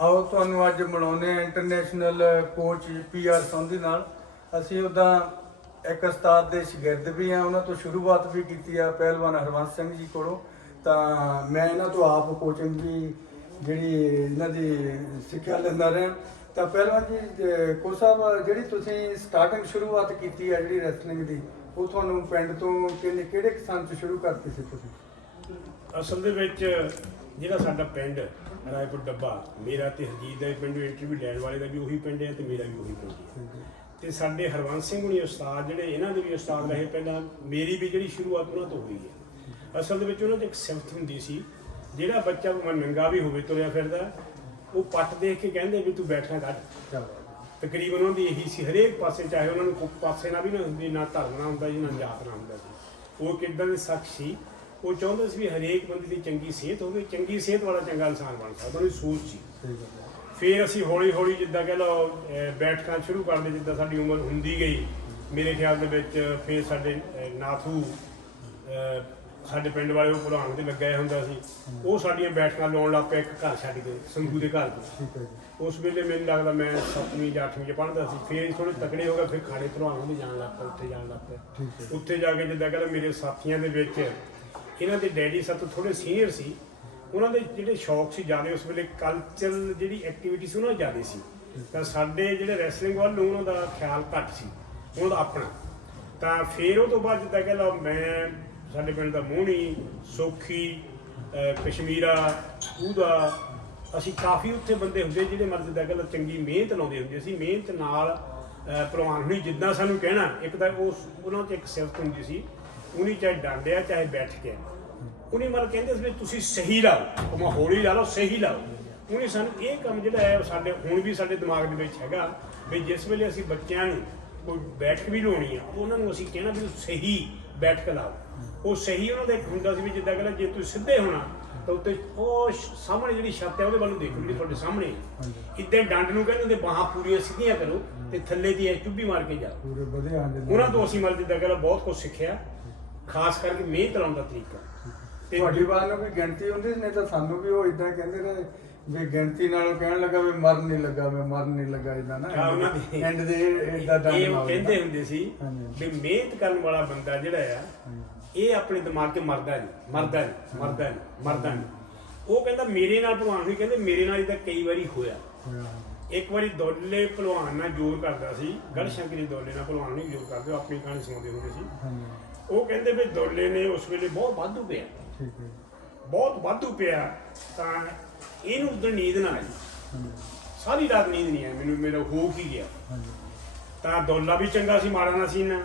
आओ तुहानू अज मिलाने इंटरनेशनल कोच PR संधि नाल। असीं उदां एक उस्ताद दे शागिर्द भी हाँ, उन्हां तो शुरुआत भी की है पहलवान हरवंश सिंह जी कोलों। तो मैं इन्हां तो आप कोचिंग भी जिहड़ी इन्हां दी सिक्ख्या लैंदा रहा। तो पहलवान जी कोच साहब जिहड़ी तुसीं स्टार्टिंग शुरुआत की है जिहड़ी रैसलिंग दी, वो तुहानू पिंड तो किहड़े सन च शुरू करती सी तुसीं? असल दे विच जिहड़ा साडा पिंड रायपुर डब्बा, मेरा ते हरजीत दा पिंड इंटरव्यू लैण वाले दा भी उही पिंड है ते मेरा भी उही पिंड है। ते साडे हरवंश सिंह हुणी उस्ताद जिहड़े इन्हां दे भी उस्ताद रहे पहलां, मेरी भी जिहड़ी शुरुआत उन्हां तो हुई है। असल दे विच उन्हां दी इक सिफत हुंदी सी, जिहड़ा बच्चा भावें नंगा भी होवे तुरिया फिरदा, वो पट देख के कहंदे भी तूं बैठना कढ। तकरीबन उन्हां दी यही सी हरेक पासे, चाहे उन्हां नूं पासे ना भी ना हुंदी, ना धर्म ना हुंदा जी, ना जात ना हुंदा सी। वो किदां दे शख्स सी, वो चाਹੁੰਦਾ ਸੀ ਵੀ ਹਰੇਕ ਬੰਦੇ ਦੀ ਚੰਗੀ ਸਿਹਤ ਹੋਵੇ, ਚੰਗੀ ਸਿਹਤ ਵਾਲਾ ਚੰਗਾ ਇਨਸਾਨ ਬਣ ਸਕਦਾ, ਉਹਦੀ ਸੋਚ ਸੀ। ਫਿਰ ਅਸੀਂ ਹੌਲੀ ਹੌਲੀ ਜਿੱਦਾਂ ਕਹਿ ਲਓ ਬੈਠਕਾਂ ਸ਼ੁਰੂ ਕਰਦੇ, ਜਿੱਦਾਂ ਸਾਡੀ ਉਮਰ ਹੁੰਦੀ ਗਈ ਮੇਰੇ ਖਿਆਲ ਦੇ ਵਿੱਚ ਫਿਰ ਸਾਡੇ ਨਾਥੂ ਸਾਡੇ ਪਿੰਡ ਵਾਲੇ ਉਹ ਭਲਵਾਨ ਤੇ ਲੱਗਿਆ ਹੁੰਦਾ ਸੀ, ਉਹ ਸਾਡੀਆਂ ਬੈਠਕਾਂ ਲਾਉਣ ਲੱਗ ਪਿਆ ਇੱਕ ਘਰ ਛੱਡ ਕੇ, ਸੰਧੂ ਦੇ ਘਰ ਤੋਂ। ਉਸ ਵੇਲੇ ਮੈਨੂੰ ਲੱਗਦਾ ਮੈਂ 7ਵੀਂ ਜਾਂ 8ਵੀਂ 'ਚ ਪੜ੍ਹਦਾ ਸੀ। ਫਿਰ ਥੋੜ੍ਹੇ ਤਕੜੇ ਹੋ ਗਏ, ਫਿਰ ਖਾੜੇ ਭਲਵਾਨ ਦੇ ਜਾਣ ਲੱਗ ਪਏ, ਉੱਥੇ ਜਾਣ ਲੱਗ ਪਿਆ। ਉੱਥੇ ਜਾ ਕੇ ਜਿੱਦਾਂ ਕਹਿ ਲਓ ਮੇਰੇ ਸਾਥੀਆਂ ਦੇ ਵਿੱਚ ਇਹਨਾਂ ਦੇ ਡੈਡੀ ਸਭ ਤੋਂ ਥੋੜ੍ਹੇ ਸੀਨੀਅਰ ਸੀ, ਉਹਨਾਂ ਦੇ ਜਿਹੜੇ ਸ਼ੌਕ ਸੀ ਜ਼ਿਆਦਾ ਉਸ ਵੇਲੇ ਕਲਚਰਲ ਜਿਹੜੀ ਐਕਟੀਵਿਟੀ ਸੀ ਉਹਨਾਂ ਜ਼ਿਆਦਾ ਸੀ। ਤਾਂ ਸਾਡੇ ਜਿਹੜੇ ਰੈਸਲਿੰਗ ਵੱਲ ਨੂੰ ਉਹਨਾਂ ਦਾ ਖਿਆਲ ਘੱਟ ਸੀ, ਉਹਨਾਂ ਦਾ ਆਪਣਾ। ਤਾਂ ਫਿਰ ਉਹ ਤੋਂ ਬਾਅਦ ਜਿੱਦਾਂ ਕਹਿ ਲਓ ਮੈਂ ਸਾਡੇ ਪਿੰਡ ਦਾ ਮੋਹਣੀ, ਸੋਖੀ, ਕਸ਼ਮੀਰਾ, ਉਹਦਾ ਅਸੀਂ ਕਾਫੀ ਉੱਥੇ ਬੰਦੇ ਹੁੰਦੇ ਜਿਹੜੇ ਮਰਦ ਜਿੱਦਾਂ ਕਹਿ ਲਓ ਚੰਗੀ ਮਿਹਨਤ ਲਾਉਂਦੇ ਹੁੰਦੇ ਸੀ। ਮਿਹਨਤ ਨਾਲ ਭਲਵਾਨ ਹੁਣੀ ਜਿੱਦਾਂ ਸਾਨੂੰ ਕਹਿਣਾ, ਇੱਕ ਤਾਂ ਉਹਨਾਂ 'ਚ ਇੱਕ ਸਿਫਤ ਹੁੰਦੀ ਸੀ, ਉਹਨੀ ਚਾਹੇ ਡਾਂਡਿਆ ਚਾਹੇ ਬੈਠ ਕੇ, ਉਹਨੇ ਮਤਲਬ ਕਹਿੰਦੇ ਸੀ ਵੀ ਤੁਸੀਂ ਸਹੀ ਲਾਓ, ਭਾਵੇਂ ਹੌਲੀ ਲਾ ਲਓ, ਸਹੀ ਲਾਓ। ਉਹਨੇ ਸਾਨੂੰ ਇਹ ਕੰਮ ਜਿਹੜਾ ਹੈ ਸਾਡੇ ਹੁਣ ਵੀ ਸਾਡੇ ਦਿਮਾਗ ਦੇ ਵਿੱਚ ਹੈਗਾ ਵੀ ਜਿਸ ਵੇਲੇ ਅਸੀਂ ਬੱਚਿਆਂ ਨੂੰ ਕੋਈ ਬੈਠਕ ਵੀ ਲਾਉਣੀ ਆ, ਉਹਨਾਂ ਨੂੰ ਅਸੀਂ ਕਹਿਣਾ ਵੀ ਸਹੀ ਬੈਠ ਕੇ ਲਾਓ। ਉਹ ਸਹੀ ਉਹਨਾਂ ਦਾ ਇੱਕ ਹੁੰਦਾ ਸੀ ਵੀ ਜਿੱਦਾਂ ਕਹਿੰਦਾ ਜੇ ਤੁਸੀਂ ਸਿੱਧੇ ਹੋਣਾ ਤਾਂ ਉੱਤੇ ਉਹ ਸਾਹਮਣੇ ਜਿਹੜੀ ਛੱਤ ਹੈ ਉਹਦੇ ਵੱਲ ਨੂੰ ਦੇਖੋ, ਜਿਹੜੀ ਤੁਹਾਡੇ ਸਾਹਮਣੇ ਇੱਦਾਂ ਡੰਡ ਨੂੰ ਕਹਿੰਦੇ ਹੁੰਦੇ ਬਾਹਾਂ ਪੂਰੀਆਂ ਸਿੱਧੀਆਂ ਕਰੋ ਤੇ ਥੱਲੇ ਦੀ ਚੁੱਭੀ ਮਾਰ ਕੇ ਜਾਓ। ਉਹਨਾਂ ਤੋਂ ਅਸੀਂ ਮਤਲਬ ਜਿੱਦਾਂ ਕਹਿੰਦਾ ਬਹੁਤ ਕੁਛ ਸਿੱਖਿਆ, ਖਾਸ ਕਰਕੇ ਮਿਹਨਤ ਲਾਉਣ ਦਾ ਤਰੀਕਾ। ਤੇ ਤੁਹਾਡੀ ਬਾਤ ਨੂੰ ਵੀ ਗਿਣਤੀ ਹੁੰਦੀ ਸੀ, ਨਹੀਂ ਤਾਂ ਸਾਨੂੰ ਵੀ ਉਹ ਇਦਾਂ ਕਹਿੰਦੇ ਰਹੇ ਵੀ ਗਿਣਤੀ ਨਾਲੋਂ ਕਹਿਣ ਲੱਗਾ ਵੀ ਮਰਨ ਨਹੀਂ ਲੱਗਾ, ਮੈਂ ਮਰਨ ਨਹੀਂ ਲੱਗਾ, ਇਦਾਂ ਨਾ ਐਂਡ ਦੇ ਇਦਾਂ ਦਾ ਕਹਿੰਦੇ ਹੁੰਦੇ ਸੀ ਵੀ ਮਿਹਨਤ ਕਰਨ ਵਾਲਾ ਬੰਦਾ ਜਿਹੜਾ ਆ ਇਹ ਆਪਣੇ ਦਿਮਾਗ 'ਚ ਮਰਦਾ ਨਹੀਂ, ਮਰਦਾ ਨਹੀਂ, ਮਰਦਾ ਨਹੀਂ, ਮਰਦਾ ਨਹੀਂ। ਉਹ ਕਹਿੰਦਾ ਮੇਰੇ ਨਾਲ ਭਲਵਾਨ ਵੀ ਕਹਿੰਦੇ ਮੇਰੇ ਨਾਲ ਇਹਦਾ ਕਈ ਵਾਰੀ ਹੋਇਆ। ਇੱਕ ਵਾਰੀ ਦੌਲੇ ਭਲਵਾਨ ਨਾਲ ਜ਼ੋਰ ਕਰਦਾ ਸੀ, ਗੜਸ਼ੰਕਰੀ ਦੌਲੇ ਨਾਲ ਭਲਵਾਨ ਨਹੀਂ ਜ਼ੋਰ ਕਰਦੇ, ਉਹ ਆਪਣੀ ਕਹਾਣੀ ਸੁਣਾਉਂਦੇ ਹੁੰਦੇ ਸੀ। ਉਹ ਕਹਿੰਦੇ ਵੀ ਦੌਲੇ ਨੇ ਉਸ ਵੇਲੇ ਬਹੁਤ ਵਾਧੂ ਪਿਆ, ਬਹੁਤ ਵਾਧੂ ਪਿਆ, ਤਾਂ ਇਹਨੂੰ ਉਦੋਂ ਨੀਂਦ ਨਾ ਆਈ, ਸਾਰੀ ਰਾਤ ਨੀਂਦ ਨਹੀਂ ਆਈ ਮੈਨੂੰ, ਮੇਰਾ ਹੋ ਕੀ ਗਿਆ। ਤਾਂ ਦੌਲਾ ਵੀ ਚੰਗਾ ਸੀ, ਮਾੜਾ ਨਾ ਸੀ ਨਾ।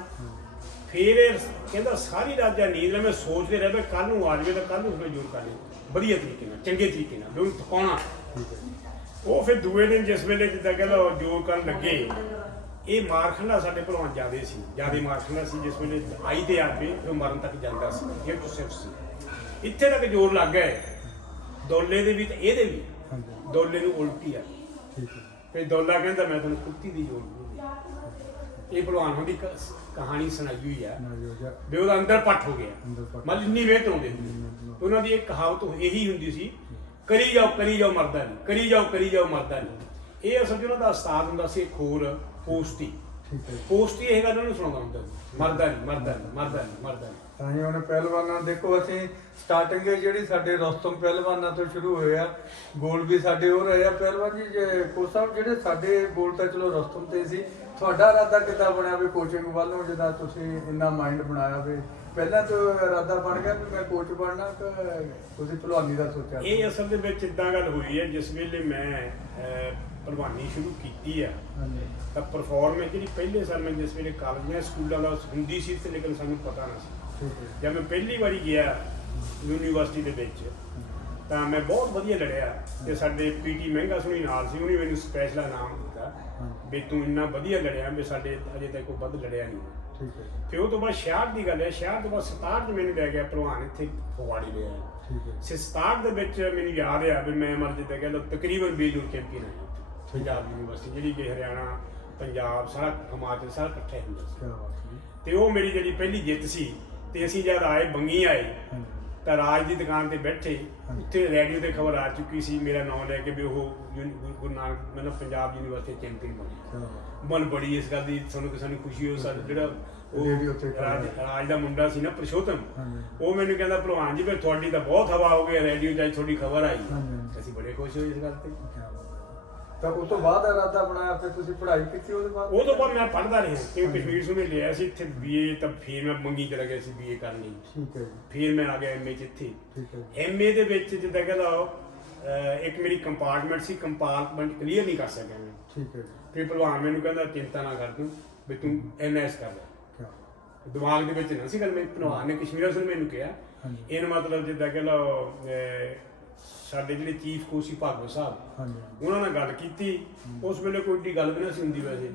ਫਿਰ ਕਹਿੰਦਾ ਸਾਰੀ ਰਾਤ ਜਾਂ ਨੀਂਦ ਨਾ, ਮੈਂ ਸੋਚਦੇ ਰਿਹਾ ਵੀ ਕੱਲ੍ਹ ਨੂੰ ਆ ਜਾਵੇ ਤਾਂ ਕੱਲ੍ਹ ਨੂੰ ਉਸਨੇ ਜ਼ੋਰ ਕਰ ਲਿਆ ਵਧੀਆ ਤਰੀਕੇ ਨਾਲ, ਚੰਗੇ ਤਰੀਕੇ ਨਾਲ, ਵੀ ਉਹਨੂੰ ਥਕਾਉਣਾ। ਉਹ ਫਿਰ ਦੂਏ ਦਿਨ ਜਿਸ ਵੇਲੇ ਜਿੱਦਾਂ ਕਹਿੰਦਾ ਜ਼ੋਰ ਕਰਨ ਲੱਗੇ, ਇਹ ਮਾਰਖੰਡਾ ਸਾਡੇ ਭਲਵਾਨ ਜ਼ਿਆਦਾ ਸੀ, ਜ਼ਿਆਦਾ ਮਾਰਖੰਡਾ ਸੀ। ਜਿਸ ਵੇਲੇ ਆਈ ਤੇ ਆ ਕੇ ਉਹ ਮਰਨ ਤੱਕ ਜਾਂਦਾ ਸੀ, ਇਹ ਤੋਂ ਸਿਰਫ ਸੀ। ਇੱਥੇ ਤੱਕ ਜ਼ੋਰ ਲੱਗ ਗਿਆ ਦੌਲੇ ਦੇ ਵੀ ਤੇ ਇਹਦੇ ਵੀ। ਦੌਲੇ ਨੂੰ ਉਲਟੀ ਆ, ਫਿਰ ਦੌਲਾ ਕਹਿੰਦਾ ਮੈਂ ਤੁਹਾਨੂੰ ਕੁੱਤੀ ਦੀ ਜ਼ੋਰ ਇਹ ਭਲਵਾਨ ਦੀ ਕਹਾਣੀ ਸੁਣਾਈ ਹੋਈ ਆ ਵੀ ਉਹਦਾ ਅੰਦਰ ਪੱਟ ਹੋ ਗਿਆ, ਮਤਲਬ ਇੰਨੀ ਮਿਹਨਤ ਆਉਂਦੇ ਹੁੰਦੇ। ਉਹਨਾਂ ਦੀ ਇੱਕ ਕਹਾਵਤ ਇਹੀ ਹੁੰਦੀ ਸੀ, ਕਰੀ ਜਾਓ ਮਰਦਾ ਨਹੀਂ, ਕਰੀ ਜਾਓ ਮਰਦਾ ਨਹੀਂ। ਇਹ ਅਸਲ 'ਚ ਉਹਨਾਂ ਦਾ ਉਸਤਾਦ ਹੁੰਦਾ ਸੀ ਇੱਕ ਹੋਰ ਪੋਸਟੀ ਇਹ ਗੱਲ ਉਹਨੂੰ ਸੁਣਾਉਂਦਾ ਹੁੰਦਾ ਸੀ, ਮਰਦਾ ਨਹੀਂ, ਮਰਦਾ ਨਹੀਂ, ਮਰਦਾ ਨਹੀਂ, ਮਰਦਾ ਨਹੀਂ। ਤਾਂ ਹੀ ਉਹਨੇ ਪਹਿਲਵਾਨਾਂ ਦੇਖੋ ਅਸੀਂ ਸਟਾਰਟਿੰਗ ਜਿਹੜੀ ਸਾਡੇ ਰਸਤਮ ਪਹਿਲਵਾਨਾਂ ਤੋਂ ਸ਼ੁਰੂ ਹੋਏ ਆ, ਗੋਲ ਵੀ ਸਾਡੇ ਉਹ ਰਹੇ ਆ। ਪਹਿਲਵਾਨ ਜੀ ਕੋਚ ਸਾਹਿਬ ਜਿਹੜੇ ਸਾਡੇ ਗੋਲ ਤਾਂ ਚਲੋ ਰਸਤਮ ਤੇ ਸੀ, ਤੁਹਾਡਾ ਇਰਾਦਾ ਕਿੱਦਾਂ ਬਣਿਆ ਵੀ ਕੋਚਿੰਗ ਵੱਲੋਂ ਜਿੱਦਾਂ ਤੁਸੀਂ ਇੰਨਾ ਮਾਈਂਡ ਬਣਾਇਆ ਵੀ ਪਹਿਲਾਂ ਤੋਂ ਇਰਾਦਾ ਬਣ ਗਿਆ ਵੀ ਮੈਂ ਕੋਚ ਬਣਨਾ, ਕਿ ਤੁਸੀਂ ਭਲਵਾਨੀ ਦਾ ਸੋਚਿਆ? ਇਹ ਅਸਲ ਦੇ ਵਿੱਚ ਇੱਦਾਂ ਗੱਲ ਹੋਈ ਹੈ, ਜਿਸ ਵੇਲੇ ਮੈਂ ਭਲਵਾਨੀ ਸ਼ੁਰੂ ਕੀਤੀ ਆ ਤਾਂ ਪਰਫਾਰਮੈਂਸ ਜਿਹੜੀ ਪਹਿਲੇ ਸਾਲ ਮੈਂ ਜਿਸ ਵੇਲੇ ਕਾਲਜਾਂ ਸਕੂਲਾਂ ਦਾ ਹੁੰਦੀ ਸੀ ਤੇ ਲੇਕਿਨ ਸਾਨੂੰ ਪਤਾ ਨਾ ਸੀ। ਜਦ ਮੈਂ ਪਹਿਲੀ ਵਾਰੀ ਗਿਆ ਯੂਨੀਵਰਸਿਟੀ ਦੇ ਵਿੱਚ ਤਾਂ ਮੈਂ ਬਹੁਤ ਵਧੀਆ ਲੜਿਆ ਤੇ ਸਾਡੇ PT ਮਹਿੰਗਾ ਸੁਣੀ ਨਾਲ ਸੀ, ਉਹਨੇ ਮੈਨੂੰ ਸਪੈਸ਼ਲ ਇਨਾਮ ਦਿੱਤਾ ਵੀ ਤੂੰ ਇੰਨਾ ਵਧੀਆ ਲੜਿਆ ਵੀ ਸਾਡੇ ਅਜੇ ਤੱਕ ਕੋਈ ਵੱਧ ਲੜਿਆ ਨਹੀਂ। ਫਿਰ ਉਹ ਤੋਂ ਬਾਅਦ 66 ਦੀ ਗੱਲ ਹੈ, 66 ਤੋਂ ਬਾਅਦ 67 'ਚ ਮੈਨੂੰ ਲੈ ਗਿਆ ਭਲਵਾਨ ਇੱਥੇ ਫਗਵਾੜੀ ਲਿਆ। 67 ਦੇ ਵਿੱਚ ਮੈਨੂੰ ਯਾਦ ਆ ਵੀ ਮੈਂ ਮਰ ਜਿੱਦਾਂ ਕਹਿ ਲਓ ਤਕਰੀਬਨ ਬੇਜੋੜ ਚੈਂਪੀਅਨ ਆਇਆ ਪੰਜਾਬ ਯੂਨੀਵਰਸਿਟੀ, ਜਿਹੜੀ ਕਿ ਹਰਿਆਣਾ, ਪੰਜਾਬ ਸਾਰਾ ਹਿਮਾਚਲ ਸਾਰਾ ਇਕੱਠੇ ਹੁੰਦਾ ਸੀ। ਤੇ ਉਹ ਮੇਰੀ ਜਿਹੜੀ ਪਹਿਲੀ ਜਿੱਤ ਸੀ। ਤੇ ਅਸੀਂ ਜਦ ਆਏ ਬੰਗੀ ਆਏ ਤਾਂ ਰਾਜ ਦੀ ਦੁਕਾਨ ਤੇ ਬੈਠੇ ਉੱਥੇ ਰੇਡੀਓ ਤੇ ਖਬਰ ਆ ਚੁੱਕੀ ਸੀ ਮੇਰਾ ਨਾਮ ਲੈ ਕੇ ਵੀ ਉਹ ਗੁਰੂ ਨਾਨਕ ਮਤਲਬ ਪੰਜਾਬ ਯੂਨੀਵਰਸਿਟੀ ਚੈਂਪੀਅਨ ਬਣੀ। ਮਨ ਬੜੀ ਇਸ ਗੱਲ ਦੀ ਸਾਨੂੰ ਖੁਸ਼ੀ ਹੋ ਸਾਡਾ ਜਿਹੜਾ ਉਹ ਰਾਜ ਦਾ ਮੁੰਡਾ ਸੀ ਨਾ ਪ੍ਰਸ਼ੋਤਮ, ਉਹ ਮੈਨੂੰ ਕਹਿੰਦਾ ਭਲਵਾਨ ਜੀ ਵੀ ਤੁਹਾਡੀ ਤਾਂ ਬਹੁਤ ਹਵਾ ਹੋ ਗਈ ਰੇਡੀਓ 'ਚ ਤੁਹਾਡੀ ਖਬਰ ਆਈ। ਅਸੀਂ ਬੜੇ ਖੁਸ਼ ਹੋਏ ਇਸ ਗੱਲ ਤੇ। ਤਾਂ ਉਸ ਤੋਂ ਬਾਅਦ ਇਰਾਦਾ ਬਣਾਇਆ ਫਿਰ ਤੁਸੀਂ ਪੜ੍ਹਾਈ ਕੀਤੀ ਉਹਦੇ ਬਾਅਦ? ਉਹ ਤੋਂ ਬਾਅਦ ਮੈਂ ਪੜ੍ਹਦਾ ਰਿਹਾ ਕਿਉਂਕਿ ਕਸ਼ਮੀਰ ਤੋਂ ਮੈਂ ਲਿਆ ਸੀ ਇੱਥੇ BA, ਤਾਂ ਫਿਰ ਮੈਂ ਮੰਗੀ ਚਲਾ ਗਿਆ ਸੀ BA ਕਰਨ ਲਈ। ਠੀਕ ਹੈ ਜੀ। ਫਿਰ ਮੈਂ ਆ ਗਿਆ MA 'ਚ ਇੱਥੇ। ਠੀਕ ਹੈ। MA ਦੇ ਵਿੱਚ ਜਿੱਦਾਂ ਕਹਿੰਦਾ ਇੱਕ ਮੇਰੀ ਕੰਪਾਰਟਮੈਂਟ ਸੀ, ਕੰਪਾਰਟਮੈਂਟ ਕਲੀਅਰ ਨਹੀਂ ਕਰ ਸਕਿਆ ਮੈਂ। ਠੀਕ ਹੈ ਜੀ। ਫਿਰ ਭਲਵਾਨ ਮੈਨੂੰ ਕਹਿੰਦਾ ਚਿੰਤਾ ਨਾ ਕਰ ਤੂੰ ਵੀ ਤੂੰ NS ਕਰ ਲੈ। ਦਿਮਾਗ ਦੇ ਵਿੱਚ ਨਾ ਸੀ ਗੱਲ, ਮੇਰੇ ਭਲਵਾਨ ਨੇ ਕਸ਼ਮੀਰ ਤੋਂ ਮੈਨੂੰ ਕਿਹਾ ਇਹਨੂੰ ਮਤਲਬ ਜਿੱਦਾਂ ਕਹਿੰਦਾ ਸਾਡੇ ਜਿਹੜੇ ਚੀਫ ਕੋਚ ਸੀ ਭਾਗਵਤ ਸਾਹਿਬ, ਉਹਨਾਂ ਨਾਲ ਗੱਲ ਕੀਤੀ। ਉਸ ਵੇਲੇ ਕੋਈ ਏਡੀ ਗੱਲ ਵੀ ਨਹੀਂ ਸੀ ਹੁੰਦੀ ਵੈਸੇ,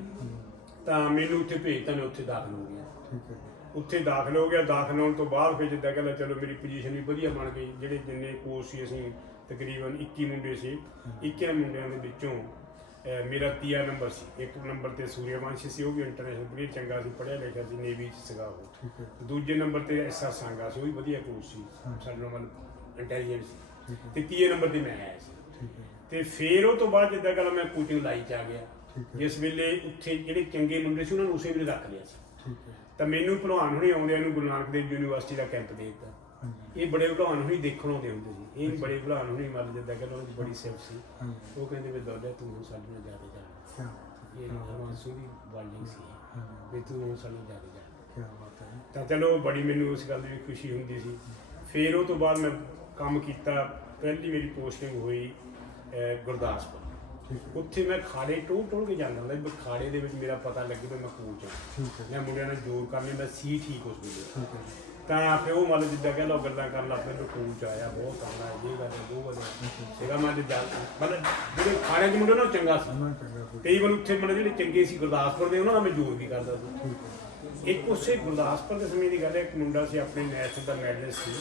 ਤਾਂ ਮੈਨੂੰ ਉੱਥੇ ਭੇਜਤਾ, ਮੈਂ ਉੱਥੇ ਦਾਖਲ ਹੋ ਗਿਆ। ਉੱਥੇ ਦਾਖਲ ਹੋ ਗਿਆ। ਦਾਖਲ ਹੋਣ ਤੋਂ ਬਾਅਦ ਫਿਰ ਜਿੱਦਾਂ ਕਹਿੰਦਾ ਚਲੋ ਮੇਰੀ ਪੋਜੀਸ਼ਨ ਵੀ ਵਧੀਆ ਬਣ ਗਈ। ਜਿਹੜੇ ਜਿੰਨੇ ਕੋਚ ਸੀ ਅਸੀਂ ਤਕਰੀਬਨ 21 ਮੁੰਡੇ ਸੀ, 21 ਮੁੰਡਿਆਂ ਦੇ ਵਿੱਚੋਂ ਮੇਰਾ 3 ਨੰਬਰ ਸੀ। 1 ਨੰਬਰ ਤੇ ਸੂਰਿਆਵੰਸ਼ੀ ਸੀ, ਉਹ ਵੀ ਇੰਟਰਨੈਸ਼ਨਲ ਪਲੇਅਰ ਚੰਗਾ ਸੀ, ਪੜ੍ਹਿਆ ਲਿਖਿਆ ਸੀ, ਨੇਵੀ 'ਚ ਸੀਗਾ ਉਹ। ਦੂਜੇ ਨੰਬਰ ਤੇ SR ਸੰਗਾ ਸੀ, ਉਹ ਵੀ ਵਧੀਆ ਕੋਚ ਸੀ, ਸਾਡੇ ਨਾਲ ਮਤਲਬ ਇੰਟੈਲੀਜੈਂਟ ਸੀ। ਤੇ 3 ਨੰਬਰ ਤੇ ਮੈਂ ਆਇਆ ਸੀ। ਤੇ ਫਿਰ ਉਹ ਤੋਂ ਬਾਅਦ ਜਿੱਦਾਂ ਗੱਲ ਮੈਂ ਕੋਚਿੰਗ ਲਾਈ 'ਚ ਆ ਗਿਆ। ਜਿਸ ਵੇਲੇ ਉੱਥੇ ਜਿਹੜੇ ਚੰਗੇ ਮੁੰਡੇ ਸੀ ਉਹਨਾਂ ਨੂੰ ਉਸੇ ਵੇਲੇ ਰੱਖ ਲਿਆ ਸੀ। ਤਾਂ ਮੈਨੂੰ ਭਲਵਾਨ ਹੁਣੀ ਆਉਂਦੇ ਨੂੰ ਗੁਰੂ ਨਾਨਕ ਦੇਵ ਯੂਨੀਵਰਸਿਟੀ ਦਾ ਕੈਂਪ ਦੇ ਦਿੱਤਾ। ਇਹ ਬੜੇ ਭਲਵਾਨ ਹੁਣੀ ਦੇਖਣ ਆਉਂਦੇ ਹੁੰਦੇ ਸੀ। ਇਹ ਬੜੇ ਭਲਵਾਨ ਹੁਣੀ ਮਤਲਬ ਜਿੱਦਾਂ ਕਿ ਉਹਨਾਂ ਦੀ ਬੜੀ ਸਿਫਤ ਸੀ। ਉਹ ਕਹਿੰਦੇ ਵੀ ਦੌਲਤ ਤੂੰ ਹੁਣ ਸਾਡੇ ਨਾਲ ਜ਼ਿਆਦਾ ਜਾ। ਇਹ ਹਰਵੰਸ਼ੂ ਦੀ ਵਾਲਿੰਗ ਸੀ ਵੀ ਤੂੰ ਹੁਣ ਸਾਡੇ ਨਾਲ ਜ਼ਿਆਦਾ ਜਾ। ਤਾਂ ਚਲੋ ਬੜੀ ਮੈਨੂੰ ਉਸ ਗੱਲ ਦੀ ਖੁਸ਼ੀ ਹੁੰਦੀ ਸੀ। ਫਿਰ ਉਹ ਤੋਂ ਬਾਅਦ ਮੈਂ ਕੰਮ ਕੀਤਾ। ਪਹਿਲੀ ਮੇਰੀ ਪੋਸਟਿੰਗ ਹੋਈ ਗੁਰਦਾਸਪੁਰ। ਉੱਥੇ ਮੈਂ ਖਾੜੇ ਟੋਲ ਕੇ ਜਾਂਦਾ ਹੁੰਦਾ। ਖਾੜੇ ਦੇ ਵਿੱਚ ਮੇਰਾ ਪਤਾ ਲੱਗੇ ਵੀ ਮੈਂ ਕੋਚ ਹਾਂ। ਮੈਂ ਮੁੰਡਿਆਂ ਨਾਲ ਜ਼ੋਰ ਕਰਨੀ, ਮੈਂ ਸੀ ਠੀਕ ਉਸ ਵੇਲੇ। ਤਾਂ ਫਿਰ ਉਹ ਮਤਲਬ ਜਿੱਦਾਂ ਕਹਿ ਲਓ ਗੱਲਾਂ ਕਰਨ ਲੱਗ ਪਏ, ਕੋਚ ਆਇਆ ਬਹੁਤ ਕੰਮ ਹੈ, ਇਹ ਗੱਲ ਉਹ ਗੱਲ ਸੀਗਾ। ਮੈਂ ਮਤਲਬ ਜਿਹੜੇ ਖਾੜੇ 'ਚ ਮੁੰਡੇ ਨਾਲ ਚੰਗਾ ਸੀ। ਕਈ ਵਾਰ ਉੱਥੇ ਮਤਲਬ ਜਿਹੜੇ ਚੰਗੇ ਸੀ ਗੁਰਦਾਸਪੁਰ ਦੇ, ਉਹਨਾਂ ਦਾ ਮੈਂ ਜ਼ੋਰ ਵੀ ਕਰਦਾ ਸੀ। ਇੱਕ ਉਸੇ ਗੁਰਦਾਸਪੁਰ ਦੇ ਸਮੇਂ ਦੀ ਗੱਲ ਹੈ, ਇੱਕ ਮੁੰਡਾ ਸੀ ਆਪਣੇ ਨੈਸ਼ਨਲ ਦਾ ਮੈਡਲਿਸਟ ਸੀ,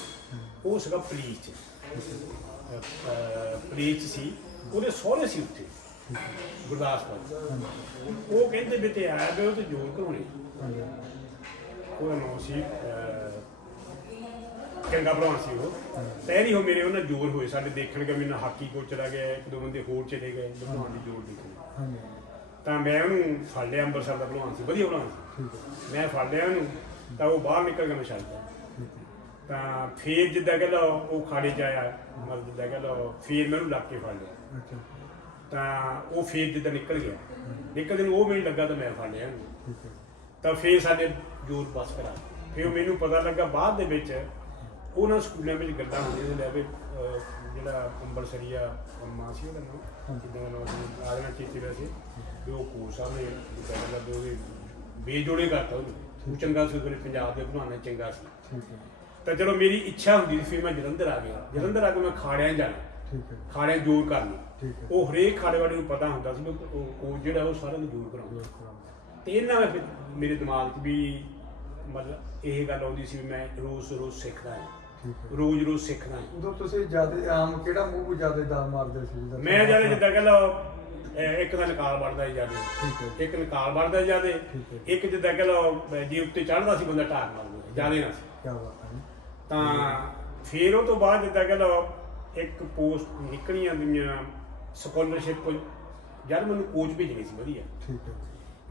ਉਹ ਸੀਗਾ ਪੁਲਿਸ 'ਚ ਸੀ। ਉਹਦੇ ਸਹੁਰੇ ਸੀ ਉੱਥੇ ਗੁਰਦਾਸਪੁਰ। ਉਹ ਕਹਿੰਦੇ ਵੀ ਤੇ ਆਇਆ ਵੀ ਉਹ ਤੇ ਜ਼ੋਰ ਕਰਾਉਣੇ। ਉਹਦਾ ਨਾਮ ਸੀ ਚੰਗਾ ਭਲਵਾਨ ਸੀ ਉਹ। ਤੈ ਨਹੀਂ ਹੋ ਮੇਰੇ ਉਹਨਾਂ ਜ਼ੋਰ ਹੋਏ ਸਾਡੇ ਦੇਖਣ ਕੇ। ਮੈਨੂੰ ਹਾਕੀ ਕੋਚ ਚਲਾ ਗਿਆ, 1-2 ਬੰਦੇ ਹੋਰ ਚਲੇ ਗਏ ਭਲਵਾਨ ਦੀ ਜ਼ੋਰ ਦੇਖਣ। ਤਾਂ ਮੈਂ ਉਹਨੂੰ ਫੜ ਲਿਆ। ਅੰਮ੍ਰਿਤਸਰ ਦਾ ਭਲਵਾਨ ਸੀ, ਵਧੀਆ ਭਲਵਾਨ ਸੀ। ਮੈਂ ਫੜ ਲਿਆ ਉਹਨੂੰ, ਤਾਂ ਉਹ ਬਾਹਰ ਨਿਕਲ ਗਿਆ, ਮੈਂ ਛੱਡਦਾ। ਤਾਂ ਫਿਰ ਜਿੱਦਾਂ ਕਹਿ ਲਓ ਉਹ ਖਾੜੇ 'ਚ ਆਇਆ, ਮਤਲਬ ਜਿੱਦਾਂ ਕਹਿ ਲਓ ਫਿਰ ਮੈਂ ਉਹਨੂੰ ਲੱਗ ਕੇ ਫੜ ਲਿਆ। ਤਾਂ ਉਹ ਫਿਰ ਜਿੱਦਾਂ ਨਿਕਲ ਗਿਆ, ਨਿਕਲਦੇ ਨੂੰ ਉਹ ਮੈਨੂੰ ਲੱਗਾ ਤਾਂ ਮੈਂ ਫੜ ਲਿਆ ਉਹਨੂੰ। ਤਾਂ ਫਿਰ ਸਾਡੇ ਜ਼ੋਰ ਬਸ ਕਰਾ। ਫਿਰ ਮੈਨੂੰ ਪਤਾ ਲੱਗਾ ਬਾਅਦ ਦੇ ਵਿੱਚ ਉਹਨਾਂ ਸਕੂਲਾਂ ਵਿੱਚ ਗੱਲਾਂ ਹੁੰਦੀਆਂ ਲੈ ਵੀ ਜਿਹੜਾ ਅੰਬਰਸਰੀਆ ਮਾਂ ਸੀ ਉਹਦਾ ਨਾਮ ਜਿੱਦਾਂ ਨਾਮ ਆਦਮਾ ਚੇਤੇ ਵੈਸੇ ਵੀ ਉਹ ਕੋਚ ਸਾਹਿਬ ਨੇ ਜਿੱਦਾਂ ਮਤਲਬ ਉਹਦੇ ਬੇਜੋੜੇ ਕਰਤਾ ਉਹਨੂੰ। ਉਹ ਚੰਗਾ ਸੀ, ਉਹਦੇ ਪੰਜਾਬ ਦੇ ਭਲਵਾਨਾਂ ਚੰਗਾ ਸੀ। ਤਾਂ ਚਲੋ ਮੇਰੀ ਇੱਛਾ ਹੁੰਦੀ ਸੀ। ਫਿਰ ਮੈਂ ਜਲੰਧਰ ਆ ਗਿਆ। ਜਲੰਧਰ ਆ ਕੇ ਮੈਂ ਖਾੜਿਆਂ ਜਾਣਾ, ਖਾੜਿਆਂ ਜ਼ੋਰ ਕਰਨੀ। ਉਹ ਹਰੇਕ ਖਾੜੇ ਵਾਲੇ ਨੂੰ ਪਤਾ ਹੁੰਦਾ ਸੀ ਉਹ ਜਿਹੜਾ ਉਹ ਸਾਰਿਆਂ ਨੂੰ ਜ਼ੋਰ ਕਰਾਉਂਦਾ। ਤੇ ਇਹਨਾਂ ਵਿੱਚ ਮੇਰੇ ਦਿਮਾਗ 'ਚ ਵੀ ਮਤਲਬ ਇਹ ਗੱਲ ਆਉਂਦੀ ਸੀ ਵੀ ਮੈਂ ਰੋਜ਼ ਸਿੱਖਦਾ ਹਾਂ, ਰੋਜ਼ ਸਿੱਖਦਾ ਹਾਂ। ਉਦੋਂ ਤੁਸੀਂ ਜ਼ਿਆਦਾ ਆਮ ਕਿਹੜਾ ਮੂਵ ਜ਼ਿਆਦਾ ਦਾ ਮਾਰਦੇ ਸੀ? ਮੈਂ ਜ਼ਿਆਦਾ ਜਿੱਦਾਂ ਕਹਿ ਲਓ ਇੱਕ ਤਾਂ ਨਿਕਾਲ ਵੜਦਾ ਸੀ ਜ਼ਿਆਦਾ, ਇੱਕ ਨਿਕਾਲ ਵੜਦਾ ਜ਼ਿਆਦਾ, ਇੱਕ ਜਿੱਦਾਂ ਕਹਿ ਲਓ ਜੇ ਉੱਤੇ ਚੜ੍ਹਦਾ ਸੀ ਬੰਦਾ ਢਾਕ ਮਾਰਦਾ ਜ਼ਿਆਦਾ ਨਾ ਸੀ। ਤਾਂ ਫਿਰ ਉਹ ਤੋਂ ਬਾਅਦ ਜਿੱਦਾਂ ਕਹਿ ਲਓ ਇੱਕ ਪੋਸਟ ਨਿਕਲੀਆਂ ਦੁਨੀਆਂ ਸਕਾਲਰਸ਼ਿਪ ਜਰਮਨ ਨੂੰ ਕੋਚ ਭੇਜਣੀ ਸੀ ਵਧੀਆ।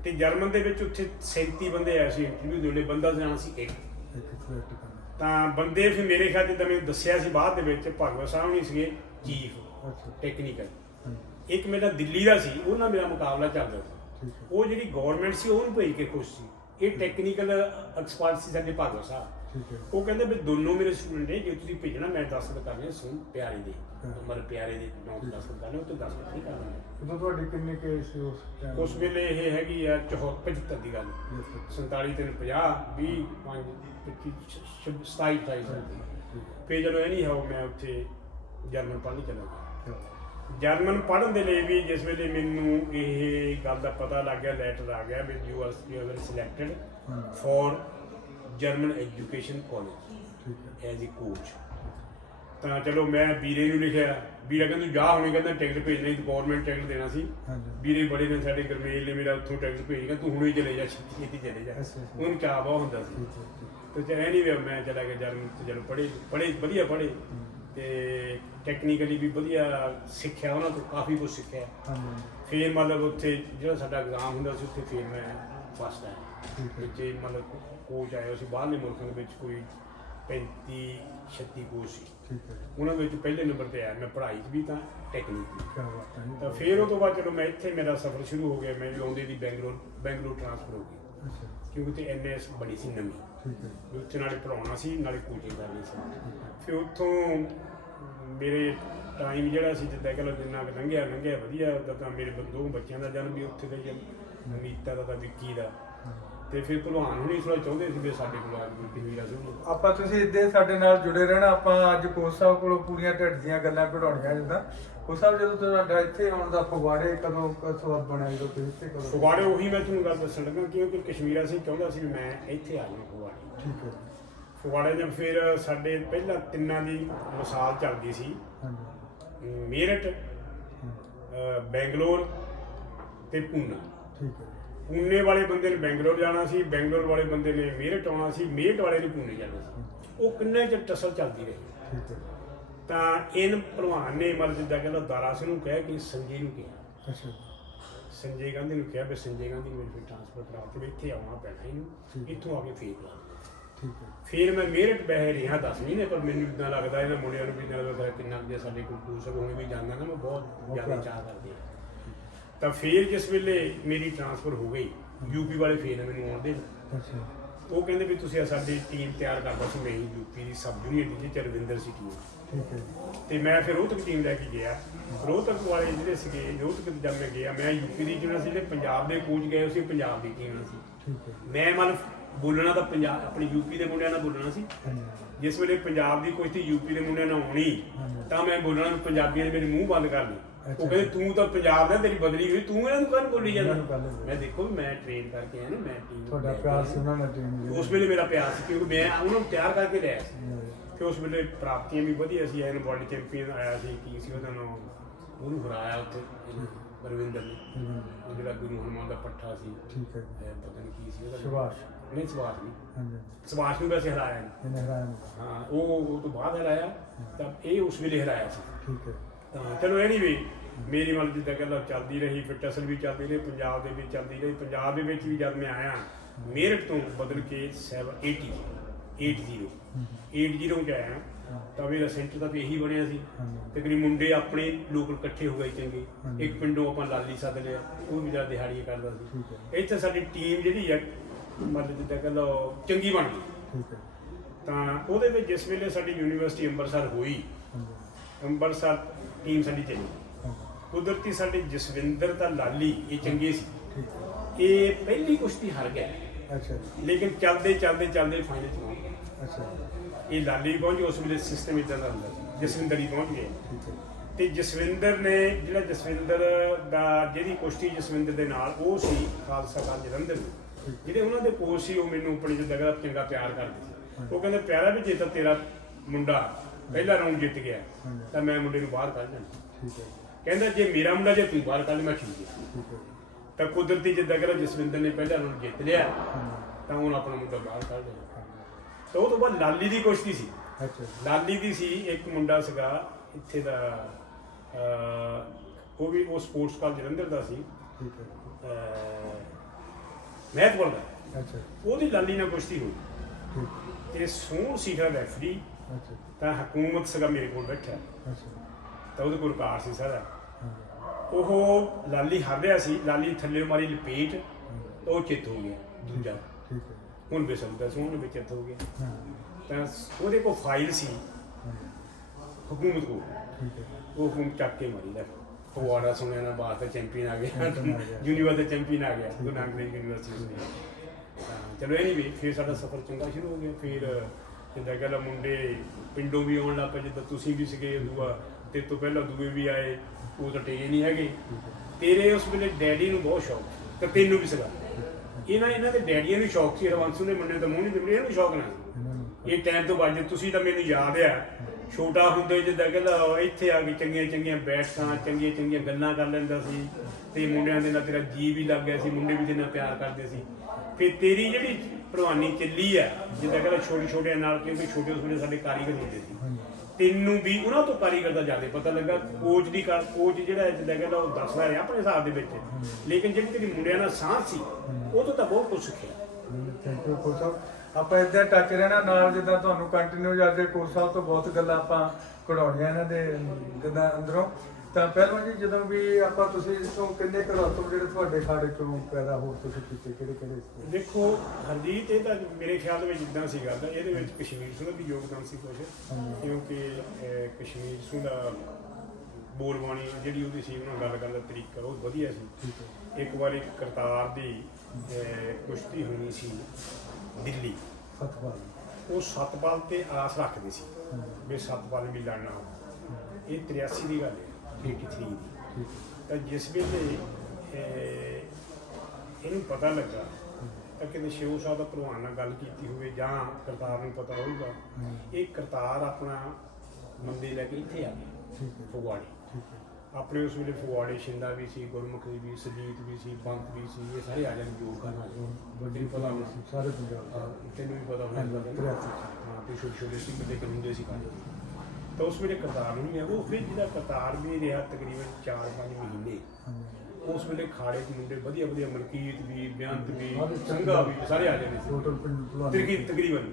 ਤੇ ਜਰਮਨ ਦੇ ਵਿੱਚ ਉੱਥੇ 37 ਬੰਦੇ ਆਏ ਸੀ ਇੰਟਰਵਿਊ ਦੇਣੇ, ਬੰਦਾ ਜਾਣਾ ਸੀ ਇੱਕ। ਤਾਂ ਬੰਦੇ ਫਿਰ ਮੇਰੇ ਖਿਆਲ ਜਿੱਦਾਂ ਮੈਨੂੰ ਦੱਸਿਆ ਸੀ ਬਾਅਦ ਦੇ ਵਿੱਚ ਭਾਗਵਤ ਸਾਹਿਬ ਨਹੀਂ ਸੀਗੇ ਚੀਫ ਟੈਕਨੀਕਲ। ਇੱਕ ਮੇਰਾ ਦਿੱਲੀ ਦਾ ਸੀ, ਉਹ ਨਾਲ ਮੇਰਾ ਮੁਕਾਬਲਾ ਚੱਲਦਾ ਸੀ। ਉਹ ਜਿਹੜੀ ਗਵਰਨਮੈਂਟ ਸੀ ਉਹਨੂੰ ਭੇਜ ਕੇ ਖੁਸ਼ ਸੀ। ਇਹ ਟੈਕਨੀਕਲ ਐਕਸਪਰਟ ਸੀ ਸਾਡੇ ਭਾਗਵਤ ਸਾਹਿਬ। ਉਹ ਕਹਿੰਦੇ ਵੀ ਦੋਨੋਂ ਮੇਰੇ ਸਟੂਡੈਂਟ ਨੇ, ਜੇ ਤੁਸੀਂ ਭੇਜਣਾ ਮੈਂ 10 ਕਰਨੇ ਸੁਣ ਪਿਆਰੇ ਦੇ ਮਰ ਪਿਆਰੇ ਦੇ 9-10 ਕਰਨੇ, ਉਹ ਤੇ 10 ਨਹੀਂ ਕਰਨਾ। ਉਦੋਂ ਤੁਹਾਡੇ ਕਿੰਨੇ ਕੇਸ ਸੀ ਉਸ ਵੇਲੇ? ਇਹ ਹੈਗੀ ਆ 74-75 ਦੀ ਗੱਲ। 47 3 50 20 5 25 27 28। ਫਿਰ ਜਦੋਂ ਇਹ ਨਹੀਂ ਹੋ ਮੈਂ ਉੱਥੇ ਜਰਮਨ ਪੜ੍ਹਨ ਚਲਾ ਗਿਆ। ਜਰਮਨ ਪੜ੍ਹਨ ਦੇ ਲਈ ਵੀ ਜਿਸ ਵੇਲੇ ਮੈਨੂੰ ਇਹ ਗੱਲ ਦਾ ਪਤਾ ਲੱਗ ਗਿਆ, ਲੈਟਰ ਆ ਗਿਆ ਵੀ you are selected for German education college as a coach. ਤਾਂ ਚਲੋ ਮੈਂ ਵੀਰੇ ਨੂੰ ਲਿਖਿਆ। ਵੀਰਾ ਕਹਿੰਦਾ ਤੂੰ ਜਾ ਹੁਣੇ, ਕਹਿੰਦਾ ਟਿਕਟ ਭੇਜਣੀ, ਗਵਰਨਮੈਂਟ ਟਿਕਟ ਦੇਣਾ ਸੀ। ਵੀਰੇ ਬੜੇ ਨੇ ਸਾਡੇ ਗਰਮੇਲ ਨੇ ਮੇਰਾ ਉੱਥੋਂ ਟਿਕਟ ਭੇਜ ਗਿਆ, ਤੂੰ ਹੁਣੇ ਚਲੇ ਜਾ, ਛੇਤੀ ਚਲੇ ਜਾ। ਉਹਨੂੰ ਚਾਅ ਬਹੁਤ ਹੁੰਦਾ ਸੀ। ਤੇ ਚਾਹੇ ਨਹੀਂ ਵੀ ਮੈਂ ਚਲਾ ਗਿਆ ਜਰਮਨ ਤੇ ਚਲੋ ਪੜ੍ਹੇ ਵਧੀਆ ਪੜ੍ਹੇ ਤੇ ਟੈਕਨੀਕਲੀ ਵੀ ਵਧੀਆ ਸਿੱਖਿਆ ਉਹਨਾਂ ਤੋਂ ਕਾਫੀ ਕੁਝ ਸਿੱਖਿਆ। ਫਿਰ ਮਤਲਬ ਉੱਥੇ ਜਿਹੜਾ ਸਾਡਾ ਐਗਜ਼ਾਮ ਹੁੰਦਾ ਸੀ ਉੱਥੇ ਫਿਰ ਮੈਂ ਫਸਟ ਆਇਆ ਵਿੱਚ ਮਤਲਬ ਕੋਚ ਆਏ ਸੀ ਬਾਹਰਲੇ ਮੁਲਕਾਂ ਦੇ ਵਿੱਚ ਕੋਈ 35-36 ਕੋਚ ਸੀ ਉਹਨਾਂ ਵਿੱਚ ਪਹਿਲੇ ਨੰਬਰ ਤੇ ਆਇਆ ਮੈਂ ਪੜ੍ਹਾਈ 'ਚ ਵੀ ਤਾਂ ਟੈਕਨੀਕ ਵੀ। ਤਾਂ ਫਿਰ ਉਹ ਤੋਂ ਬਾਅਦ ਜਦੋਂ ਮੈਂ ਇੱਥੇ ਮੇਰਾ ਸਫ਼ਰ ਸ਼ੁਰੂ ਹੋ ਗਿਆ ਮੈਂ ਆਉਂਦੇ ਦੀ ਬੈਂਗਲੌਰ ਟ੍ਰਾਂਸਫਰ ਹੋ ਗਈ ਕਿਉਂਕਿ ਉੱਥੇ NS ਬਣੀ ਸੀ ਨਵੀਂ ਉੱਥੇ ਨਾਲੇ ਪੜ੍ਹਾਉਣਾ ਸੀ ਨਾਲੇ ਕੋਚਿੰਗ ਕਰਨੀ ਸੀ। ਫਿਰ ਉੱਥੋਂ ਮੇਰੇ ਟਾਈਮ ਜਿਹੜਾ ਸੀ ਜਿੱਦਾਂ ਕਿ ਜਿੰਨਾ ਕੁ ਲੰਘਿਆ ਵਧੀਆ ਉੱਦਾਂ ਤਾਂ ਮੇਰੇ 2 ਬੱਚਿਆਂ ਦਾ ਜਨਮ ਵੀ ਉੱਥੇ ਦਾ ਹੀ ਅਮੀਤਾ ਦਾ ਤਾਂ ਵਿੱਕੀ ਦਾ ਤੇ ਫਿਰ ਭਲਵਾਨ ਹੁਣੀ ਥੋੜ੍ਹਾ ਚਾਹੁੰਦੇ ਸੀ ਵੀ ਸਾਡੇ ਕੋਲ ਆ ਕੋਈ ਵੀਰਾ ਸੀ ਆਪਾਂ ਤੁਸੀਂ ਇੱਦਾਂ ਸਾਡੇ ਨਾਲ ਜੁੜੇ ਰਹਿਣਾ। ਆਪਾਂ ਅੱਜ ਕੋਚ ਸਾਹਿਬ ਕੋਲੋਂ ਪੂਰੀਆਂ ਢਿੱਡ ਦੀਆਂ ਗੱਲਾਂ ਕਢਾਉਣੀਆਂ ਜਿੱਦਾਂ ਕੋਚ ਸਾਹਿਬ ਜਦੋਂ ਤੁਹਾਡਾ ਇੱਥੇ ਆਉਣ ਦਾ ਫਗਵਾੜੇ ਕਦੋਂ ਸਵਾਦ ਬਣਿਆ ਜਦੋਂ ਤੁਸੀਂ ਇੱਥੇ ਕਦੋਂ ਫਗਵਾੜੇ ਉਹੀ ਮੈਂ ਤੁਹਾਨੂੰ ਗੱਲ ਦੱਸਣ ਲੱਗਾ ਕਿਉਂਕਿ ਕਸ਼ਮੀਰਾ ਸਿੰਘ ਚਾਹੁੰਦਾ ਸੀ ਵੀ ਮੈਂ ਇੱਥੇ ਆ ਜਾਵਾਂ ਫਗਵਾੜੇ। ਠੀਕ ਹੈ। ਫਗਵਾੜੇ ਦੇ ਫਿਰ ਸਾਡੇ ਪਹਿਲਾਂ 3 ਦੀ ਮਿਸਾਲ ਚੱਲਦੀ ਸੀ ਮੇਰਠ ਬੈਂਗਲੌਰ ਤੇ ਪੂਨਾ। ਠੀਕ ਹੈ। ਪੂਨੇ ਵਾਲੇ ਬੰਦੇ ਨੇ ਬੈਂਗਲੌਰ ਜਾਣਾ ਸੀ ਬੈਂਗਲੌਰ ਵਾਲੇ ਬੰਦੇ ਨੇ ਮੇਰਠ ਆਉਣਾ ਸੀ ਮੇਰਠ ਵਾਲੇ ਨੇ ਪੂਨੇ ਜਾਣਾ ਸੀ। ਉਹ ਕਿੰਨੇ ਚਿਰ ਟਸਲ ਚੱਲਦੀ ਰਹੀ। ਠੀਕ ਹੈ। ਤਾਂ ਇਹਨ ਭਲਵਾਨ ਨੇ ਮਤਲਬ ਜਿੱਦਾਂ ਕਹਿੰਦਾ ਦਾਰਾ ਸਿੰਘ ਨੂੰ ਕਹਿ ਕੇ ਸੰਜੇ ਨੂੰ ਕਿਹਾ ਸੰਜੇ ਗਾਂਧੀ ਨੂੰ ਕਿਹਾ ਵੀ ਸੰਜੇ ਗਾਂਧੀ ਨੂੰ ਮੈਨੂੰ ਟ੍ਰਾਂਸਫਰ ਕਰਾ ਤੇ ਇੱਥੇ ਆਉਣਾ ਪੈਣਾ ਇਹਨੂੰ ਇੱਥੋਂ ਆ ਕੇ ਫੇਰ ਲਾ। ਠੀਕ ਹੈ। ਫਿਰ ਮੈਂ ਮੇਰਠ ਬਹਿ ਰਿਹਾ 10 ਮਹੀਨੇ ਪਰ ਮੈਨੂੰ ਇੱਦਾਂ ਲੱਗਦਾ ਇਹਨਾਂ ਮੁੰਡਿਆਂ ਨੂੰ ਵੀ ਇੱਦਾਂ ਲੱਗਦਾ ਕਿੰਨਾ ਜੇ ਸਾਡੇ ਕੋਲ ਕੋਚ ਹੋਣੇ ਵੀ ਜਾਂਦਾ ਨਾ ਮੈਂ ਬਹੁਤ ਜ਼ਿਆਦਾ ਚਾਹ ਕਰਦੀ ਹਾਂ। ਤਾਂ ਫਿਰ ਜਿਸ ਵੇਲੇ ਮੇਰੀ ਟ੍ਰਾਂਸਫਰ ਹੋ ਗਈ ਯੂਪੀ ਵਾਲੇ ਫੇਰ ਮੈਨੂੰ ਆਉਂਦੇ ਉਹ ਕਹਿੰਦੇ ਵੀ ਤੁਸੀਂ ਸਾਡੀ ਟੀਮ ਤਿਆਰ ਕਰਦਾ ਸੀ ਮੈਂ ਯੂਪੀ ਦੀ ਸਬ ਜੂਨੀਅਰ ਦੀ ਚ ਰਵਿੰਦਰ ਸੀ ਟੀਮ। ਠੀਕ ਹੈ। ਤੇ ਮੈਂ ਫਿਰ ਰੋਹਤਕ ਟੀਮ ਲੈ ਕੇ ਗਿਆ। ਰੋਹਤਕ ਵਾਲੇ ਜਿਹੜੇ ਸੀਗੇ ਰੋਹਤਕ ਜਦ ਮੈਂ ਗਿਆ ਮੈਂ ਯੂਪੀ ਦੀ ਜਿਹੜਾ ਸੀ ਜਿਹੜੇ ਪੰਜਾਬ ਦੇ ਕੋਚ ਗਏ ਸੀ ਪੰਜਾਬ ਦੀ ਟੀਮ ਸੀ। ਠੀਕ ਹੈ। ਮੈਂ ਮਤਲਬ ਬੋਲਣਾ ਤਾਂ ਪੰਜਾਬ ਆਪਣੀ ਯੂਪੀ ਦੇ ਮੁੰਡਿਆਂ ਨਾਲ ਬੋਲਣਾ ਸੀ। ਜਿਸ ਵੇਲੇ ਪੰਜਾਬ ਦੀ ਕੋਈ ਤੇ ਯੂਪੀ ਦੇ ਮੁੰਡਿਆਂ ਨਾਲ ਆਉਣੀ ਤਾਂ ਮੈਂ ਬੋਲਣਾ ਪੰਜਾਬੀਆਂ ਨੇ ਮੇਰੇ ਮੂੰਹ ਬੰਦ ਕਰ ਲਏ। ਉਹ ਕਹਿੰਦੇ ਤੂੰ ਤਾਂ ਪੰਜਾਬ ਦਾ ਤੇਰੀ ਬਦਲੀ ਹੋਈ ਤੂੰ ਇਹਨਾਂ ਨੂੰ ਕਾਹਨੂੰ ਬੋਲੀ ਜਾਂਦਾ। ਮੈਂ ਦੇਖੋ ਮੈਂ ਟ੍ਰੇਨ ਕਰਕੇ ਆਇਆ ਨਾ ਮੈਂ ਟੀਮ ਤੁਹਾਡਾ ਪਿਆਰ ਸੀ ਉਹਨਾਂ ਨਾਲ ਟੀਮ ਉਸ ਵੇਲੇ ਮੇਰਾ ਪਿਆਰ ਸੀ ਕਿਉਂਕਿ ਮੈਂ ਉਹਨਾਂ ਨੂੰ ਤਿਆਰ ਕਰਕੇ ਲਿਆ ਸੀ। ਫਿਰ ਉਸ ਵੇਲੇ ਪ੍ਰਾਪਤੀਆਂ ਵੀ ਵਧੀਆ ਸੀ। ਇਹਨੂੰ ਵਰਲਡ ਚੈਂਪੀਅਨ ਆਇਆ ਸੀ ਕੀ ਸੀ ਉਹਦਾ ਨਾਮ ਉਹਨੂੰ ਹਰਾਇਆ ਉੱਥੇ ਰਵਿੰਦਰ ਨੇ ਉਹ ਜਿਹੜਾ ਗੁਰੂ ਹਨੂੰਮਾਨ ਦਾ ਪੱਠਾ ਸੀ। ਠੀਕ ਹੈ। ਪਤਾ ਨਹੀਂ ਕੀ ਸੀ ਉਹਦਾ ਸੁਭਾਸ਼ ਨਹੀਂ ਸੁਭਾਸ਼ ਨਹੀਂ ਹਾਂਜੀ ਸੁਭਾਸ਼ ਨੂੰ ਵੈਸੇ ਹਰਾਇਆ ਇਹਨੇ ਹਰਾਇਆ ਹਾਂ ਉਹ ਤੋਂ ਬਾਅਦ ਹਰਾਇਆ ਤਾਂ ਇਹ ਉਸ ਵੇਲੇ ਹਰਾਇਆ ਸੀ। ਠੀਕ ਹੈ। ਤਾਂ ਚਲੋ ਐਨੀਵੇ ਮੇਰੀ ਮਤਲਬ ਜਿੱਦਾਂ ਕਹਿੰਦਾ ਚੱਲਦੀ ਰਹੀ ਫਿਰ ਟਸਲ ਵੀ ਚੱਲਦੀ ਰਹੀ ਪੰਜਾਬ ਦੇ ਵਿੱਚ ਚੱਲਦੀ ਰਹੀ। ਪੰਜਾਬ ਦੇ ਵਿੱਚ ਵੀ ਜਦ ਮੈਂ ਆਇਆ ਮੇਰਠ ਤੋਂ ਬਦਲ ਕੇ 80 ਚ ਆਇਆ ਤਾਂ ਮੇਰਾ ਸੈਂਟਰ ਦਾ ਵੀ ਇਹੀ ਬਣਿਆ ਸੀ। ਤਕਰੀਬਨ ਮੁੰਡੇ ਆਪਣੇ ਲੋਕਲ ਇਕੱਠੇ ਹੋ ਗਏ ਚੰਗੇ। ਇੱਕ ਪਿੰਡੋਂ ਆਪਾਂ ਲਾਲੀ ਸੱਦ ਲਿਆ ਉਹ ਵੀ ਜਦ ਦਿਹਾੜੀ ਕਰਦਾ ਸੀ। ਇੱਥੇ ਸਾਡੀ ਟੀਮ ਜਿਹੜੀ ਹੈ ਮਤਲਬ ਜਿੱਦਾਂ ਕਹਿੰਦਾ ਚੰਗੀ ਬਣ ਗਈ। ਤਾਂ ਉਹਦੇ ਵਿੱਚ ਜਿਸ ਵੇਲੇ ਸਾਡੀ ਯੂਨੀਵਰਸਿਟੀ ਅੰਮ੍ਰਿਤਸਰ ਹੋਈ ਅੰਮ੍ਰਿਤਸਰ ਟੀਮ ਸਾਡੀ ਚੱਲੀ। ਕੁਦਰਤੀ ਸਾਡੇ ਜਸਵਿੰਦਰ ਤਾਂ ਲਾਲੀ ਇਹ ਚੰਗੇ ਸੀ। ਇਹ ਪਹਿਲੀ ਕੁਸ਼ਤੀ ਹਾਰ ਗਿਆ ਲੇਕਿਨ ਚੱਲਦੇ ਫਾਈਨਲ ਚ ਪਹੁੰਚ ਗਏ। ਇਹ ਲਾਲੀ ਪਹੁੰਚ ਉਸ ਵੇਲੇ ਸਿਸਟਮ ਇੱਦਾਂ ਦਾ ਹੁੰਦਾ ਸੀ ਜਸਵਿੰਦਰ ਹੀ ਪਹੁੰਚ ਗਏ। ਤੇ ਜਸਵਿੰਦਰ ਨੇ ਜਿਹੜਾ ਜਸਵਿੰਦਰ ਦਾ ਜਿਹੜੀ ਕੁਸ਼ਤੀ ਜਸਵਿੰਦਰ ਦੇ ਨਾਲ ਉਹ ਸੀ ਖਾਲਸਾ ਕਾਲਜ ਜਲੰਧਰ ਜਿਹੜੇ ਉਹਨਾਂ ਦੇ ਕੋਚ ਸੀ ਉਹ ਮੈਨੂੰ ਆਪਣੀ ਜਗ੍ਹਾ ਚੰਗਾ ਪਿਆਰ ਕਰਦੇ ਸੀ। ਉਹ ਕਹਿੰਦੇ ਪਿਆਰਾ ਵੀ ਜੇ ਤਾਂ ਤੇਰਾ ਮੁੰਡਾ ਪਹਿਲਾ ਰਾਊਂਡ ਜਿੱਤ ਗਿਆ ਤਾਂ ਮੈਂ ਮੁੰਡੇ ਨੂੰ ਬਾਹਰ ਕੱਢ ਜਾਣਾ। ਕਹਿੰਦਾ ਜੇ ਮੇਰਾ ਮੁੰਡਾ ਜੇ ਤੂੰ ਬਾਹਰ ਕੱਢ ਮੈਂ ਠੀਕ ਹੈ। ਤਾਂ ਕੁਦਰਤੀ ਜਿੱਦਾਂ ਕਹਿੰਦਾ ਜਸਵਿੰਦਰ ਨੇ ਪਹਿਲਾ ਰਾਊਂਡ ਜਿੱਤ ਲਿਆ ਤਾਂ ਹੁਣ ਆਪਣਾ ਮੁੰਡਾ ਬਾਹਰ ਕੱਢ ਦੇਣਾ। ਤਾਂ ਉਹ ਤੋਂ ਬਾਅਦ ਲਾਲੀ ਦੀ ਕੁਸ਼ਤੀ ਸੀ। ਲਾਲੀ ਦੀ ਸੀ ਇੱਕ ਮੁੰਡਾ ਸੀਗਾ ਇੱਥੇ ਦਾ ਉਹ ਵੀ ਉਹ ਸਪੋਰਟਸ ਕਾਲਜ ਜਲੰਧਰ ਦਾ ਸੀ ਮਹਿਤਪੁਰ ਦਾ। ਉਹਦੀ ਲਾਲੀ ਨਾਲ ਕੁਸ਼ਤੀ ਹੋਈ ਤੇ ਸੋਹਣ ਸੀਗਾ ਰੈਫਰੀ ਤਾਂ ਹਕੂਮਤ ਸੀਗਾ ਮੇਰੇ ਕੋਲ ਬੈਠਾ ਤਾਂ ਉਹਦੇ ਕੋਲ ਕਾਰ ਸੀ ਸਾਰਾ। ਉਹ ਲਾਲੀ ਹਾਰ ਰਿਹਾ ਸੀ ਲਾਲੀ ਥੱਲੇ ਮਾਰੀ ਲਪੇਟ ਉਹ ਚਿੱਤ ਹੋ ਗਿਆ ਦੂਜਾ ਹੁਣ ਬੇਸਮਦਾ ਸੋਹਣ ਵਿੱਚ ਚਿੱਤ ਹੋ ਗਿਆ। ਤਾਂ ਉਹਦੇ ਕੋਲ ਫਾਈਲ ਸੀ ਹਕੂਮਤ ਕੋਲ ਉਹ ਹੁਣ ਚੱਕ ਕੇ ਮਾਰੀ ਦਾ ਫਗਵਾੜਾ ਸੁਣਿਆ ਨਾ ਬਾਤ ਚੈਂਪੀਅਨ ਆ ਗਿਆ ਯੂਨੀਵਰਸਿਟੀ ਚੈਂਪੀਅਨ ਆ ਗਿਆ ਗੁਰੂ ਨਾਨਕ ਦੇਵ ਯੂਨੀਵਰਸਿਟੀ। ਚਲੋ ਐਨੀਵੇ ਫਿਰ ਸਾਡਾ ਸਫ਼ਰ ਚੰਗਾ ਸ਼ੁਰੂ ਹੋ ਗਿਆ। ਫਿਰ ਜਿੱਦਾਂ ਕਹਿੰਦਾ ਮੁੰਡੇ ਪਿੰਡੋਂ ਵੀ ਆਉਣ ਲੱਗ ਪਏ ਜਿੱਦਾਂ ਤੁਸੀਂ ਵੀ ਸੀਗੇ ਦੂਆ ਤੇ ਤੋਂ ਪਹਿਲਾਂ ਦੂਏ ਵੀ ਆਏ ਉਹ ਤਾਂ ਟੇ ਨਹੀਂ ਹੈਗੇ। ਤੇਰੇ ਉਸ ਵੇਲੇ ਡੈਡੀ ਨੂੰ ਬਹੁਤ ਸ਼ੌਕ ਤੇ ਤੈਨੂੰ ਵੀ ਸੀਗਾ। ਇਹਨਾਂ ਦੇ ਡੈਡੀਆਂ ਨੂੰ ਸ਼ੌਕ ਸੀ ਹਰਵੰਸ ਦੇ ਮੁੰਡੇ ਦਾ ਮੂੰਹ ਨਹੀਂ ਦਿੰਦੇ ਇਹਨੂੰ ਸ਼ੌਕ ਨਾ ਇਹ ਟਾਈਮ ਤੋਂ ਬਾਅਦ ਤੁਸੀਂ ਤਾਂ ਮੈਨੂੰ ਯਾਦ ਆ ਛੋਟਾ ਹੁੰਦੇ ਜਿੱਦਾਂ ਕਹਿੰਦਾ ਇੱਥੇ ਆ ਕੇ ਚੰਗੀਆਂ ਚੰਗੀਆਂ ਬੈਠਕਾਂ ਚੰਗੀਆਂ ਚੰਗੀਆਂ ਗੱਲਾਂ ਕਰ ਲੈਂਦਾ ਸੀ ਤੇ ਮੁੰਡਿਆਂ ਦੇ ਨਾਲ ਤੇਰਾ ਜੀ ਵੀ ਲੱਗ ਗਿਆ ਸੀ, ਮੁੰਡੇ ਵੀ ਤੇਰੇ ਨਾਲ ਪਿਆਰ ਕਰਦੇ ਸੀ। ਫਿਰ ਤੇਰੀ ਜਿਹੜੀ ਭਲਵਾਨੀ ਚੱਲੀ ਆ ਜਿੱਦਾਂ ਕਹਿੰਦਾ ਛੋਟੇ ਛੋਟਿਆਂ ਨਾਲ, ਕਿਉਂਕਿ ਛੋਟੇ ਉਸ ਵੇਲੇ ਸਾਡੇ ਕਾਰੀਗਰ ਹੁੰਦੇ ਸੀ, ਤੈਨੂੰ ਵੀ ਉਹਨਾਂ ਤੋਂ ਕਾਰੀਗਰ ਦਾ ਜ਼ਿਆਦਾ ਪਤਾ ਲੱਗਾ। ਕੋਚ ਜਿਹੜਾ ਜਿੱਦਾਂ ਕਹਿੰਦਾ ਉਹ ਦੱਸਦਾ ਰਿਹਾ ਆਪਣੇ ਹਿਸਾਬ ਦੇ ਵਿੱਚ, ਲੇਕਿਨ ਜਿਹੜੀ ਤੇਰੀ ਮੁੰਡਿਆਂ ਨਾਲ ਸਾਂਝ ਸੀ ਉਹ ਤੋਂ ਤਾਂ ਬਹੁਤ ਕੁਝ ਸਿੱਖਿਆ। ਥੈਂਕ ਯੂ ਕੋਚ ਸਾਹਿਬ। ਆਪਾਂ ਇੱਦਾਂ ਟੱਚ ਰਹਿਣਾ ਨਾਲ, ਜਿੱਦਾਂ ਤੁਹਾਨੂੰ ਕੰਟੀਨਿਊ ਜਾਂਦੇ ਕੋਚ ਸਾਹਿਬ ਤੋਂ ਬਹੁਤ ਗੱਲਾਂ ਆਪਾਂ ਕਢਾਉਣੀਆਂ ਇਹਨਾਂ ਦੇ ਜਿੱਦਾਂ ਅੰਦਰੋਂ। ਤਾਂ ਪਹਿਲਾਂ ਜੀ ਜਦੋਂ ਵੀ ਆਪਾਂ ਤੁਸੀਂ ਤੋਂ ਕਿੰਨੇ ਘਰਾਂ ਤੋਂ ਜਿਹੜੇ ਤੁਹਾਡੇ ਖਾੜੇ ਚੋਂ ਪੈਦਾ ਹੋ ਤੁਸੀਂ ਕੀਤੇ, ਕਿਹੜੇ ਦੇਖੋ ਹਰਜੀਤ, ਇਹ ਤਾਂ ਮੇਰੇ ਖਿਆਲ ਦੇ ਵਿੱਚ ਜਿੱਦਾਂ ਸੀ ਗੱਲ, ਇਹਦੇ ਵਿੱਚ ਕਸ਼ਮੀਰ ਸਿੰਘ ਦਾ ਵੀ ਯੋਗਦਾਨ ਸੀ ਕੁਝ, ਕਿਉਂਕਿ ਕਸ਼ਮੀਰ ਸਿੰਘ ਦਾ ਬੋਲਬਾਣੀ ਜਿਹੜੀ ਉਹਦੀ ਸੀ, ਉਹਨਾਂ ਗੱਲ ਕਰਨ ਦਾ ਤਰੀਕਾ ਬਹੁਤ ਵਧੀਆ ਸੀ। ਇੱਕ ਵਾਰ ਇੱਕ ਕਰਤਾਰ ਦੀ ਕੁਸ਼ਤੀ ਹੋਣੀ ਸੀ ਦਿੱਲੀ, ਉਹ ਸਤਪਾਲ ਤੇ ਆਸ ਰੱਖਦੇ ਸੀ ਵੀ ਸਤਪਾਲ ਵੀ ਲੜਨਾ। ਇਹ 83 ਦੀ ਗੱਲ ਹੈ, 83 ਦੀ। ਤਾਂ ਜਿਸ ਵੇਲੇ ਇਹਨੂੰ ਪਤਾ ਲੱਗਾ ਤਾਂ ਕਿਤੇ ਸ਼ਿਵ ਸਾਹਿਬ ਦਾ ਭਲਵਾਨ ਨਾਲ ਗੱਲ ਕੀਤੀ ਹੋਵੇ ਜਾਂ ਕਰਤਾਰ ਨੂੰ ਪਤਾ ਹੋਊਗਾ, ਇਹ ਕਰਤਾਰ ਆਪਣਾ ਮੰਦੇ ਲੈ ਕੇ ਇੱਥੇ ਆ ਗਿਆ ਫਗਵਾੜੇ। ਆਪਣੇ ਉਸ ਵੇਲੇ ਫਗਵਾੜੇ ਸ਼ਿੰਦਾ ਵੀ ਸੀ, ਗੁਰਮੁਖੀ ਵੀ, ਸੁਜੀਤ ਵੀ ਸੀ, ਬੰਤ ਵੀ ਸੀ, ਇਹ ਸਾਰੇ ਆ ਜਾਣ ਯੋਗ ਕਰਨ ਵਾਲੇ ਵੱਡੇ ਪਤਾ ਹੋਣਾ ਸਾਰੇ ਪੰਜਾਬ, ਤੈਨੂੰ ਵੀ ਪਤਾ ਹੋਣਾ। ਹਾਂ, ਤੇ ਛੋਟੇ ਛੋਟੇ ਸੀ ਕਿਤੇ ਹੁੰਦੇ ਸੀ ਕਾਲੇ। ਤਾਂ ਉਸ ਵੇਲੇ ਕਰਤਾਰ ਨੂੰ ਨਹੀਂ ਆ, ਉਹ ਫਿਰ ਜਿਹੜਾ ਕਰਤਾਰ ਵੀ ਰਿਹਾ ਤਕਰੀਬਨ 4-5 ਮਹੀਨੇ, ਉਸ ਵੇਲੇ ਖਾੜੇ ਦੇ ਮੁੰਡੇ ਵਧੀਆ ਵਧੀਆ, ਮਲਕੀਤ ਵੀ, ਬੇਅੰਤ ਵੀ, ਸੰਘਾ ਵੀ, ਸਾਰੇ ਆ ਜਾਂਦੇ ਸੀ ਤਕਰੀਬਨ।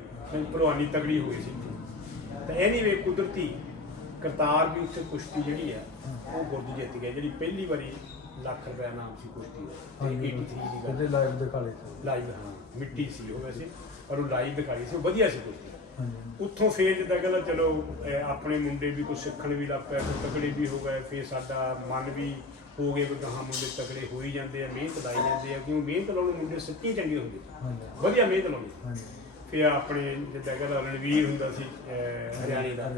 ਭਲਵਾਨੀ ਤਗੜੀ ਹੋ ਗਈ ਸੀ। ਤਾਂ ਐਨੀਵੇ ਕੁਦਰਤੀ ਕਰਤਾਰ ਵੀ ਉੱਥੇ ਕੁਸ਼ਤੀ ਜਿਹੜੀ ਆ ਉਹ ਗੁਰਦੀ ਜਿੱਤ ਗਿਆ, ਜਿਹੜੀ ਪਹਿਲੀ ਵਾਰੀ ਲੱਖ ਰੁਪਇਆ ਨਾਮ ਸੀ ਕੁਸ਼ਤੀ ਦਾ। 83 ਦੀ ਗੱਲ, ਲਾਈਵ ਦਿਖਾਲੇ ਲਾਈਵ, ਹਾਂ ਮਿੱਟੀ ਸੀ ਉਹ ਵੈਸੇ, ਪਰ ਉਹ ਲਾਈਵ ਦਿਖਾਈ ਸੀ, ਉਹ ਵਧੀਆ ਸੀ ਕੁਸ਼ਤੀ। ਉੱਥੋਂ ਫੇਰ ਜਿੱਦਾਂ ਕਹਿੰਦਾ ਚਲੋ ਆਪਣੇ ਮੁੰਡੇ ਵੀ ਕੁਛ ਸਿੱਖਣ ਵੀ ਲੱਗ ਪਏ, ਕੁਛ ਤਕੜੇ ਵੀ ਹੋ ਗਏ, ਫਿਰ ਸਾਡਾ ਮਨ ਵੀ ਹੋ ਗਏ ਵੀ ਗਾਹਾਂ ਮੁੰਡੇ ਤਕੜੇ ਹੋ ਹੀ ਜਾਂਦੇ ਆ, ਮਿਹਨਤ ਲਾਈ ਜਾਂਦੇ ਆ, ਕਿਉਂ ਮਿਹਨਤ ਲਾਉਣ ਮੁੰਡੇ ਸੱਚੀ ਚੰਗੇ ਹੁੰਦੇ, ਵਧੀਆ ਮਿਹਨਤ ਲਾਉਂਦੇ। ਫਿਰ ਆਪਣੇ ਜਿੱਦਾਂ ਕਹਿੰਦਾ ਰਣਵੀਰ ਹੁੰਦਾ ਸੀ ਹਰਿਆਣੇ ਦਾ,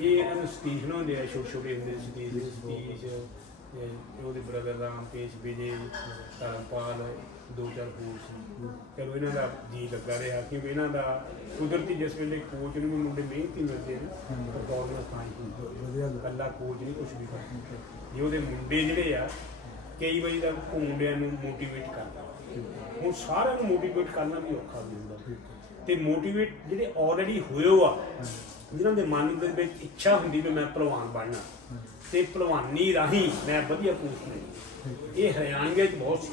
ਇਹ ਇਹਨਾਂ ਨੂੰ ਸਤੀਸ਼ ਬਣਾਉਂਦੇ ਆ, ਛੋਟੇ ਛੋਟੇ ਹੁੰਦੇ ਸਤੀਸ਼, ਉਹਦੇ ਬ੍ਰਦਰ ਰਾਮਪੇਸ਼, ਵਿਜੇ, ਧਰਮਪਾਲ, 2-4 ਹੋਰ ਸੀ। ਚਲੋ ਇਹਨਾਂ ਦਾ ਜੀ ਲੱਗਾ ਰਿਹਾ, ਕਿਉਂਕਿ ਇਹਨਾਂ ਦਾ ਕੁਦਰਤੀ ਜਿਸ ਵੇਲੇ ਕੋਚ ਨੂੰ ਵੀ ਮੁੰਡੇ ਮਿਹਨਤੀ ਮਿਲਦੇ ਨੇ, ਪਰਫਾਰਮੈਂਸ ਤਾਂ ਹੀ ਹੁੰਦੀ, ਇਕੱਲਾ ਕੋਚ ਨਹੀਂ ਕੁਛ ਵੀ ਕਰਦਾ। ਜੇ ਉਹਦੇ ਮੁੰਡੇ ਜਿਹੜੇ ਆ ਕਈ ਵਾਰੀ ਤਾਂ ਉਹ ਮੁੰਡਿਆਂ ਨੂੰ ਮੋਟੀਵੇਟ ਕਰਦਾ, ਹੁਣ ਸਾਰਿਆਂ ਨੂੰ ਮੋਟੀਵੇਟ ਕਰਨਾ ਵੀ ਔਖਾ ਵੀ ਹੁੰਦਾ। ਤੇ ਮੋਟੀਵੇਟ ਜਿਹੜੇ ਆਲਰੇਡੀ ਹੋਏ ਆ, ਜਿਨ੍ਹਾਂ ਦੇ ਮਨ ਦੇ ਵਿੱਚ ਇੱਛਾ ਹੁੰਦੀ ਵੀ ਮੈਂ ਭਲਵਾਨ ਬਣਨਾ ਤੇ ਭਲਵਾਨੀ ਰਾਹੀਂ ਮੈਂ ਵਧੀਆ ਪੋਸਟ ਲੈਣੀ, ਇਹ ਹਰਿਆਣੇ ਵਿੱਚ ਬਹੁਤ ਸੀ,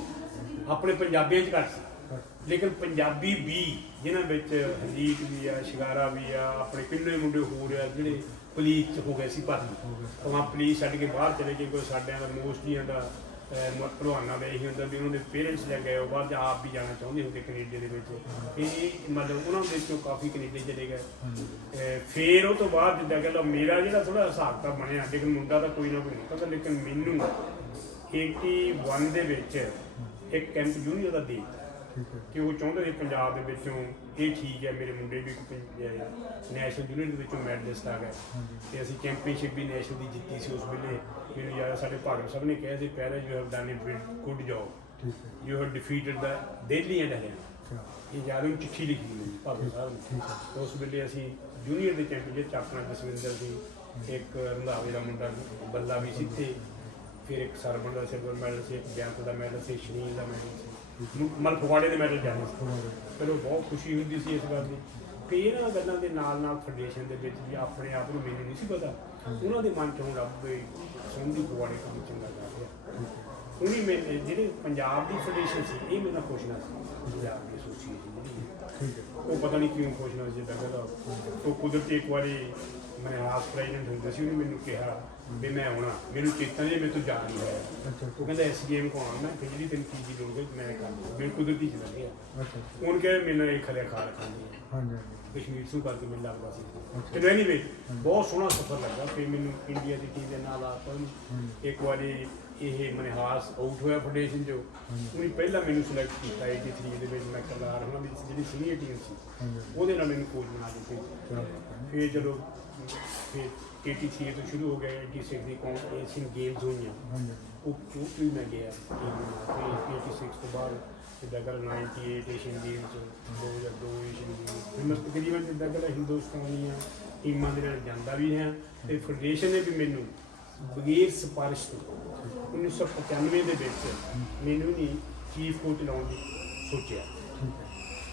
ਆਪਣੇ ਪੰਜਾਬੀਆਂ 'ਚ ਘੱਟ ਸੀ। ਲੇਕਿਨ ਪੰਜਾਬੀ ਵੀ ਜਿਨ੍ਹਾਂ ਵਿੱਚ ਹਰਜੀਤ ਵੀ ਆ, ਸ਼ਿਗਾਰਾ ਵੀ ਆ, ਆਪਣੇ ਕਿੰਨੇ ਮੁੰਡੇ ਹੋ ਰਿਹਾ ਜਿਹੜੇ ਪੁਲਿਸ 'ਚ ਹੋ ਗਏ ਸੀ ਭਰਤੀ, ਤਾਂ ਪੁਲਿਸ ਛੱਡ ਕੇ ਬਾਹਰ ਚਲੇ ਗਏ। ਕੋਈ ਸਾਡਿਆਂ ਦਾ ਮੋਸਟਲੀਆਂ ਦਾ ਭਲਵਾਨਾਂ ਦਾ ਇਹੀ ਹੁੰਦਾ ਵੀ ਉਹਨਾਂ ਦੇ ਪੇਰੈਂਟਸ ਲੈ ਗਏ, ਉਹ ਬਾਅਦ ਆਪ ਵੀ ਜਾਣਾ ਚਾਹੁੰਦੇ ਹੁੰਦੇ ਕੈਨੇਡਾ ਦੇ ਵਿੱਚ। ਇਹ ਮਤਲਬ ਉਹਨਾਂ ਦੇ ਵਿੱਚੋਂ ਕਾਫੀ ਕੈਨੇਡਾ ਚਲੇ ਗਏ। ਫਿਰ ਉਹ ਤੋਂ ਬਾਅਦ ਜਿੱਦਾਂ ਕਹਿੰਦਾ ਮੇਰਾ ਜਿਹੜਾ ਥੋੜ੍ਹਾ ਹਿਸਾਬ ਤਾਂ ਬਣਿਆ, ਲੇਕਿਨ ਮੁੰਡਾ ਤਾਂ ਕੋਈ ਨਾ ਕੋਈ ਨਹੀਂ ਪਤਾ। ਲੇਕਿਨ ਮੈਨੂੰ 81 ਦੇ ਵਿੱਚ ਇੱਕ ਕੈਂਪ ਜੂਨੀਅਰ ਦਾ ਦੇ ਕਿ ਉਹ ਚਾਹੁੰਦੇ ਸੀ ਪੰਜਾਬ ਦੇ ਵਿੱਚੋਂ ਇਹ ਠੀਕ ਹੈ ਮੇਰੇ ਮੁੰਡੇ ਵੀ ਨੈਸ਼ਨਲ ਜੂਨੀਅਰ ਦੇ ਵਿੱਚੋਂ ਮੈਡਲਿਸਟ ਆ ਗਏ, ਤੇ ਅਸੀਂ ਚੈਂਪੀਅਨਸ਼ਿਪ ਵੀ ਨੈਸ਼ਨਲ ਦੀ ਜਿੱਤੀ ਸੀ। ਉਸ ਵੇਲੇ ਮੈਨੂੰ ਯਾਦ ਸਾਡੇ ਭਾਰਤ ਸਾਹਿਬ ਨੇ ਕਿਹਾ ਸੀ ਪਹਿਲਾਂ you have done it good job, you have defeated the Delhi and Haryana. ਇਹ ਯਾਦ ਨੂੰ ਚਿੱਠੀ ਲਿਖੀ ਹੋਈ ਭਾਰਤ ਸਾਹਿਬ ਨੇ। ਉਸ ਵੇਲੇ ਅਸੀਂ ਜੂਨੀਅਰ ਦੇ ਚੈਂਪੀਅਨਸ਼ਿਪ 'ਚ ਆਪਣਾ ਜਸਵਿੰਦਰ ਸੀ, ਇੱਕ ਰੰਧਾਵੇ ਦਾ ਮੁੰਡਾ ਬੱਲਾ ਵੀ ਸੀ, ਤੇ ਫਿਰ ਇੱਕ ਸਰਬਣ ਦਾ ਸਿਲਵਰ ਮੈਡਲ ਸੀ, ਇੱਕ ਬੇਅੰਤ ਦਾ ਮੈਡਲ ਸੀ, ਸ਼ਨੀਲ ਦਾ ਮੈਡਲ ਸੀ, ਮਤਲਬ ਫਗਵਾੜੇ ਦੇ ਮੈਡਲ ਜਾਣੇ ਸੀ। ਫਿਰ ਉਹ ਬਹੁਤ ਖੁਸ਼ੀ ਹੁੰਦੀ ਸੀ ਇਸ ਗੱਲ ਦੀ। ਫਿਰ ਇਹਨਾਂ ਗੱਲਾਂ ਦੇ ਨਾਲ ਨਾਲ ਫੈਡਰੇਸ਼ਨ ਦੇ ਵਿੱਚ ਵੀ ਆਪਣੇ ਆਪ ਨੂੰ ਮੈਨੂੰ ਨਹੀਂ ਸੀ ਪਤਾ, ਉਹਨਾਂ ਦੇ ਮਨ 'ਚ ਹੁਣ ਰੱਬ ਸੋਹਣੀ ਫਗਵਾੜੇ ਕੰਮ ਚੰਗਾ ਕਰ ਰਿਹਾ। ਉਹਨੀ ਮੇਰੇ ਜਿਹੜੇ ਪੰਜਾਬ ਦੀ ਫੈਡਰੇਸ਼ਨ ਸੀ ਇਹ ਮੇਰੇ ਨਾਲ ਖੁਸ਼ ਨਾ ਸੀ, ਪੰਜਾਬ ਦੀ ਐਸੋਸੀਏਸ਼ਨ ਜਿਹੜੀ ਉਹ ਪਤਾ ਨਹੀਂ ਕਿਉਂ ਖੁਸ਼ ਨਾ ਸੀ। ਜਿੱਦਾਂ ਕਹਿੰਦਾ ਉਹ ਕੁਦਰਤੀ ਇੱਕ ਵਾਰੀ ਮਨਿਹਾਸ ਪ੍ਰੈਜ਼ੀਡੈਂਟ ਹੁੰਦੇ ਸੀ, ਉਹਨੇ ਮੈਨੂੰ ਕਿਹਾ ਵੀ ਮੈਂ ਆਉਣਾ, ਮੈਨੂੰ ਚੇਤਾ ਨਹੀਂ ਮੇਰੇ ਤੋਂ ਜਾ ਨਹੀਂ ਹੋਇਆ। ਉਹ ਕਹਿੰਦਾ SGM ਕੋ ਆਉਣਾ, ਫਿਰ ਜਿਹੜੀ ਤੈਨੂੰ ਕੀ ਦੀ ਲੋੜ ਹੈ ਮੈਂ ਕਰ ਲਵਾਂ, ਮੈਨੂੰ ਕੁਦਰਤੀ ਚ ਲੱਗਿਆ। ਉਹਨੇ ਕਿਹਾ ਮੇਰੇ ਨਾਲ ਇਹ ਖਲਿਆ ਖਾ ਰੱਖਾਂਗੇ ਕਸ਼ਮੀਰ ਤੋਂ ਕਰਕੇ ਮੈਨੂੰ ਲੱਗਦਾ ਸੀ। ਤੇ ਐਨੀਵੇ ਬਹੁਤ ਸੋਹਣਾ ਸਫ਼ਰ ਲੱਗਾ। ਫਿਰ ਮੈਨੂੰ ਇੰਡੀਆ ਦੀ ਟੀਮ ਦੇ ਨਾਲ ਆਪਾਂ ਇੱਕ ਵਾਰੀ ਇਹ ਮਨਿਹਾਸ ਆਊਟ ਹੋਇਆ ਫੈਡਰੇਸ਼ਨ 'ਚੋਂ, ਉਹਨੇ ਪਹਿਲਾਂ ਮੈਨੂੰ ਸਿਲੈਕਟ ਕੀਤਾ 83 ਦੇ ਵਿੱਚ। ਮੈਂ ਕਰਦਾਰ ਉਹਨਾਂ ਦੀ ਜਿਹੜੀ ਸੀਨੀਅਰ ਟੀਮ ਸੀ ਉਹਦੇ ਨਾਲ ਮੈਨੂੰ ਕੋਚ ਬਣਾ ਦਿੱਤੇ। ਫਿਰ ਜਦੋਂ ਫਿਰ 83 ਤੋਂ ਸ਼ੁਰੂ ਹੋ ਗਿਆ, 86 ਦੀ ਏਸ਼ੀਅਨ ਗੇਮਸ ਹੋਈਆਂ, ਉਹ ਵੀ ਮੈਂ ਗਿਆ। ਫਿਰ 86 ਤੋਂ ਬਾਅਦ ਜਿੱਦਾਂ ਕਰ 98 ਏਸ਼ੀਅਨ ਗੇਮਸ, 2002 ਏਸ਼ੀਅਨ ਗੇਮਸ, ਫਿਰ ਮੈਂ ਤਕਰੀਬਨ ਜਿੱਦਾਂ ਕਰ ਹਿੰਦੁਸਤਾਨੀਆਂ ਟੀਮਾਂ ਦੇ ਨਾਲ ਜਾਂਦਾ ਵੀ ਹਾਂ ਤੇ ਫੈਡਰੇਸ਼ਨ ਨੇ ਵੀ ਮੈਨੂੰ ਬਗੈਰ ਸਿਫਾਰਿਸ਼ ਤੋਂ 1995 ਦੇ ਵਿੱਚ ਮੈਨੂੰ ਨਹੀਂ ਚੀਫ ਕੋਚ ਲਾਉਣ ਦੀ ਸੋਚਿਆ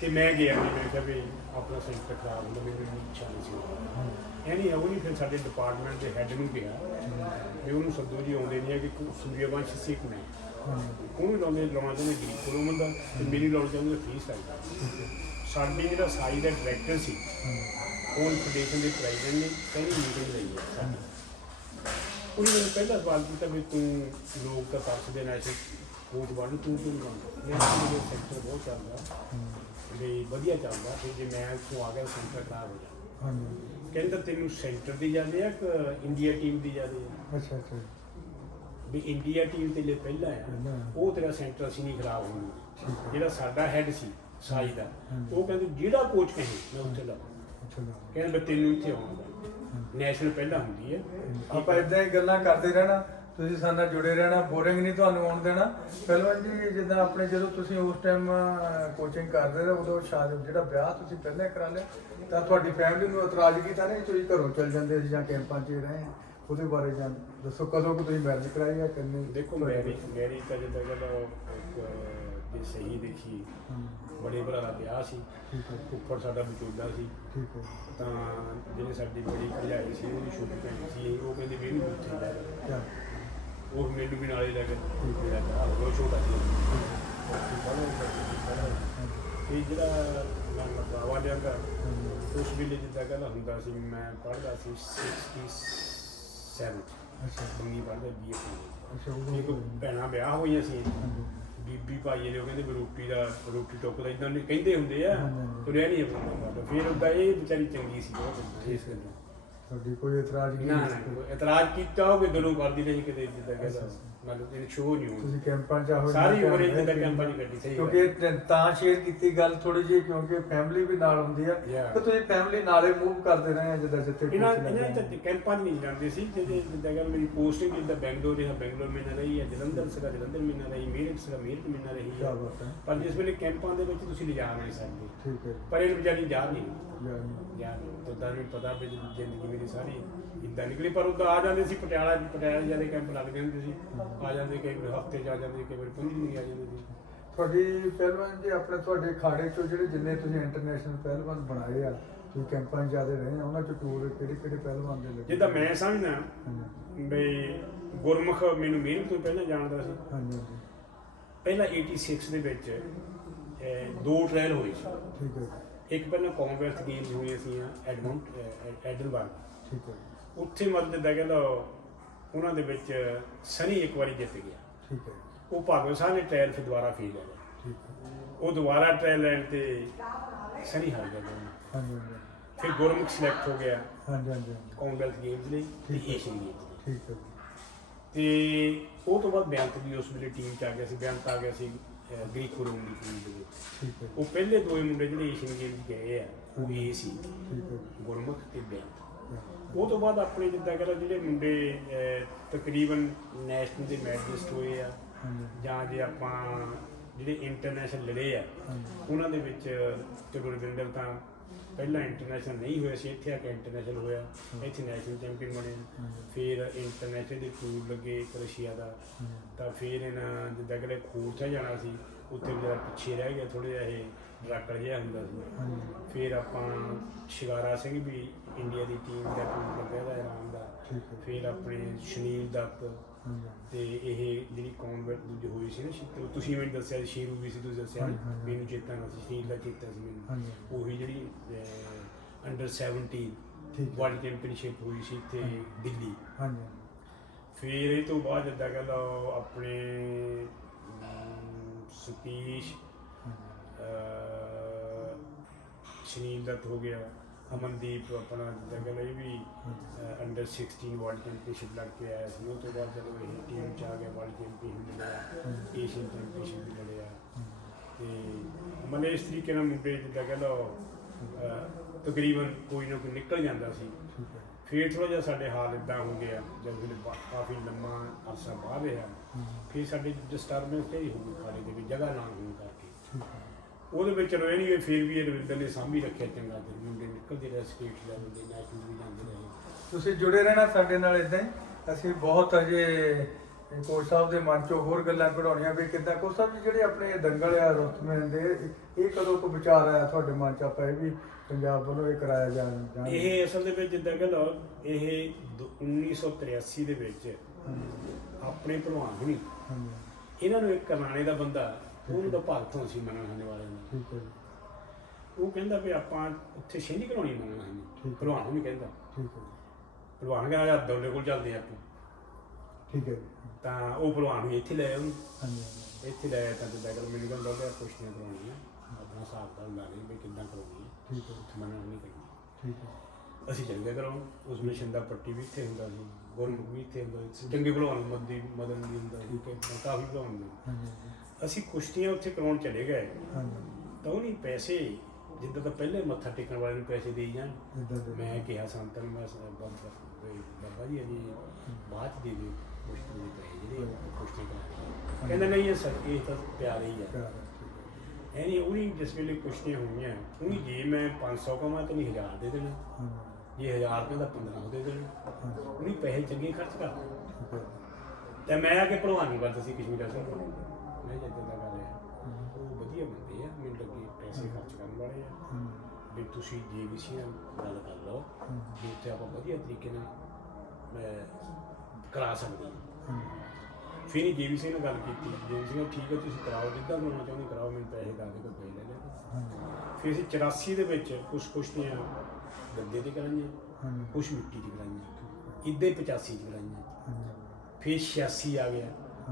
ਤੇ ਮੈਂ ਗਿਆ ਨਹੀਂ, ਮੈਂ ਕਿਹਾ ਵੀ ਆਪਣਾ ਸੈਂਟਰ ਖਰਾਬ ਹੁੰਦਾ, ਮੈਨੂੰ ਇੰਨੀ ਇੱਛਾ ਨਹੀਂ ਸੀ। ਇਹ ਨਹੀਂ ਉਹ ਨਹੀਂ ਫਿਰ ਸਾਡੇ ਡਿਪਾਰਟਮੈਂਟ ਦੇ ਹੈੱਡ ਨੂੰ ਕਿਹਾ ਵੀ ਉਹਨੂੰ ਸੱਦੋ ਜੀ, ਆਉਂਦੇ ਨਹੀਂ ਹੈ ਕਿ ਸੂਰਿਆਵੰਸ਼ ਸੀ ਇੱਕ ਮੈਂ ਉਹਨੂੰ ਲਾਉਂਦੇ ਲਾਉਣਾ ਚਾਹੁੰਦੇ ਗਰੀਬ ਕੋਲੋਂ ਬੰਦਾ ਤੇ ਮੇਰੀ ਲਾਉਣਾ ਚਾਹੁੰਦੇ ਫ੍ਰੀ ਸਟਾਈਲ। ਸਾਡੀ ਜਿਹੜਾ ਸਾਈ ਦਾ ਡਾਇਰੈਕਟਰ ਸੀ ਉਹ ਫੈਡਰੇਸ਼ਨ ਦੇ ਪ੍ਰੈਜ਼ੀਡੈਂਟ ਨੇ ਪਹਿਲੀ ਮੀਟਿੰਗ ਲਈ ਹੈ ਸਾਡੀ। ਉਹਨੇ ਮੈਨੂੰ ਪਹਿਲਾ ਸਵਾਲ ਕੀਤਾ ਵੀ ਤੂੰ ਲੋਕ ਤਾਂ ਤਰਸਦੇ ਨੇ ਕੋਚ ਬਣ, ਤੂੰ ਕਿਉਂ ਬਣਦਾ? ਮੈਂ ਕਿਹਾ ਮੇਰੇ ਸੈਕਟਰ ਬਹੁਤ ਚੱਲਦਾ ਵੀ ਵਧੀਆ ਚੱਲਦਾ ਤੇ ਜੇ ਮੈਂ ਇੱਥੋਂ ਆ ਗਿਆ ਸੈਂਟਰ ਖਰਾਬ ਹੋ ਜਾਣਾ। ਕਹਿੰਦਾ ਤੈਨੂੰ ਸੈਂਟਰ ਦੀ ਜਾਂਦੇ ਆ ਕਿ ਇੰਡੀਆ ਟੀਮ ਦੀ ਜਾਂਦੇ ਆ? ਅੱਛਾ ਅੱਛਾ ਵੀ ਇੰਡੀਆ ਟੀਮ ਤੇ ਲਈ ਪਹਿਲਾਂ ਆ ਉਹ ਤੇਰਾ ਸੈਂਟਰ ਅਸੀਂ ਨਹੀਂ ਖਰਾਬ ਹੋਣੀ। ਜਿਹੜਾ ਸਾਡਾ ਹੈੱਡ ਸੀ ਸਾਈ ਦਾ ਉਹ ਕਹਿੰਦੇ ਜਿਹੜਾ ਕੋਚ ਕਹੇ ਮੈਂ ਉੱਥੇ ਲਾਵਾਂ। ਕਹਿੰਦਾ ਤੈਨੂੰ ਇੱਥੇ ਆਉਣਾ ਨੈਸ਼ਨਲ ਪਹਿਲਾਂ ਹੁੰਦੀ ਹੈ। ਆਪਾਂ ਇਦਾਂ ਹੀ ਗੱਲਾਂ ਕਰਦੇ ਰਹਿਣਾ, ਤੁਸੀਂ ਸਾਡੇ ਨਾਲ ਜੁੜੇ ਰਹਿਣਾ, ਬੋਰਿੰਗ ਨਹੀਂ ਤੁਹਾਨੂੰ ਆਉਣ ਦੇਣਾ। ਪਹਿਲਵਾਨ ਜੀ ਜਿੱਦਾਂ ਆਪਣੇ ਜਦੋਂ ਤੁਸੀਂ ਉਸ ਟਾਈਮ ਕੋਚਿੰਗ ਕਰਦੇ ਰਹੇ ਉਦੋਂ ਸ਼ਾਇਦ ਜਿਹੜਾ ਵਿਆਹ ਤੁਸੀਂ ਪਹਿਲਾਂ ਕਰਾ ਲਿਆ ਤਾਂ ਤੁਹਾਡੀ ਫੈਮਿਲੀ ਨੂੰ ਇਤਰਾਜ਼ ਕੀਤਾ ਨਹੀਂ? ਤੁਸੀਂ ਘਰੋਂ ਚਲ ਜਾਂਦੇ ਸੀ ਜਾਂ ਕੈਂਪਾਂ 'ਚ ਰਹੇ, ਉਹਦੇ ਬਾਰੇ ਦੱਸੋ ਕਦੋਂ ਕਿ ਤੁਸੀਂ ਮੈਰਿਜ ਕਰਾਈ ਜਾਂ ਕਿੰਨੇ? ਦੇਖੋ ਮੇਰੀ ਤਾਂ ਜਿੱਦਾਂ ਕਹਿੰਦਾ ਜੇ ਸਹੀ ਦੇਖੀ ਬੜੇ ਭਰਾ ਦਾ ਵਿਆਹ ਸੀ, ਉੱਪਰ ਸਾਡਾ ਵਿਚੋਲਾ ਸੀ, ਤਾਂ ਜਿਹੜੇ ਸਾਡੀ ਬੜੀ ਭਰਜਾਈ ਸੀ ਉਹਦੀ ਛੋਟੀ ਭੈਣ ਸੀ, ਉਹ ਕਹਿੰਦੇ ਵੀ ਇਹਨੂੰ ਉੱਥੇ ਲੈ ਉਹ ਮੈਨੂੰ ਵੀ ਨਾਲੇ ਲੈ ਕੇ ਉਹ ਛੋਟਾ ਸੀ। ਇਹ ਜਿਹੜਾ ਮੈਂ ਬਾਵਾ ਲਿਆਂਦਾ ਉਸ ਵੇਲੇ ਜਿੱਦਾਂ ਕਹਿੰਦਾ ਹੁੰਦਾ ਸੀ, ਮੈਂ ਪੜ੍ਹਦਾ ਸੀ 67 ਬੰਗੀ ਪੜ੍ਹਦਾ BA। ਭੈਣਾਂ ਵਿਆਹ ਹੋਈਆਂ ਸੀ, ਬੀਬੀ ਭਾਈ ਨੇ ਉਹ ਕਹਿੰਦੇ ਰੋਟੀ ਟੁੱਕਦਾ ਇਦਾਂ ਨਹੀਂ ਕਹਿੰਦੇ ਹੁੰਦੇ ਆ, ਤੁਰਿਆ ਨਹੀਂ ਆਪਣਾ। ਫਿਰ ਉੱਦਾਂ ਇਹ ਵਿਚਾਰੀ ਚੰਗੀ ਸੀ ਬਹੁਤ ਇਸ ਗੱਲੋਂ। ਤੁਹਾਡੀ ਕੋਈ ਇਤਰਾਜ਼ ਨਹੀਂ? ਨਾ ਇਤਰਾਜ਼ ਕੀਤਾ ਹੋਵੇ ਦਿਲੋਂ ਕਰਦੀ ਰਹੀ ਕਿਤੇ ਜਿੱਦਾਂ ਕਹਿੰਦਾ ਮਤਲਬ ਇਹ ਸ਼ੋਅ ਨਹੀਂ ਹੋਣੀ। ਤੁਸੀਂ ਕੈਂਪਾਂ 'ਚ ਆਹੋ ਸਾਰੀ ਉਮਰ ਜਿੱਦਾਂ ਕੈਂਪਾਂ 'ਚ ਕੱਢੀ ਸਹੀ ਕਿਉਂਕਿ ਤਾਂ ਸ਼ੇਅਰ ਕੀਤੀ ਗੱਲ ਥੋੜੀ ਜਿਹੀ ਕਿਉਂਕਿ ਫੈਮਿਲੀ ਵੀ ਨਾਲ ਹੁੰਦੀ ਆ ਤੇ ਤੁਸੀਂ ਫੈਮਿਲੀ ਨਾਲੇ ਮੂਵ ਕਰਦੇ ਰਹੇ ਆ ਜਿੱਦਾਂ ਜਿੱਥੇ ਇਹਨਾਂ ਤਾਂ ਕੈਂਪਾਂ 'ਚ ਨਹੀਂ ਜਾਂਦੇ ਸੀ। ਜਿੱਦਾਂ ਗੱਲ ਮੇਰੀ ਪੋਸਟਿੰਗ ਜਿੱਦਾਂ ਬੈਂਗਲੋਰ ਰਿਹਾ ਬੈਂਗਲੋਰ ਮਹੀਨਾ ਰਹੀ ਹੈ, ਜਲੰਧਰ ਸੀਗਾ ਜਲੰਧਰ ਮਹੀਨਾ ਰਹੀ, ਮੇਰਠ ਸੀਗਾ ਮੇਰਠ ਮਹੀਨਾ ਰਹੀ ਹੈ। ਪਰ ਜਿਸ ਵੇਲੇ ਕੈਂਪਾਂ ਦੇ ਵਿੱਚ ਤੁਸੀਂ ਲਿਜਾ ਨਹੀਂ ਸਕਦੇ। ਠੀਕ ਹੈ। ਪਰ ਇਹ ਵਿਚਾਰੀ ਜਾ ਨਹੀਂ ਤਾਂ ਨਹੀਂ ਪਤਾ ਵੀ ਜ਼ਿੰਦਗੀ ਮੇਰੀ ਸਾਰੀ ਇੱਦਾਂ ਨਿਕਲੀ। ਪਰ ਉੱਦਾਂ ਆ ਜਾਂਦੇ ਸੀ ਪਟਿਆਲਾ ਜਾਂਦੇ ਕੈਂਪ ਲੱਗਦੇ ਹੁੰਦੇ ਸੀ, ਆ ਜਾਂਦੇ ਕਈ ਵਾਰ ਹਫ਼ਤੇ 'ਚ ਆ ਜਾਂਦੇ, ਕਈ ਵਾਰ 15 ਦਿਨ ਆ ਜਾਂਦੇ ਸੀ। ਤੁਹਾਡੀ ਪਹਿਲਵਾਨ ਜੀ ਆਪਣੇ ਤੁਹਾਡੇ ਖਾੜੇ 'ਚੋਂ ਜਿਹੜੇ ਜਿੰਨੇ ਤੁਸੀਂ ਇੰਟਰਨੈਸ਼ਨਲ ਪਹਿਲਵਾਨ ਬਣਾਏ ਆ, ਤੁਸੀਂ ਕੈਂਪਾਂ 'ਚ ਜਾਂਦੇ ਰਹੇ ਆ, ਉਹਨਾਂ 'ਚ ਟੂਰ ਕਿਹੜੇ ਪਹਿਲਵਾਨ ਦੇ ਲੱਗੇ? ਜਿੱਦਾਂ ਮੈਂ ਸਮਝਦਾ ਬਈ ਗੁਰਮੁਖ ਮੈਨੂੰ ਮਿਹਨਤ ਤੋਂ ਪਹਿਲਾਂ ਜਾਣਦਾ ਸੀ। ਹਾਂਜੀ ਪਹਿਲਾਂ 86 ਦੇ ਵਿੱਚ 2 ਟ੍ਰਾਇਲ ਹੋਏ ਸੀ। ਠੀਕ ਹੈ। ਇੱਕ ਪਹਿਲਾਂ ਕਾਮਨਵੈਲਥ ਗੇਮਸ ਹੋਈਆਂ ਸੀ ਐਡਿਨਬਰਗ। ਠੀਕ ਹੈ। ਉੱਥੇ ਮਤਲਬ ਦਾ ਕਹਿੰਦਾ ਉਹਨਾਂ ਦੇ ਵਿੱਚ ਸਨੀ ਇੱਕ ਵਾਰੀ ਜਿੱਤ ਗਿਆ। ਠੀਕ ਹੈ। ਉਹ ਭਾਗਵਤ ਸਾਹਿਬ ਨੇ ਟ੍ਰਾਇਲ ਫਿਰ ਦੁਬਾਰਾ ਫੇਲ ਹੋ ਗਿਆ। ਠੀਕ ਹੈ। ਉਹ ਦੁਬਾਰਾ ਟ੍ਰਾਇਲ ਲੈਣ ਤੇ ਸਨੀ ਹਾਰ ਗਿਆ। ਹਾਂਜੀ ਫਿਰ ਗੁਰਮੁਖ ਸਿਲੈਕਟ ਹੋ ਗਿਆ ਹਾਂਜੀ ਕਾਮਨਵੈਲਥ ਗੇਮਸ ਲਈ ਤੇ ਏਸ਼ੀਅਨ ਗੇਮਸ ਲਈ। ਠੀਕ ਹੈ। ਤੇ ਉਹ ਤੋਂ ਬਾਅਦ ਬੇਅੰਤ ਵੀ ਉਸ ਵੇਲੇ ਟੀਮ 'ਚ ਆ ਗਿਆ ਸੀ। ਬੇਅੰਤ ਆ ਗਿਆ ਸੀ ਗ੍ਰੀਕੋ ਰੋਮ ਦੀ ਟੀਮ ਦੇ ਵਿੱਚ। ਠੀਕ ਹੈ। ਉਹ ਪਹਿਲੇ 2 ਮੁੰਡੇ ਜਿਹੜੇ ਏਸ਼ੀਅਨ ਗੇਮਸ ਗਏ ਆ ਉਹ ਇਹ ਸੀ ਠੀਕ ਹੈ। ਗੁਰਮੁਖ ਤੇ ਬੇਅੰਤ। ਉਹ ਤੋਂ ਬਾਅਦ ਆਪਣੇ ਜਿੱਦਾਂ ਕਹਿੰਦਾ ਜਿਹੜੇ ਮੁੰਡੇ ਤਕਰੀਬਨ ਨੈਸ਼ਨਲ ਦੇ ਮੈਡਲਿਸਟ ਹੋਏ ਆ ਜਾਂ ਜੇ ਆਪਾਂ ਜਿਹੜੇ ਇੰਟਰਨੈਸ਼ਨਲ ਲੜੇ ਆ ਉਹਨਾਂ ਦੇ ਵਿੱਚ ਚਲੋ ਰਵਿੰਦਰ ਤਾਂ ਪਹਿਲਾਂ ਇੰਟਰਨੈਸ਼ਨਲ ਨਹੀਂ ਹੋਇਆ ਸੀ, ਇੱਥੇ ਆ ਕੇ ਇੰਟਰਨੈਸ਼ਨਲ ਹੋਇਆ, ਇੱਥੇ ਨੈਸ਼ਨਲ ਚੈਂਪੀਅਨ ਬਣੇ। ਫਿਰ ਇੰਟਰਨੈਸ਼ਨਲ ਦੇ ਟੂਰ ਲੱਗੇ ਇੱਕ ਰਸ਼ੀਆ ਦਾ, ਤਾਂ ਫਿਰ ਇਹਨਾਂ ਜਿੱਦਾਂ ਕਿ ਖੂਰਥਾ ਜਾਣਾ ਸੀ, ਉੱਥੇ ਜਿਹੜਾ ਪਿੱਛੇ ਰਹਿ ਗਿਆ ਥੋੜ੍ਹਾ ਜਿਹਾ ਇਹ ਡਰਾਕੜ ਜਿਹਾ ਹੁੰਦਾ ਸੀ। ਫਿਰ ਆਪਾਂ ਸ਼ਿਕਾਰਾ ਸਿੰਘ ਵੀ ਇੰਡੀਆ ਦੀ ਟੀਮ ਦਾ ਟੂਰ ਲੱਗਿਆ ਦਾ ਆਰਾਮ ਦਾ। ਫਿਰ ਆਪਣੇ ਸੁਨੀਲ ਦੱਤ ਤੇ ਇਹ ਜਿਹੜੀ ਕਾਮਨਵੈਲਥ ਦੂਜੀ ਹੋਈ ਸੀ ਨਾ, ਤੁਸੀਂ ਮੈਨੂੰ ਦੱਸਿਆ ਸ਼ੇਰੂ ਵੀ ਸੀ, ਤੁਸੀਂ ਦੱਸਿਆ ਮੈਨੂੰ ਚੇਤਾ ਨਾ ਸੀ, ਸੁਨੀਲ ਦਾ ਚੇਤਾ ਸੀ ਮੈਨੂੰ। ਉਹੀ ਜਿਹੜੀ ਅੰਡਰ 17 ਵਰਲਡ ਚੈਂਪੀਅਨਸ਼ਿਪ ਹੋਈ ਸੀ ਇੱਥੇ ਦਿੱਲੀ। ਫਿਰ ਇਹ ਤੋਂ ਬਾਅਦ ਜਿੱਦਾਂ ਕਹਿੰਦਾ ਆਪਣੇ ਸਤੀਸ਼ ਸੁਨੀਲ ਦੱਤ ਹੋ ਗਿਆ, ਅਮਨਦੀਪ ਆਪਣਾ ਜਿੱਦਾਂ ਕਹਿੰਦਾ ਇਹ ਵੀ ਅੰਡਰ 16 ਵਰਲਡ ਚੈਂਪੀਅਨਸ਼ਿਪ ਲੜ ਕੇ ਆਇਆ ਸੀ। ਉਹ ਤੋਂ ਬਾਅਦ ਜਦੋਂ ਇਹ ਟੀਮ 'ਚ ਆ ਗਿਆ ਵਰਲਡ ਚੈਂਪੀਅਨ ਵੀ ਲੜਿਆ, ਏਸ਼ੀਅਨ ਚੈਂਪੀਅਨਸ਼ਿਪ ਵੀ ਲੜਿਆ। ਤੇ ਮਤਲਬ ਇਸ ਤਰੀਕੇ ਨਾਲ ਮੁੰਡੇ ਜਿੱਦਾਂ ਕਹਿੰਦਾ ਤਕਰੀਬਨ ਕੋਈ ਨਾ ਕੋਈ ਨਿਕਲ ਜਾਂਦਾ ਸੀ। ਫਿਰ ਥੋੜ੍ਹਾ ਜਿਹਾ ਸਾਡੇ ਹਾਲ ਇੱਦਾਂ ਹੋ ਗਿਆ ਜਦੋਂ ਕਾਫੀ ਲੰਮਾ ਅਰਸਾ ਬਾਹਰ ਰਿਹਾ, ਫਿਰ ਸਾਡੇ ਡਿਸਟਰਬੈਂਸ ਤੇ ਹੀ ਹੋ ਗਈ ਖਾਣੇ ਦੇ ਵਿੱਚ ਜਗ੍ਹਾ ਨਾ ਹੋਣ ਕਰਕੇ। ਉਹਦੇ ਵਿੱਚ ਚਲੋ ਇਹ ਨਹੀਂ ਕਿ ਫਿਰ ਵੀ ਇਹ ਰਵਿੰਦਰ ਨੇ ਸਾਂਭੀ ਰੱਖਿਆ ਚੰਗਾ, ਤੇ ਮੁੰਡੇ ਨਿਕਲਦੇ ਰਹੇ ਸਟੇਟ ਲੈਵਲ ਦੇ, ਨੈਸ਼ਨਲ ਵੀ ਜਾਂਦੇ ਰਹੇ। ਤੁਸੀਂ ਜੁੜੇ ਰਹਿਣਾ ਸਾਡੇ ਨਾਲ ਇਦਾਂ ਹੀ। ਅਸੀਂ ਬਹੁਤ ਅਜੇ ਕੋਚ ਸਾਹਿਬ ਦੇ ਮਨ ਚੋਂ ਹੋਰ ਗੱਲਾਂ ਕਢਾਉਣੀਆਂ ਵੀ ਕਿੱਦਾਂ। ਕੋਚ ਸਾਹਿਬ ਜੀ ਜਿਹੜੇ ਆਪਣੇ ਦੰਗਲ ਆ ਰੁਸਤਮੇ ਦੇ, ਇਹ ਕਦੋਂ ਤੋਂ ਵਿਚਾਰ ਆਇਆ ਤੁਹਾਡੇ ਮਨ ਚ ਆਪਾਂ ਇਹ ਵੀ ਪੰਜਾਬ ਵੱਲੋਂ ਇਹ ਕਰਾਇਆ ਜਾਣਾ? ਇਹ ਅਸਲ ਦੇ ਵਿੱਚ ਜਿੱਦਾਂ ਕਿ ਲਓ, ਇਹ 1983 ਦੇ ਵਿੱਚ ਆਪਣੇ ਭਲਵਾਨ ਹੁਣੀ, ਇਹਨਾਂ ਨੂੰ ਇੱਕ ਕਰਨਾਣੇ ਦਾ ਬੰਦਾ, ਉਹਨੂੰ ਤਾਂ ਭਗਤੋਂ ਸੀ ਮੰਨਣ ਖਾਨੇ ਵਾਲੇ ਨੂੰ। ਠੀਕ ਹੈ ਜੀ। ਉਹ ਕਹਿੰਦਾ ਵੀ ਆਪਾਂ ਉੱਥੇ ਸ਼ਹਿਰੀ ਕਰਾਉਣੀ ਮੰਨਣ ਖਾਨੇ, ਭਲਵਾਨ ਹੁਣੀ ਕਹਿੰਦਾ। ਠੀਕ ਹੈ। ਭਲਵਾਨ ਕਹਿੰਦਾ ਯਾਰ ਦੌਲੇ ਕੋਲ ਚੱਲਦੇ ਆਪਾਂ। ਠੀਕ ਹੈ ਜੀ। ਤਾਂ ਉਹ ਭਲਵਾਨ ਨੂੰ ਇੱਥੇ ਲੈ ਆਇਆ ਉਹਨੂੰ। ਹਾਂਜੀ। ਇੱਥੇ ਲੈ ਆਇਆ ਤਾਂ ਜਿੱਦਾਂ ਕਿ ਮੈਨੂੰ ਕਹਿੰਦਾ ਕਿ ਕੁਸ਼ਤੀਆਂ ਕਰਾਉਣੀਆਂ, ਆਪਣਾ ਹਿਸਾਬ ਦਾ ਲਾ ਲਈ ਵੀ ਕਿੱਦਾਂ ਕਰਾਉਣੀ ਹੈ। ਠੀਕ ਹੈ। ਉੱਥੇ ਮੰਨਣ ਨਹੀਂ ਕਰਨੀ। ਠੀਕ ਹੈ। ਅਸੀਂ ਚੰਗੇ ਕਰਾਉਣ। ਉਸ ਵੇਲੇ ਸ਼ਿੰਦਾ ਪੱਟੀ ਵੀ ਇੱਥੇ ਹੁੰਦਾ ਸੀ, ਗੁਰਮੁਖ ਵੀ ਇੱਥੇ ਹੁੰਦਾ ਸੀ, ਚੰਗੇ ਭਲਵਾਨ ਮਦਨ ਵੀ ਹੁੰਦਾ ਸੀ, ਕਾਫੀ ਭਲਵਾਨ ਨੇ। ਅਸੀਂ ਕੁਸ਼ਤੀਆਂ ਉੱਥੇ ਕਰਾਉਣ ਚਲੇ ਗਏ ਤਾਂ ਉਹ ਨਹੀਂ ਪੈਸੇ ਜਿੱਦਾਂ ਤਾਂ ਪਹਿਲੇ ਮੱਥਾ ਟੇਕਣ ਵਾਲੇ ਨੂੰ ਪੈਸੇ ਦੇਈ ਜਾਣ। ਮੈਂ ਕਿਹਾ ਸੰਤਾਂ ਨੂੰ, ਮੈਂ ਬਾਬਾ ਜੀ ਅਜੀ ਬਾਅਦ 'ਚ ਦੇ ਦਿਓ ਕੁਸ਼ਤੀ ਦੇ ਪੈਸੇ ਜਿਹੜੇ ਕੁਸ਼ਤੀ ਕਰਾ। ਕਹਿੰਦਾ ਨਹੀਂ ਇਹ ਸਰ ਇਹ ਤਾਂ ਪਿਆਰੇ ਹੀ ਆ। ਐਨੀ ਉਹਨੀ ਜਿਸ ਵੇਲੇ ਕੁਸ਼ਤੀਆਂ ਹੋਈਆਂ, ਉਹਨੀ ਜੇ ਮੈਂ 500 ਕਮਾਂ ਤਾਂ ਨਹੀਂ 1000 ਦੇ ਦੇਣਾ, ਜੇ 1000 ਰੁਪਏ ਦਾ 1500 ਦੇ ਦੇਣਾ। ਉਹਨੀ ਪੈਸੇ ਚੰਗੇ ਖਰਚ ਕਰ। ਤੇ ਮੈਂ ਆ ਕੇ ਭਲਵਾਨੀ ਕਰਦਾ ਸੀ ਕਸ਼ਮੀਰਾ ਸਿੰਘ, ਮੈਂ ਜਿੱਦਾਂ ਦਾ ਗੱਲ ਹੈ ਉਹ ਵਧੀਆ ਬੰਦੇ ਆ, ਮੈਨੂੰ ਲੱਗੇ ਪੈਸੇ ਖਰਚ ਕਰਨ ਵਾਲੇ ਆ ਵੀ ਤੁਸੀਂ JVC ਨਾਲ ਗੱਲ ਕਰ ਲਓ ਵੀ ਉੱਥੇ ਆਪਾਂ ਵਧੀਆ ਤਰੀਕੇ ਨਾਲ ਕਰਾ ਸਕਦੇ ਹਾਂ। ਫਿਰ JVC ਨਾਲ ਗੱਲ ਕੀਤੀ, JVC ਨਾਲ ਠੀਕ ਹੈ ਤੁਸੀਂ ਕਰਾਓ, ਜਿੱਦਾਂ ਬਣਾਉਣਾ ਚਾਹੁੰਦੇ ਕਰਾਓ, ਮੈਨੂੰ ਪੈਸੇ ਕਰ ਦਿਓ, ਕੋਈ ਲੈ ਲਿਆ। ਫਿਰ ਅਸੀਂ 84 ਦੇ ਵਿੱਚ ਕੁਛ ਕੁਸ਼ਤੀਆਂ ਗੱਦੇ 'ਤੇ ਕਰਾਈਆਂ, ਕੁਛ ਮਿੱਟੀ 'ਤੇ ਕਰਾਈਆਂ, ਇੱਦਾਂ 85 'ਚ ਕਰਾਈਆਂ। ਫਿਰ 86 ਆ ਗਿਆ,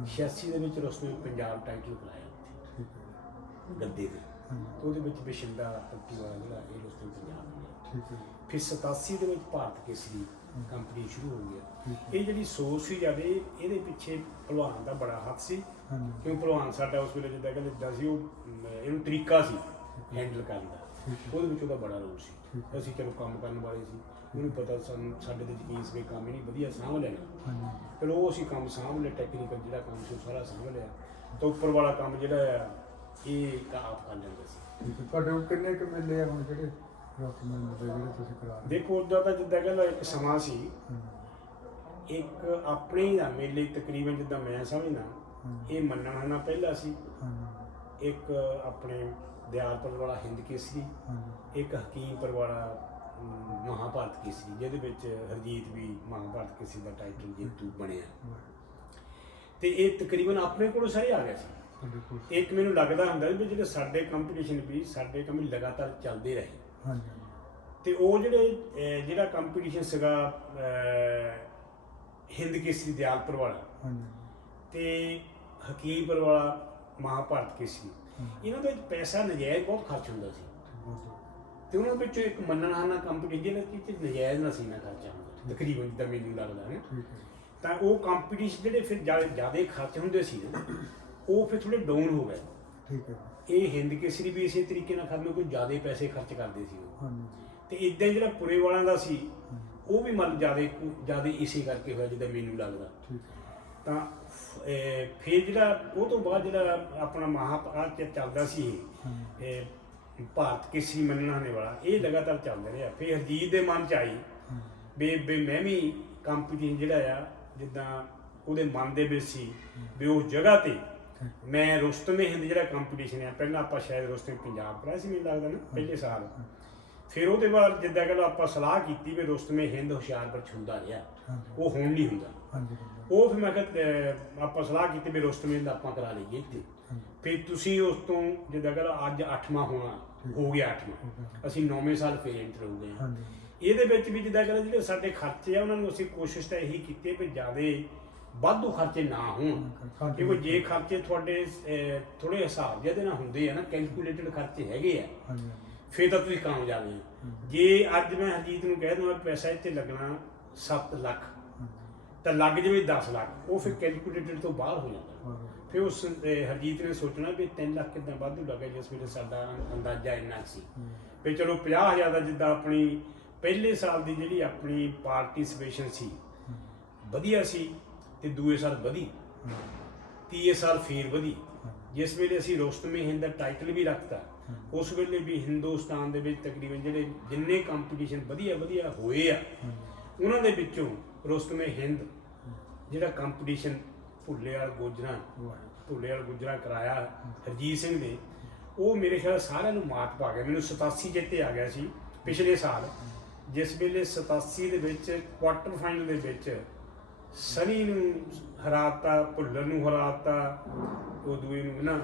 86 ਦੇ ਵਿੱਚ ਰੁਸਤਮ ਪੰਜਾਬ ਟਾਈਟਲ ਕਰਾਇਆ ਉੱਥੇ ਗੱਦੇ 'ਤੇ। ਉਹਦੇ ਵਿੱਚ ਬਿਸ਼ਿੰਦਾ ਪੱਟੀ ਵਾਲਾ ਜਿਹੜਾ ਇਹ ਰੁਸਤਮ ਪੰਜਾਬ ਗਿਆ। ਫਿਰ 87 ਦੇ ਵਿੱਚ ਭਾਰਤ ਕੇਸਰੀ ਕੰਪਨੀ ਸ਼ੁਰੂ ਹੋ ਗਿਆ। ਇਹ ਜਿਹੜੀ ਸੋਚ ਸੀ ਜਾਵੇ ਇਹਦੇ ਪਿੱਛੇ ਭਲਵਾਨ ਦਾ ਬੜਾ ਹੱਥ ਸੀ, ਕਿਉਂ ਭਲਵਾਨ ਸਾਡਾ ਉਸ ਵੇਲੇ ਜਿੱਦਾਂ ਕਹਿੰਦਾ ਸੀ, ਉਹ ਇਹਨੂੰ ਤਰੀਕਾ ਸੀ ਹੈਂਡਲ ਕਰਨ ਦਾ, ਉਹਦੇ ਵਿੱਚ ਉਹਦਾ ਬੜਾ ਰੋਲ ਸੀ। ਅਸੀਂ ਚਲੋ ਕੰਮ ਕਰਨ ਵਾਲੇ ਸੀ, ਉਹਨੂੰ ਪਤਾ ਸਾਨੂੰ ਸਾਡੇ ਤੇ ਯਕੀਨ ਸੀ ਕੰਮ ਹੀ ਨਹੀਂ ਵਧੀਆ ਸਾਂਭ ਲੈਣਾ। ਚਲੋ ਉਹ ਅਸੀਂ ਕੰਮ ਸਾਂਭ ਲਿਆ, ਟੈਕਨੀਕਲ ਜਿਹੜਾ ਕੰਮ ਸੀ ਸਾਰਾ ਸਾਂਭ ਲਿਆ, ਤਾਂ ਉੱਪਰ ਵਾਲਾ ਕੰਮ ਜਿਹੜਾ ਆ ਇਹ ਆਪ ਕਰ ਲੈਂਦਾ ਸੀ। ਤੁਹਾਡੇ ਕੋਲ ਕਿੰਨੇ ਕੁ ਮੇਲੇ ਆ ਹੁਣ ਜਿਹੜੇ ਤੁਸੀਂ ਕਰਾ ਰਹੇ? ਦੇਖੋ ਉੱਦਾਂ ਤਾਂ ਜਿੱਦਾਂ ਕਹਿੰਦਾ ਇੱਕ ਸਮਾਂ ਸੀ, ਇੱਕ ਆਪਣੇ ਹੀ ਦਾ ਮੇਲੇ ਤਕਰੀਬਨ ਜਿੱਦਾਂ ਮੈਂ ਸਮਝਦਾ ਇਹ ਮੰਨਣਾ ਨਾ ਪਹਿਲਾਂ ਸੀ, ਇੱਕ ਆਪਣੇ ਦਿਆਲਪੁਰ ਵਾਲਾ ਹਿੰਦ ਕੇਸਰੀ, ਇੱਕ ਹਕੀਮਪੁਰ ਵਾਲਾ ਮਹਾਭਾਰਤ ਕੇਸਰੀ, ਜਿਹਦੇ ਵਿੱਚ ਹਰਜੀਤ ਵੀ ਮਹਾਭਾਰਤ ਕੇਸਰੀ ਦਾ ਟਾਈਟਲ ਜੇਤੂ ਬਣਿਆ। ਤੇ ਇਹ ਤਕਰੀਬਨ ਆਪਣੇ ਕੋਲੋਂ ਸਾਰੇ ਆ ਗਿਆ ਸੀ। ਇੱਕ ਮੈਨੂੰ ਲੱਗਦਾ ਹੁੰਦਾ ਵੀ ਜਿਹੜੇ ਸਾਡੇ ਕੰਪੀਟੀਸ਼ਨ ਵੀ ਸਾਡੇ ਕੰਮ ਲਗਾਤਾਰ ਚੱਲਦੇ ਰਹੇ। ਤੇ ਉਹ ਜਿਹੜਾ ਕੰਪੀਟੀਸ਼ਨ ਸੀਗਾ ਹਿੰਦ ਕੇਸਰੀ ਦਿਆਲਪੁਰ ਵਾਲਾ ਤੇ ਹਕੀਮਪੁਰ ਵਾਲਾ ਮਹਾਭਾਰਤ ਕੇਸਰੀ, ਇਹਨਾਂ ਦੇ ਵਿੱਚ ਪੈਸਾ ਨਜਾਇਜ਼ ਬਹੁਤ ਖਰਚ ਹੁੰਦਾ ਸੀ। ਤੇ ਉਹਨਾਂ ਵਿੱਚੋਂ ਇੱਕ ਮੰਨਣਹਾਨਾ ਕੰਪੀਟੀਸ਼ਨ ਜਿਹੜਾ ਕਿ ਨਜਾਇਜ਼ ਨਾ ਸੀ ਨਾ ਖਰਚਾ ਹੁੰਦਾ ਤਕਰੀਬਨ, ਜਿੱਦਾਂ ਮੈਨੂੰ ਲੱਗਦਾ ਹੈ। ਤਾਂ ਉਹ ਕੰਪੀਟੀਸ਼ਨ ਜਿਹੜੇ ਫਿਰ ਜ਼ਿਆਦਾ ਖਰਚ ਹੁੰਦੇ ਸੀ ਨਾ, ਉਹ ਫਿਰ ਥੋੜੇ ਡਾਊਨ ਹੋ ਗਏ। ਇਹ ਹਿੰਦ ਕੇਸਰੀ ਵੀ ਇਸੇ ਤਰੀਕੇ ਨਾਲ ਖਤਮ, ਕੋਈ ਜ਼ਿਆਦਾ ਪੈਸੇ ਖਰਚ ਕਰਦੇ ਸੀ ਉਹ। ਤੇ ਇੱਦਾਂ ਜਿਹੜਾ ਪੁਰੇ ਵਾਲਿਆਂ ਦਾ ਸੀ ਉਹ ਵੀ ਮਤਲਬ ਜ਼ਿਆਦਾ ਇਸੇ ਕਰਕੇ ਹੋਇਆ ਜਿੱਦਾਂ ਮੈਨੂੰ ਲੱਗਦਾ। ਤਾਂ ਫਿਰ ਜਿਹੜਾ ਉਹ ਤੋਂ ਬਾਅਦ ਜਿਹੜਾ ਆਪਣਾ ਮਹਾਭਾਰਤ ਚੱਲਦਾ ਸੀ ਇਹ ਭਾਰਤ ਕੇਸਰੀ ਮੰਨਣਹਾਨੇ ਵਾਲਾ, ਇਹ ਲਗਾਤਾਰ ਚੱਲਦਾ ਰਿਹਾ। ਫਿਰ ਹਰਜੀਤ ਦੇ ਮਨ 'ਚ ਆਈ ਵੀ ਮੈਂ ਵੀ ਕੰਪੀਟੀਸ਼ਨ ਜਿਹੜਾ ਆ ਜਿੱਦਾਂ ਉਹਦੇ ਮਨ ਦੇ ਵਿੱਚ ਸੀ ਵੀ ਉਸ ਜਗ੍ਹਾ 'ਤੇ ਮੈਂ ਰੁਸਤਮੇ ਹਿੰਦ ਜਿਹੜਾ ਕੰਪੀਟੀਸ਼ਨ ਆ, ਪਹਿਲਾਂ ਆਪਾਂ ਸ਼ਾਇਦ ਰੁਸਤਮ ਪੰਜਾਬ ਕਰਾਇਆ ਸੀ ਮੈਨੂੰ ਲੱਗਦਾ ਨਾ ਪਹਿਲੇ ਸਾਲ। ਫਿਰ ਉਹਦੇ ਬਾਅਦ ਜਿੱਦਾਂ ਕਿ ਆਪਾਂ ਸਲਾਹ ਕੀਤੀ ਵੀ ਰੁਸਤਮੇ ਹਿੰਦ ਹੁਸ਼ਿਆਰਪੁਰ 'ਚ ਹੁੰਦਾ ਰਿਹਾ, ਉਹ ਹੁਣ ਨਹੀਂ ਹੁੰਦਾ। ਉਹ ਫਿਰ ਮੈਂ ਕਿਹਾ ਆਪਾਂ ਸਲਾਹ ਕੀਤੀ ਵੀ ਰੁਸਤਮੇ ਹਿੰਦ ਆਪਾਂ ਕਰਾ ਲਈਏ ਇੱਥੇ। ਫਿਰ ਤੁਸੀਂ ਉਸ ਤੋਂ ਜਿੱਦਾਂ ਕਿ ਅੱਜ 8ਵਾਂ ਹੋ ਗਿਆ 8ਵਾਂ, ਅਸੀਂ 9ਵੇਂ ਸਾਲ ਫਿਰ ਐਂਟਰ ਹੋ ਗਏ। ਇਹਦੇ ਵਿੱਚ ਵੀ ਜਿੱਦਾਂ ਕਿ ਜਿਹੜੇ ਸਾਡੇ ਖਰਚੇ ਆ ਉਹਨਾਂ ਨੂੰ ਅਸੀਂ ਕੋਸ਼ਿਸ਼ ਤਾਂ ਇਹੀ ਕੀਤੀ ਵੀ ਜ਼ਿਆਦਾ ਵਾਧੂ ਖਰਚੇ ਨਾ ਹੋਣ, ਕਿਉਂਕਿ ਜੇ ਖਰਚੇ ਤੁਹਾਡੇ ਥੋੜੇ ਹਿਸਾਬ ਜਿਹੇ ਨਾਲ ਹੁੰਦੇ ਆ ਨਾ, ਕੈਲਕੂਲੇਟਡ ਖਰਚੇ ਹੈਗੇ ਆ, ਫਿਰ ਤਾਂ ਤੁਸੀਂ ਕਾਮਯਾਬ ਹੋ। ਜੇ ਅੱਜ ਮੈਂ ਹਰਜੀਤ ਨੂੰ ਕਹਿ ਦਵਾਂ ਪੈਸਾ ਇੱਥੇ ਲੱਗਣਾ 7 ਲੱਖ ਤਾਂ ਲੱਗ ਜਾਵੇ 10 ਲੱਖ, ਉਹ ਫਿਰ ਕੈਲਕੂਲੇਟਡ ਤੋਂ ਬਾਹਰ ਹੋ ਜਾਂਦਾ। ਫਿਰ ਉਸ ਹਰਜੀਤ ਨੇ ਸੋਚਣਾ ਵੀ 3 ਲੱਖ ਕਿੱਦਾਂ ਵਾਧੂ ਲੱਗਾ, ਜਿਸ ਵੇਲੇ ਸਾਡਾ ਅੰਦਾਜ਼ਾ ਇੰਨਾ ਸੀ ਵੀ ਚਲੋ 50,000 ਦਾ ਜਿੱਦਾਂ ਆਪਣੀ ਪਹਿਲੇ ਸਾਲ ਦੀ ਜਿਹੜੀ ਆਪਣੀ ਪਾਰਟੀਸਪੇਸ਼ਨ ਸੀ ਵਧੀਆ ਸੀ, ਤੇ ਦੂਏ ਸਾਲ ਵਧੀ, ਤੀਏ ਸਾਲ ਫੇਰ ਵਧੀ। ਜਿਸ ਵੇਲੇ ਅਸੀਂ ਰੁਸਤਮੇ ਹਿੰਦ ਦਾ ਟਾਈਟਲ ਵੀ ਰੱਖਤਾ ਉਸ ਵੇਲੇ ਵੀ ਹਿੰਦੁਸਤਾਨ ਦੇ ਵਿੱਚ ਤਕਰੀਬਨ ਜਿਹੜੇ ਜਿੰਨੇ ਕੰਪੀਟੀਸ਼ਨ ਵਧੀਆ ਵਧੀਆ ਹੋਏ ਆ ਉਹਨਾਂ ਦੇ ਵਿੱਚੋਂ ਰੁਸਤਮੇ ਹਿੰਦ ਜਿਹੜਾ ਕੰਪੀਟੀਸ਼ਨ ਭੁੱਲੇਵਾਲ ਗੁੱਜਰਾਂ ਕਰਾਇਆ ਹਰਜੀਤ ਸਿੰਘ ਨੇ, ਉਹ ਮੇਰੇ ਖਿਆਲ ਸਾਰਿਆਂ ਨੂੰ ਮਾਤ ਪਾ ਗਿਆ। ਮੈਨੂੰ 87 ਜਿੱਤੇ ਆ ਗਿਆ ਸੀ ਪਿਛਲੇ ਸਾਲ, ਜਿਸ ਵੇਲੇ 87 ਦੇ ਵਿੱਚ ਕੁਆਟਰ ਫਾਈਨਲ ਦੇ ਵਿੱਚ ਸਨੀ ਨੂੰ ਹਰਾਤਾ, ਭੁੱਲਰ ਨੂੰ ਹਰਾਤਾ, ਉਹ ਦੂਏ ਨੂੰ ਨਾ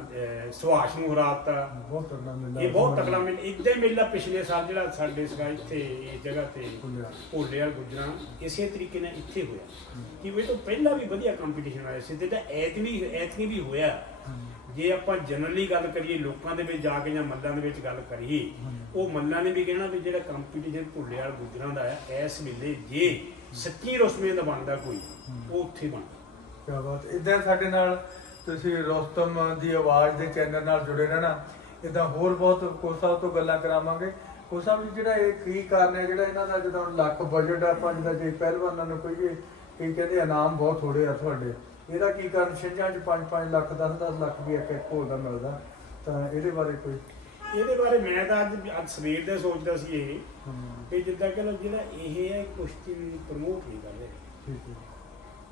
ਸੁਭਾਸ਼ ਨੂੰ ਹਰਾਤਾ। ਬਹੁਤ ਤਕੜਾ ਮੇਲਾ, ਇਹ ਬਹੁਤ ਤਕੜਾ ਮੇਲਾ। ਇੱਦਾਂ ਹੀ ਮੇਲਾ ਪਿਛਲੇ ਸਾਲ ਜਿਹੜਾ ਸਾਡੇ ਸੀਗਾ ਇੱਥੇ ਇਸ ਜਗ੍ਹਾ ਤੇ ਭੁੱਲੇਵਾਲ ਗੁੱਜਰਾਂ, ਇਸੇ ਤਰੀਕੇ ਨਾਲ ਇੱਥੇ ਹੋਇਆ ਕਿ ਇਹ ਤੋਂ ਪਹਿਲਾਂ ਵੀ ਵਧੀਆ ਕੰਪੀਟੀਸ਼ਨ ਹੋਇਆ ਸੀ ਤੇ ਐਤਕੀ ਵੀ ਹੋਇਆ। ਜੇ ਆਪਾਂ ਜਨਰਲੀ ਗੱਲ ਕਰੀਏ ਲੋਕਾਂ ਦੇ ਵਿੱਚ ਜਾ ਕੇ ਜਾਂ ਮੱਲਾਂ ਦੇ ਵਿੱਚ ਗੱਲ ਕਰੀਏ, ਉਹ ਮੱਲਾਂ ਨੇ ਵੀ ਕਹਿਣਾ ਵੀ ਜਿਹੜਾ ਕੰਪੀਟੀਸ਼ਨ ਭੁੱਲੇਵਾਲ ਗੁੱਜਰਾਂ ਦਾ ਹੈ ਇਸ ਵੇਲੇ ਜੇ ਸੱਚੀ ਰੁਸਮੇ ਦਾ ਬਣਦਾ ਕੋਈ, ਉਹ ਉੱਥੇ ਬਣਦਾ। ਕਿਆ ਬਾਤ। ਇੱਦਾਂ ਸਾਡੇ ਨਾਲ ਤੁਸੀਂ ਰੁਸਤਮ ਦੀ ਆਵਾਜ਼ ਦੇ ਚੈਨਲ ਨਾਲ ਜੁੜੇ ਰਹਿਣਾ। ਇੱਦਾਂ ਹੋਰ ਬਹੁਤ ਕੋਚ ਸਾਹਿਬ ਤੋਂ ਗੱਲਾਂ ਕਰਾਵਾਂਗੇ। ਕੋਚ ਸਾਹਿਬ ਜੀ, ਜਿਹੜਾ ਇਹ ਕੀ ਕਾਰਨ ਹੈ ਜਿਹੜਾ ਇਹਨਾਂ ਦਾ ਜਦੋਂ ਲੱਖ ਬਜਟ ਆਪਾਂ ਜਿੱਦਾਂ ਜੇ ਪਹਿਲਵਾਨਾਂ ਨੂੰ ਕਹੀਏ ਕਈ ਕਹਿੰਦੇ ਇਨਾਮ ਬਹੁਤ ਥੋੜੇ ਆ ਤੁਹਾਡੇ, ਇਹਦਾ ਕੀ ਕਾਰਨ? ਛਿੰਝਾਂ 'ਚ 5-5 ਲੱਖ 10-10 ਲੱਖ ਵੀ ਇੱਕ ਇੱਕ ਹੋਲ ਦਾ ਮਿਲਦਾ, ਤਾਂ ਇਹਦੇ ਬਾਰੇ ਕੋਈ? ਇਹਦੇ ਬਾਰੇ ਮੈਂ ਤਾਂ ਅੱਜ ਸਵੇਰ ਦੇ ਸੋਚਦਾ ਸੀ ਇਹ ਕਿ ਜਿੱਦਾਂ ਕਿ ਜਿਹੜਾ ਇਹ ਹੈ ਕੁਸ਼ਤੀ ਨੂੰ ਪ੍ਰਮੋਟ ਨਹੀਂ ਕਰ ਰਹੇ, ਠੀਕ ਹੈ,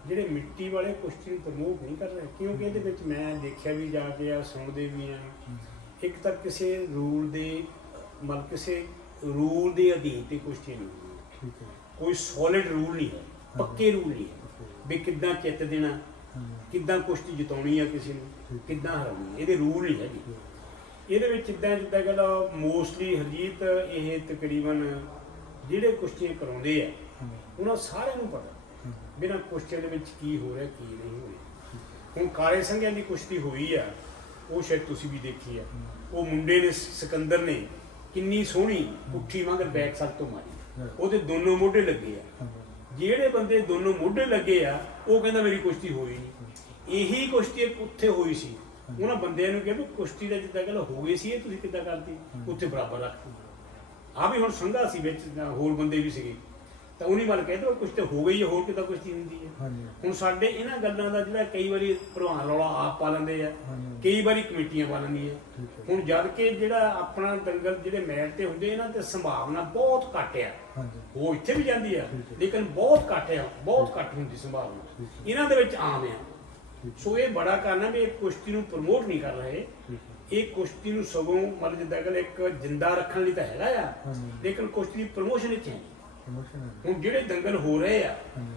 ਜਿਹੜੇ ਮਿੱਟੀ ਵਾਲੇ ਕੁਸ਼ਤੀ ਨੂੰ ਪ੍ਰਮੋਟ ਨਹੀਂ ਕਰ ਰਹੇ, ਕਿਉਂਕਿ ਇਹਦੇ ਵਿੱਚ ਮੈਂ ਦੇਖਿਆ ਵੀ ਜਾ ਕੇ ਆ, ਸੁਣਦੇ ਵੀ ਆ, ਇੱਕ ਤਾਂ ਕਿਸੇ ਰੂਲ ਦੇ ਅਧੀਨ ਤੇ ਕੁਸ਼ਤੀ ਨਹੀਂ ਹੁੰਦੀ, ਠੀਕ ਹੈ, ਕੋਈ ਸੋਲਿਡ ਰੂਲ ਨਹੀਂ ਹੈ, ਪੱਕੇ ਰੂਲ ਨਹੀਂ ਹੈ ਵੀ ਕਿੱਦਾਂ ਚਿੱਤ ਦੇਣਾ, ਕਿੱਦਾਂ ਕੁਸ਼ਤੀ ਜਿਤਾਉਣੀ ਆ ਕਿਸੇ ਨੂੰ, ਕਿੱਦਾਂ ਹਰਾਉਣੀ, ਇਹਦੇ ਰੂਲ ਨਹੀਂ ਹੈਗੇ। ਇਹਦੇ ਵਿੱਚ ਜਿੱਦਾਂ ਗੱਲ ਮੋਸਟਲੀ ਹਰਜੀਤ ਇਹ ਤਕਰੀਬਨ ਜਿਹੜੇ ਕੁਸ਼ਤੀਆਂ ਕਰਾਉਂਦੇ ਆ ਉਹਨਾਂ ਸਾਰਿਆਂ ਨੂੰ ਪਤਾ ਬਿਨਾਂ ਕੁਸ਼ਤੀਆਂ ਦੇ ਵਿੱਚ ਕੀ ਹੋ ਰਿਹਾ ਕੀ ਨਹੀਂ ਹੋ ਰਿਹਾ। ਹੁਣ ਕਾਲੇ ਸੰਘਿਆਂ ਦੀ ਕੁਸ਼ਤੀ ਹੋਈ ਆ, ਉਹ ਸ਼ਾਇਦ ਤੁਸੀਂ ਵੀ ਦੇਖੀ ਆ। ਉਹ ਮੁੰਡੇ ਨੇ ਸਿਕੰਦਰ ਨੇ ਕਿੰਨੀ ਸੋਹਣੀ ਉੱਠੀ ਮਗਰ ਬੈਕ ਸਾਈਡ ਤੋਂ ਮਾਰੀ, ਉਹਦੇ ਦੋਨੋਂ ਮੋਢੇ ਲੱਗੇ ਆ। ਜਿਹੜੇ ਬੰਦੇ ਦੋਨੋਂ ਮੋਢੇ ਲੱਗੇ ਆ ਉਹ ਕਹਿੰਦਾ ਮੇਰੀ ਕੁਸ਼ਤੀ ਹੋਈ ਨਹੀਂ। ਇਹੀ ਕੁਸ਼ਤੀ ਉੱਥੇ ਹੋਈ ਸੀ, ਉਹਨਾਂ ਬੰਦਿਆਂ ਨੂੰ ਕਿਹਾ ਵੀ ਕੁਸ਼ਤੀ ਦਾ ਜਿੱਦਾਂ ਗੱਲ ਹੋ ਗਈ ਸੀ ਇਹ ਤੁਸੀਂ ਕਿੱਦਾਂ ਕਰਤੀ, ਉੱਥੇ ਬਰਾਬਰ ਰੱਖ। ਆ ਵੀ ਹੁਣ ਸੰਘਾ ਸੀ ਵਿੱਚ ਹੋਰ ਬੰਦੇ ਵੀ ਸੀਗੇ, ਤਾਂ ਉਹਨੀ ਵੱਲ ਕਹਿੰਦੇ ਕੁਛ ਤੇ ਹੋ ਗਈ ਹੈ, ਹੋਰ ਕਿੱਦਾਂ ਕੁਸ਼ਤੀ ਹੁੰਦੀ ਹੈ। ਹੁਣ ਸਾਡੇ ਇਹਨਾਂ ਗੱਲਾਂ ਦਾ ਜਿਹੜਾ ਕਈ ਵਾਰੀ ਪ੍ਰਵਾਨ ਰੌਲਾ ਆਪ ਪਾ ਲੈਂਦੇ ਆ, ਕਈ ਵਾਰੀ ਕਮੇਟੀਆਂ ਪਾ ਲੈਂਦੀਆਂ। ਹੁਣ ਜਦ ਕਿ ਜਿਹੜਾ ਆਪਣਾ ਦੰਗਲ ਜਿਹੜੇ ਮੈਚ ਤੇ ਹੁੰਦੇ ਇਹਨਾਂ ਤੇ ਸੰਭਾਵਨਾ ਬਹੁਤ ਘੱਟ ਆ, ਉਹ ਇੱਥੇ ਵੀ ਜਾਂਦੀ ਆ ਲੇਕਿਨ ਬਹੁਤ ਘੱਟ ਆ, ਬਹੁਤ ਘੱਟ ਹੁੰਦੀ ਸੰਭਾਵਨਾ, ਇਹਨਾਂ ਦੇ ਵਿੱਚ ਆਮ ਆ। ਸੋ ਇਹ ਬੜਾ ਕਾਰਨ ਹੈ ਵੀ ਇਹ ਕੁਸ਼ਤੀ ਨੂੰ ਪ੍ਰਮੋਟ ਨਹੀਂ ਕਰ ਰਹੇ। ਇਹ ਕੁਸ਼ਤੀ ਨੂੰ ਸਗੋਂ ਮਤਲਬ ਜਿੱਦਾਂ ਕਿ ਇੱਕ ਜਿੰਦਾ ਰੱਖਣ ਲਈ ਤਾਂ ਹੈਗਾ ਆ, ਲੇਕਿਨ ਕੁਸ਼ਤੀ ਦੀ ਪ੍ਰਮੋਸ਼ਨ ਇੱਥੇ ਹੈ। ਹੁਣ ਜਿਹੜੇ ਦੰਗਲ ਹੋ ਰਹੇ ਆ,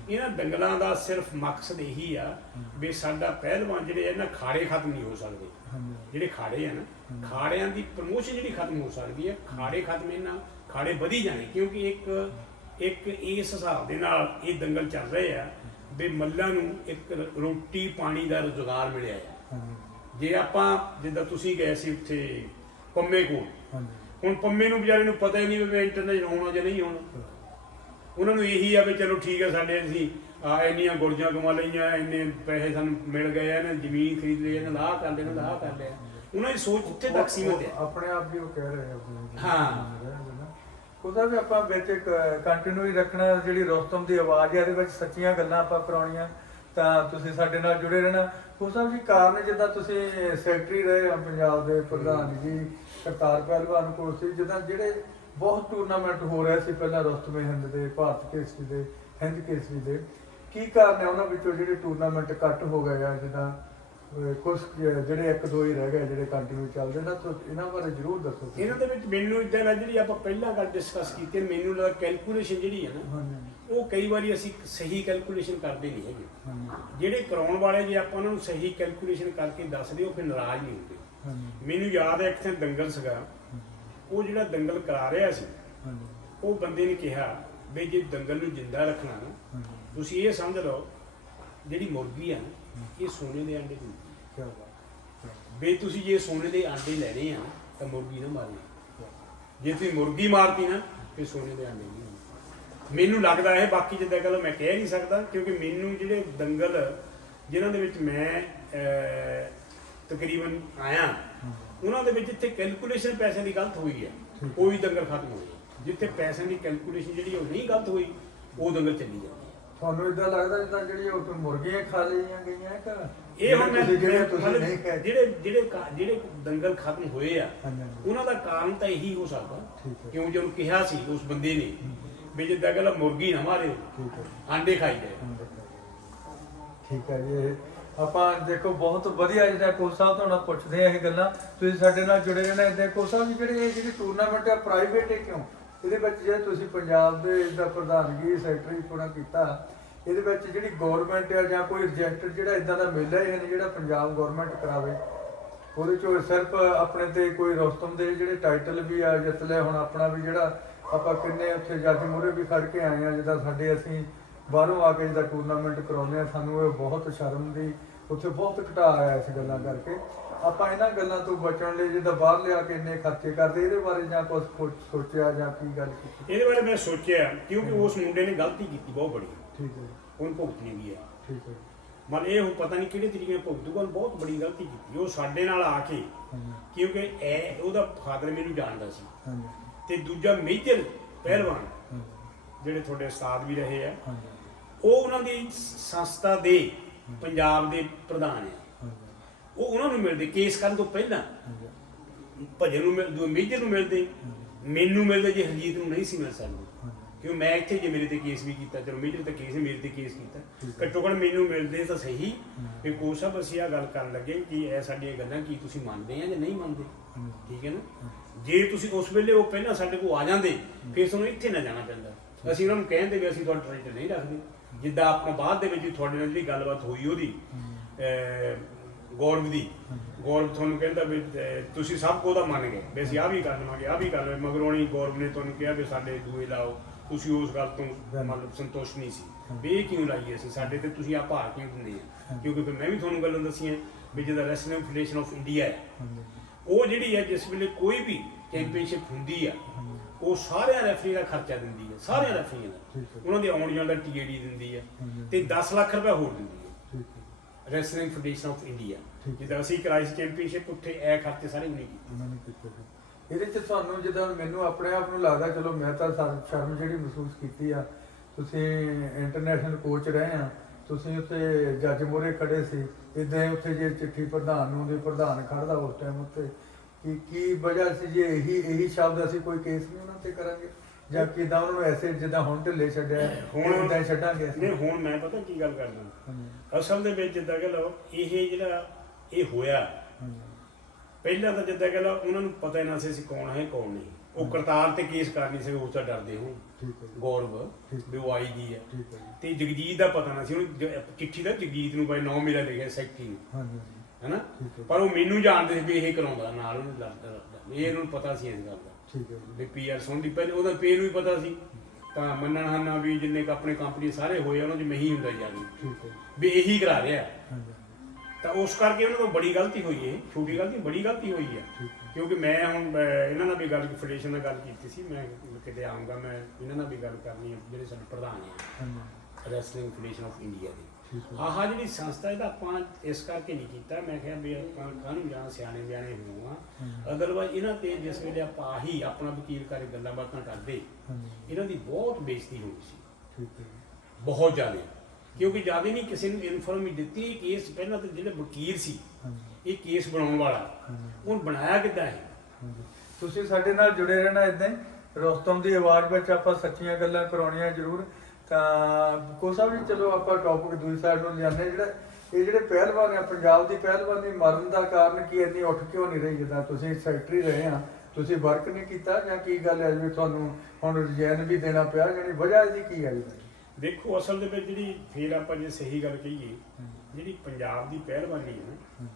ਇਹਨਾਂ ਦੰਗਲਾਂ ਦਾ ਸਿਰਫ ਮਕਸਦ ਇਹੀ ਆ ਵੀ ਸਾਡਾ ਪਹਿਲਵਾਨ ਜਿਹੜੇ ਇਹਨਾਂ ਖਾੜੇ ਖਤਮ ਨਹੀਂ ਹੋ ਸਕਦੇ। ਜਿਹੜੇ ਖਾੜੇ ਆ ਨਾ, ਖਾੜਿਆਂ ਦੀ ਪ੍ਰਮੋਸ਼ਨ ਜਿਹੜੀ ਖਤਮ ਹੋ ਸਕਦੀ ਹੈ, ਖਾੜੇ ਖਤਮ, ਇਹਨਾਂ ਖਾੜੇ ਵਧੀ ਜਾਣੇ, ਕਿਉਂਕਿ ਇੱਕ ਇਸ ਹਿਸਾਬ ਦੇ ਨਾਲ ਇਹ ਦੰਗਲ ਚੱਲ ਰਹੇ ਆ ਵੀ ਮੱਲਾਂ ਨੂੰ ਇੱਕ ਰੋਟੀ ਪਾਣੀ ਦਾ ਰੁਜ਼ਗਾਰ ਮਿਲਿਆ ਆ। ਜੇ ਆਪਾਂ ਜਿੱਦਾਂ ਤੁਸੀਂ ਗਏ ਸੀ ਉੱਥੇ ਪੰਮੇ ਕੋਲ, ਹੁਣ ਪੰਮੇ ਨੂੰ ਵਿਚਾਰੇ ਨੂੰ ਪਤਾ ਹੀ ਨਹੀਂ ਵੀ ਇੰਟਰਨੈਸ਼ਨਲ ਹੋਣਾ ਜਾਂ ਨਹੀਂ ਹੋਣਾ। ਉਹਨਾਂ ਨੂੰ ਇਹੀ ਆ ਵੀ ਚਲੋ ਠੀਕ ਹੈ, ਸਾਡੇ ਅਸੀਂ ਇੰਨੀਆਂ ਗੁਰਜਾਂ ਕਮਾ ਲਈਆਂ, ਇੰਨੇ ਪੈਸੇ ਸਾਨੂੰ ਮਿਲ ਗਏ ਆ, ਇਹਨਾਂ ਜ਼ਮੀਨ ਖਰੀਦ ਲਈ, ਇਹਨਾਂ ਲਾਹ ਕਰ ਲਿਆ, ਲਾਹ ਕਰ ਲਿਆ। ਉਹਨਾਂ ਦੀ ਸੋਚ ਉੱਥੇ ਤੱਕ ਸੀਮਤ ਹੈ। ਆਪਣੇ ਆਪ ਵੀ ਉਹ ਕਹਿ ਰਹੇ ਆ। ਹਾਂ, ਉਹਦਾ ਵੀ ਆਪਾਂ ਵਿੱਚ ਕੰਟੀਨਿਊ ਹੀ ਰੱਖਣਾ। ਜਿਹੜੀ ਰੁਸਤਮ ਦੀ ਆਵਾਜ਼ ਹੈ, ਇਹਦੇ ਵਿੱਚ ਸੱਚੀਆਂ ਗੱਲਾਂ ਆਪਾਂ ਕਰਾਉਣੀਆਂ, ਤਾਂ ਤੁਸੀਂ ਸਾਡੇ ਨਾਲ ਜੁੜੇ ਰਹਿਣਾ। ਕੋਚ ਸਾਹਿਬ ਜੀ, ਕਾਰਨ ਜਿੱਦਾਂ ਤੁਸੀਂ ਸੈਕਟਰੀ ਰਹੇ ਪੰਜਾਬ ਦੇ ਪ੍ਰਧਾਨ ਜੀ ਕਰਤਾਰ ਪਹਿਲਵਾਨ ਕੋਲ ਸੀ, ਜਿੱਦਾਂ ਜਿਹੜੇ ਬਹੁਤ ਟੂਰਨਾਮੈਂਟ ਹੋ ਰਹੇ ਸੀ ਪਹਿਲਾਂ ਰੁਸਤਮੇ ਹਿੰਦ ਦੇ, ਭਾਰਤ ਕੇਸਰੀ ਦੇ, ਹਿੰਦ ਕੇਸਰੀ ਦੇ, ਕੀ ਕਾਰਨ ਹੈ ਉਹਨਾਂ ਵਿੱਚੋਂ ਜਿਹੜੇ ਟੂਰਨਾਮੈਂਟ ਘੱਟ ਹੋ ਗਏ ਆ? ਜਿੱਦਾਂ ਕੁਝ ਜਿਹੜੇ 1-2 ਹੀ ਰਹਿ ਗਏ ਜਿਹੜੇ ਕੰਟੀਨਿਊ ਚੱਲਦੇ ਨਾ, ਤਾਂ ਇਹਨਾਂ ਬਾਰੇ ਜ਼ਰੂਰ ਦੱਸੋ। ਇਹਨਾਂ ਦੇ ਵਿੱਚ ਮੈਨੂੰ ਇੱਦਾਂ ਲੱਗ, ਜਿਹੜੀ ਆਪਾਂ ਪਹਿਲਾਂ ਗੱਲ ਡਿਸਕਸ ਕੀਤੀ, ਮੈਨੂੰ ਲੱਗਦਾ ਕੈਲਕੂਲੇਸ਼ਨ ਜਿਹੜੀ ਹੈ ਨਾ, ਉਹ ਕਈ ਵਾਰੀ ਅਸੀਂ ਸਹੀ ਕੈਲਕੂਲੇਸ਼ਨ ਕਰਦੇ ਨਹੀਂ ਹੈਗੇ। ਜਿਹੜੇ ਕਰਾਉਣ ਵਾਲੇ ਜੇ ਆਪਾਂ ਉਹਨਾਂ ਨੂੰ ਸਹੀ ਕੈਲਕੂਲੇਸ਼ਨ ਕਰਕੇ ਦੱਸਦੇ, ਉਹ ਫਿਰ ਨਾਰਾਜ਼ ਨਹੀਂ ਹੁੰਦੇ। ਮੈਨੂੰ ਯਾਦ ਹੈ ਇੱਕ ਥਾਂ ਦੰਗਲ ਸੀਗਾ, ਉਹ ਜਿਹੜਾ ਦੰਗਲ ਕਰਾ ਰਿਹਾ ਸੀ, ਉਹ ਬੰਦੇ ਨੇ ਕਿਹਾ ਵੀ ਜੇ ਦੰਗਲ ਨੂੰ ਜਿੰਦਾ ਰੱਖਣਾ ਨਾ, ਤੁਸੀਂ ਇਹ ਸਮਝ ਲਓ ਜਿਹੜੀ ਮੁਰਗੀ ਆ ਨਾ, ਇਹ ਸੋਨੇ ਦੇ ਆਂਡੇ ਦਿੰਦੀ। ਵੀ ਤੁਸੀਂ ਜੇ ਸੋਨੇ ਦੇ ਆਂਡੇ ਲੈਣੇ ਆ ਤਾਂ ਮੁਰਗੀ ਨਾ ਮਾਰਨੀ, ਜੇ ਤੁਸੀਂ ਮੁਰਗੀ ਮਾਰਤੀ ਨਾ ਫਿਰ ਸੋਨੇ ਦੇ ਆਂਡੇ ਨਹੀਂ ਹੋਣੇ। ਮੈਨੂੰ ਲੱਗਦਾ ਹੈ, ਬਾਕੀ ਜਿੱਦਾਂ ਗੱਲ ਮੈਂ ਕਹਿ ਨਹੀਂ ਸਕਦਾ, ਕਿਉਂਕਿ ਮੈਨੂੰ ਜਿਹੜੇ ਦੰਗਲ ਜਿਨ੍ਹਾਂ ਦੇ ਵਿੱਚ ਮੈਂ ਤਕਰੀਬਨ ਆਇਆ, ਉਹਨਾਂ ਦੇ ਵਿੱਚ ਜਿੱਥੇ ਕੈਲਕੂਲੇਸ਼ਨ ਪੈਸੇ ਦੀ ਗਲਤ ਹੋਈ ਹੈ, ਕੋਈ ਦੰਗਲ ਖਤਮ ਹੋਈ। ਜਿੱਥੇ ਪੈਸੇ ਦੀ ਕੈਲਕੂਲੇਸ਼ਨ ਜਿਹੜੀ ਉਹ ਨਹੀਂ ਗਲਤ ਹੋਈ, ਉਹ ਦੰਗਲ ਚੱਲੀ ਜਾਂਦੀ ਹੈ। ਤੁਹਾਨੂੰ ਇਦਾਂ ਲੱਗਦਾ ਜਿੱਦਾਂ ਜਿਹੜੀ ਉਹ ਮੁਰਗੀਆਂ ਖਾ ਲਈਆਂ ਗਈਆਂ ਕਿ ਇਹ ਹੁਣ ਮੈਂ ਜਿਹੜੇ ਤੁਸੀਂ ਮਤਲਬ ਨਹੀਂ ਖਾਏ? ਜਿਹੜੇ ਦੰਗਲ ਖਤਮ ਹੋਏ ਆ ਹਾਂਜੀ, ਹਾਂਜੀ। ਉਹਨਾਂ ਦਾ ਕਾਰਨ ਤਾਂ ਇਹੀ ਹੋ ਸਕਦਾ, ਠੀਕ ਹੈ। ਕਿਉਂ ਜਿਹਨੂੰ ਕਿਹਾ ਸੀ ਉਸ ਬੰਦੇ ਨੇ ਵੀ ਜਿੱਦਾਂ ਗੱਲ ਮੁਰਗੀ ਨਾ ਮਾਰੇ, ਠੀਕ ਹੈ, ਆਂਡੇ ਖਾਈ ਜਾਏ। ਠੀਕ ਹੈ ਜੀ। ਇਹ ਆਪਾਂ ਦੇਖੋ ਬਹੁਤ ਵਧੀਆ ਜਿਹੜਾ ਕੋਚ ਸਾਹਿਬ ਤੋਂ ਨਾਲ ਪੁੱਛਦੇ ਆ ਇਹ ਗੱਲਾਂ, ਤੁਸੀਂ ਸਾਡੇ ਨਾਲ ਜੁੜੇ ਰਹਿਣਾ। ਇਦਾਂ ਕੋਚ ਸਾਹਿਬ ਜੀ ਜਿਹੜੀ ਟੂਰਨਾਮੈਂਟ ਆ ਪ੍ਰਾਈਵੇਟ ਹੈ ਕਿਉਂ? ਇਹਦੇ ਵਿੱਚ ਜੇ ਤੁਸੀਂ ਪੰਜਾਬ ਦੇ ਇਸ ਦਾ ਪ੍ਰਧਾਨਗੀ ਸੈਕਟਰੀ ਪੁਣਾ ਕੀਤਾ, ਇਹਦੇ ਵਿੱਚ ਜਿਹੜੀ ਗਵਰਨਮੈਂਟ ਆ ਜਾਂ ਕੋਈ ਰਜਿਸਟਰ ਜਿਹੜਾ ਇਦਾਂ ਦਾ ਮੇਲਾ ਹੀ ਨਹੀਂ ਜਿਹੜਾ ਪੰਜਾਬ ਗਵਰਨਮੈਂਟ ਕਰਾਵੇ, ਉਹਦੇ ਚੋਂ ਸਿਰਫ ਆਪਣੇ ਤੇ ਕੋਈ ਰੋਸਤਮ ਦੇ ਜਿਹੜੇ ਟਾਈਟਲ ਵੀ ਆ ਜਿੱਤ ਲਿਆ। ਹੁਣ ਆਪਣਾ ਵੀ ਜਿਹੜਾ ਆਪਾਂ ਕਿੰਨੇ ਉੱਥੇ ਜੱਜ ਮੂਹਰੇ ਵੀ ਖੜ ਕੇ ਆਏ ਆ, ਜਿੱਦਾਂ ਸਾਡੇ ਅਸੀਂ ਬਾਹਰੋਂ ਆ ਕੇ ਜਿੱਦਾਂ ਟੂਰਨਾਮੈਂਟ ਕਰਾਉਂਦੇ ਆ, ਸਾਨੂੰ ਇਹ ਬਹੁਤ ਸ਼ਰਮ ਦੀ ਉੱਥੇ ਬਹੁਤ ਘਟਾ ਆਇਆ ਇਸ ਗੱਲਾਂ ਕਰਕੇ। ਆਪਾਂ ਇਹਨਾਂ ਗੱਲਾਂ ਤੋਂ ਬਚਣ ਲਈ ਜਿੱਦਾਂ ਬਾਹਰ ਲਿਆ ਕੇ ਇੰਨੇ ਖਰਚੇ ਕਰਦੇ, ਇਹਦੇ ਬਾਰੇ ਜਾਂ ਕੁਝ ਸੋਚਿਆ ਜਾਂ ਕੀ ਗੱਲ ਕੀਤੀ? ਇਹਦੇ ਬਾਰੇ ਮੈਂ ਸੋਚਿਆ, ਕਿਉਂਕਿ ਉਸ ਮੁੰਡੇ ਨੇ ਗਲਤੀ ਕੀਤੀ ਬਹੁਤ ਬੜੀ, ਠੀਕ ਹੈ, ਉਹਨੂੰ ਭੁਗਤਣੀ ਵੀ ਹੈ। ਠੀਕ ਹੈ, ਮਤਲਬ ਇਹ ਹੁਣ ਪਤਾ ਨਹੀਂ ਕਿਹੜੇ ਤਰੀਕੇ ਨਾਲ ਭੁਗਤੂਗਾ, ਬਹੁਤ ਬੜੀ ਗਲਤੀ ਕੀਤੀ ਉਹ ਸਾਡੇ ਨਾਲ ਆ ਕੇ। ਹਾਂਜੀ, ਕਿਉਂਕਿ ਇਹ ਉਹਦਾ ਫਾਦਰ ਮੈਨੂੰ ਜਾਣਦਾ ਸੀ, ਹਾਂਜੀ, ਤੇ ਦੂਜਾ ਮੇਜਰ ਪਹਿਲਵਾਨ ਹਾਂਜੀ, ਜਿਹੜੇ ਤੁਹਾਡੇ ਉਸਤਾਦ ਵੀ ਰਹੇ ਆ, ਹਾਂਜੀ, ਉਹ ਉਹਨਾਂ ਦੀ ਸੰਸਥਾ ਦੇ ਪੰਜਾਬ ਦੇ ਪ੍ਰਧਾਨ ਆ। ਹਾਂਜੀ, ਉਹ ਉਹਨਾਂ ਨੂੰ ਮਿਲਦੇ ਕੇਸ ਕਰਨ ਤੋਂ ਪਹਿਲਾਂ, ਹਾਂਜੀ, ਭਜਨ ਨੂੰ ਮਿਲਦੇ, ਮੇਜਰ ਨੂੰ ਮਿਲਦੇ, ਮੈਨੂੰ ਮਿਲਦੇ, ਜੇ ਹਰਜੀਤ ਨੂੰ ਨਹੀਂ ਸੀ ਮਿਲ ਸਕਦੇ। ਕਿਉਂ ਮੈਂ ਇੱਥੇ ਜੇ ਮੇਰੇ ਤੇ ਕੇਸ ਵੀ ਕੀਤਾ, ਚਲੋ ਮੇਜਰ ਤੇ ਕੇਸ ਮੇਰੇ ਤੇ ਕੇਸ ਕੀਤਾ, ਘੱਟੋ ਘੱਟ ਮੈਨੂੰ ਮਿਲਦੇ ਤਾਂ ਸਹੀ ਵੀ ਕੋਚ ਸਾਹਿਬ ਅਸੀਂ ਆਹ ਗੱਲ ਕਰਨ ਲੱਗੇ ਕਿ ਇਹ ਸਾਡੀਆਂ ਗੱਲਾਂ ਕੀ ਤੁਸੀਂ ਮੰਨਦੇ ਆ ਜਾਂ ਨਹੀਂ ਮੰਨਦੇ, ਠੀਕ ਹੈ ਨਾ। ਜੇ ਤੁਸੀਂ ਉਸ ਵੇਲੇ ਉਹ ਪਹਿਲਾਂ ਸਾਡੇ ਕੋਲ ਆ ਜਾਂਦੇ, ਫਿਰ ਤੁਹਾਨੂੰ ਇੱਥੇ ਨਾ ਜਾਣਾ ਪੈਂਦਾ। ਅਸੀਂ ਉਹਨਾਂ ਨੂੰ ਕਹਿੰਦੇ ਵੀ ਅਸੀਂ ਤੁਹਾਡਾ ਟਾਈਟਲ ਨਹੀਂ ਰੱਖਦੇ। ਜਿੱਦਾਂ ਆਪਾਂ ਬਾਅਦ ਦੇ ਵਿੱਚ ਤੁਹਾਡੇ ਨਾਲ ਜਿਹੜੀ ਗੱਲਬਾਤ ਹੋਈ ਉਹਦੀ ਗੌਰਵ ਦੀ, ਗੌਰਵ ਤੁਹਾਨੂੰ ਕਹਿੰਦਾ ਵੀ ਤੁਸੀਂ ਸਭ ਕੁਝ ਦਾ ਮੰਨ ਗਏ ਵੀ ਅਸੀਂ ਆਹ ਵੀ ਕਰ ਲਵਾਂਗੇ, ਆਹ ਵੀ ਕਰ ਲਵਾਂਗੇ, ਮਗਰੋਂ ਗੌਰਵ ਨੇ ਤੁਹਾਨੂੰ ਕਿਹਾ ਵੀ ਸਾਡੇ ਦੂਏ ਲਾਓ। ਤੁਸੀਂ ਉਸ ਗੱਲ ਤੋਂ ਮਤਲਬ ਸੰਤੁਸ਼ਟ ਨਹੀਂ ਸੀ ਵੀ ਇਹ ਕਿਉਂ ਲਾਈਏ ਅਸੀਂ, ਸਾਡੇ ਤੇ ਤੁਸੀਂ ਆਹ ਭਾਰ ਕਿਉਂ ਦਿੰਦੇ ਆ। ਕਿਉਂਕਿ ਫਿਰ ਮੈਂ ਵੀ ਤੁਹਾਨੂੰ ਗੱਲਾਂ ਦੱਸੀਆਂ ਵੀ ਜਿਹਦਾ ਰੈਸਲਿੰਗ ਫੈਡਰੇਸ਼ਨ ਆਫ ਇੰਡੀਆ ਹੈ, ਉਹ ਜਿਹੜੀ ਹੈ ਜਿਸ ਵੇਲੇ ਕੋਈ ਵੀ ਚੈਂਪੀਅਨਸ਼ਿਪ ਹੁੰਦੀ ਆ, ਉਹ ਸਾਰਿਆਂ ਰੈਫਰੀ ਦਾ ਖਰਚਾ ਦਿੰਦੀ ਹੈ, ਸਾਰਿਆਂ ਰੈਫਰੀਆਂ ਦਾ, ਉਹਨਾਂ ਦੇ ਆਉਣ ਜਾਣ ਦਾ TAD ਦਿੰਦੀ ਹੈ, ਤੇ 10 ਲੱਖ ਰੁਪਏ ਹੋਰ ਦਿੰਦੀ ਹੈ ਰੈਸਲਿੰਗ ਫੈਡਰੇਸ਼ਨ ਆਫ ਇੰਡੀਆ। ਜਿੱਦਾਂ ਅਸੀਂ ਕਰਾਈ ਸੀ ਚੈਂਪੀਅਨਸ਼ਿਪ, ਉੱਥੇ ਇਹ ਖਰਚੇ ਸਾਰੇ ਨਹੀਂ ਕੀਤੇ। ਇਹਦੇ ਚ ਤੁਹਾਨੂੰ ਜਿੱਦਾਂ ਮੈਨੂੰ ਆਪਣੇ ਆਪ ਨੂੰ ਲੱਗਦਾ, ਚਲੋ ਮੈਂ ਤਾਂ ਸ਼ਰਮ ਜਿਹੜੀ ਮਹਿਸੂਸ ਕੀਤੀ ਆ, ਤੁਸੀਂ ਇੰਟਰਨੈਸ਼ਨਲ ਕੋਚ ਰਹੇ ਆ, ਤੁਸੀਂ ਉੱਥੇ ਜੱਜ ਮੂਹਰੇ ਖੜੇ ਸੀ, ਇਦਾਂ ਉੱਥੇ ਜੇ ਚਿੱਠੀ ਪ੍ਰਧਾਨ ਨੂੰ ਦੇ ਪ੍ਰਧਾਨ ਖੜਦਾ ਉਸ ਟਾਈਮ ਉੱਤੇ, ਕੀ ਵਜ੍ਹਾ ਸੀ ਜੇ ਇਹੀ ਸ਼ਬਦ ਅਸੀਂ ਕੋਈ ਕੇਸ ਨਹੀਂ ਉਹਨਾਂ ਤੇ ਕਰਾਂਗੇ, ਜਾਂ ਕਿਦਾਂ ਉਹਨਾਂ ਨੂੰ ਐਸੇ ਜਿੱਦਾਂ ਹੁਣ ਢਿੱਲੇ ਛੱਡਿਆ ਹੁਣ ਇਦਾਂ ਛੱਡਾਂਗੇ? ਨਹੀਂ, ਹੁਣ ਮੈਂ ਪਤਾ ਕੀ ਗੱਲ ਕਰਦਾ ਅਸਲ ਦੇ ਵਿੱਚ, ਜਿੱਦਾਂ ਕਿ ਲਓ ਇਹ ਜਿਹੜਾ ਇਹ ਹੋਇਆ, ਪਹਿਲਾਂ ਤਾਂ ਜਿੱਦਾਂ ਕਿ ਉਹਨਾਂ ਨੂੰ ਪਤਾ ਹੀ ਨਾ ਸੀ ਅਸੀਂ ਕੌਣ ਹੈ ਕੌਣ ਨਹੀਂ। ਉਹ ਕਰਤਾਰ ਤੇ ਕੇਸ ਕਰ ਨਹੀਂ ਸੀ, ਉਸ ਦਾ ਡਰਦੇ ਹੋ ਗੌਰਵ ਵੀ ਉਹ ਆਈ ਦੀ ਹੈ, ਤੇ ਜਗਜੀਤ ਦਾ ਪਤਾ ਨਾ ਸੀ। ਉਹਨੂੰ ਚਿੱਠੀ ਦਾ ਜਗਜੀਤ ਨੂੰ ਬਾਈ 9 ਮੇਰਾ ਲਿਖਿਆ ਸੈਕਟਰੀ ਨੂੰ, ਹੈਨਾ, ਪਰ ਉਹ ਮੈਨੂੰ ਜਾਣਦੇ ਸੀ ਵੀ ਇਹ ਕਰਾਉਂਦਾ ਨਾਲ, ਉਹਨੂੰ ਲੜਦਾ ਇਹ ਇਹਨੂੰ ਪਤਾ ਸੀ ਇਸ ਗੱਲ ਦਾ ਵੀ PR ਸੁਣਦੀ ਪਹਿਲੇ ਉਹਦਾ ਪੇਰ ਵੀ ਪਤਾ ਸੀ। ਤਾਂ ਮੰਨਣ ਹਨਾ ਵੀ ਜਿੰਨੇ ਆਪਣੇ ਕੰਪਨੀ ਸਾਰੇ ਹੋਏ ਉਹਨਾਂ 'ਚ ਮੈਂ ਹੀ ਹੁੰਦਾ ਜਾਂਦੀ ਵੀ ਇਹੀ ਕਰਾ ਰਿਹਾ, ਤਾਂ ਉਸ ਕਰਕੇ ਉਹਨਾਂ ਤੋਂ ਬੜੀ ਗਲਤੀ ਹੋਈ ਹੈ। ਛੋਟੀ ਗਲਤੀ ਬੜੀ ਗਲਤੀ ਹੋਈ ਹੈ, ਕਿਉਂਕਿ ਮੈਂ ਹੁਣ ਇਹਨਾਂ ਨਾਲ ਵੀ ਗੱਲ ਫੈਡਰੇਸ਼ਨ ਨਾਲ ਗੱਲ ਕੀਤੀ ਸੀ, ਮੈਂ ਕਿਤੇ ਆਉਂਗਾ ਮੈਂ ਇਹਨਾਂ ਨਾਲ ਵੀ ਗੱਲ ਕਰਨੀ ਹੈ, ਜਿਹੜੇ ਸਾਡੇ ਪ੍ਰਧਾਨ ਹੈ ਰੈਸਲਿੰਗ ਫੈਡਰੇਸ਼ਨ ਆਫ ਇੰਡੀਆ ਦੀ। ਆਹ ਜਿਹੜੀ ਸੰਸਥਾ ਇਹਦਾ ਆਪਾਂ ਇਸ ਕਰਕੇ ਨਹੀਂ ਕੀਤਾ, ਮੈਂ ਕਿਹਾ ਵੀ ਆਪਾਂ ਕਾਹਨੂੰ ਜਾਂ ਸਿਆਣੇ ਬਿਆਣੇ ਹੋਵਾਂ, ਅਦਰਵਾਈਜ਼ ਇਹਨਾਂ ਤੇ ਜਿਸ ਵੇਲੇ ਆਪਾਂ ਆਹੀ ਆਪਣਾ ਵਕੀਲ ਕਰੇ ਗੱਲਾਂ ਬਾਤਾਂ ਕਰਦੇ, ਇਹਨਾਂ ਦੀ ਬਹੁਤ ਬੇਇੱਜ਼ਤੀ ਹੋਈ ਸੀ, ਬਹੁਤ ਜ਼ਿਆਦਾ। ਕਿਉਂਕਿ ਜ਼ਿਆਦਾ ਨਹੀਂ ਕਿਸੇ ਨੂੰ ਇਨਫੋਰਮੇਸ਼ਨ ਦਿੱਤੀ। ਇਹ ਕੇਸ ਪਹਿਲਾਂ ਤਾਂ ਜਿਹੜੇ ਵਕੀਲ ਸੀ, ਇਹ ਕੇਸ ਬਣਾਉਣ ਵਾਲਾ, ਉਹਨੂੰ ਬਣਾਇਆ ਕਿੱਦਾਂ ਹੈ? ਤੁਸੀਂ ਸਾਡੇ ਨਾਲ ਜੁੜੇ ਰਹਿਣਾ ਇਦਾਂ ਹੀ, ਰੋਸਤਮ ਦੀ ਆਵਾਜ਼ ਵਿੱਚ ਆਪਾਂ ਸੱਚੀਆਂ ਗੱਲਾਂ ਕਰਾਉਣੀਆਂ ਜ਼ਰੂਰ। ਤਾਂ ਕੋਚ ਸਾਹਿਬ ਜੀ, ਚਲੋ ਆਪਾਂ ਟੌਪਿਕ ਦੂਜੀ ਸਾਈਡ ਨੂੰ ਲਿਆਉਂਦੇ। ਜਿਹੜੇ ਪਹਿਲਵਾਨ ਆ, ਪੰਜਾਬ ਦੀ ਪਹਿਲਵਾਨੀ ਮਰਨ ਦਾ ਕਾਰਨ ਕੀ, ਇੰਨੀ ਉੱਠ ਕਿਉਂ ਨਹੀਂ ਰਹੀ? ਜਿੱਦਾਂ ਤੁਸੀਂ ਸੈਕਟਰੀ ਰਹੇ ਆ, ਤੁਸੀਂ ਵਰਕ ਨਹੀਂ ਕੀਤਾ ਜਾਂ ਕੀ ਗੱਲ ਹੈ ਜਿਵੇਂ ਤੁਹਾਨੂੰ ਹੁਣ ਰਿਜ਼ਾਈਨ ਵੀ ਦੇਣਾ ਪਿਆ, ਜਿਹੜੀ ਵਜ੍ਹਾ ਇਹਦੀ ਕੀ ਹੈ ਜੀ? ਦੇਖੋ, ਅਸਲ ਦੇ ਵਿੱਚ ਜਿਹੜੀ ਫਿਰ ਆਪਾਂ ਜੇ ਸਹੀ ਗੱਲ ਕਹੀਏ, ਜਿਹੜੀ ਪੰਜਾਬ ਦੀ ਪਹਿਲਵਾਨੀ ਹੈ ਨਾ,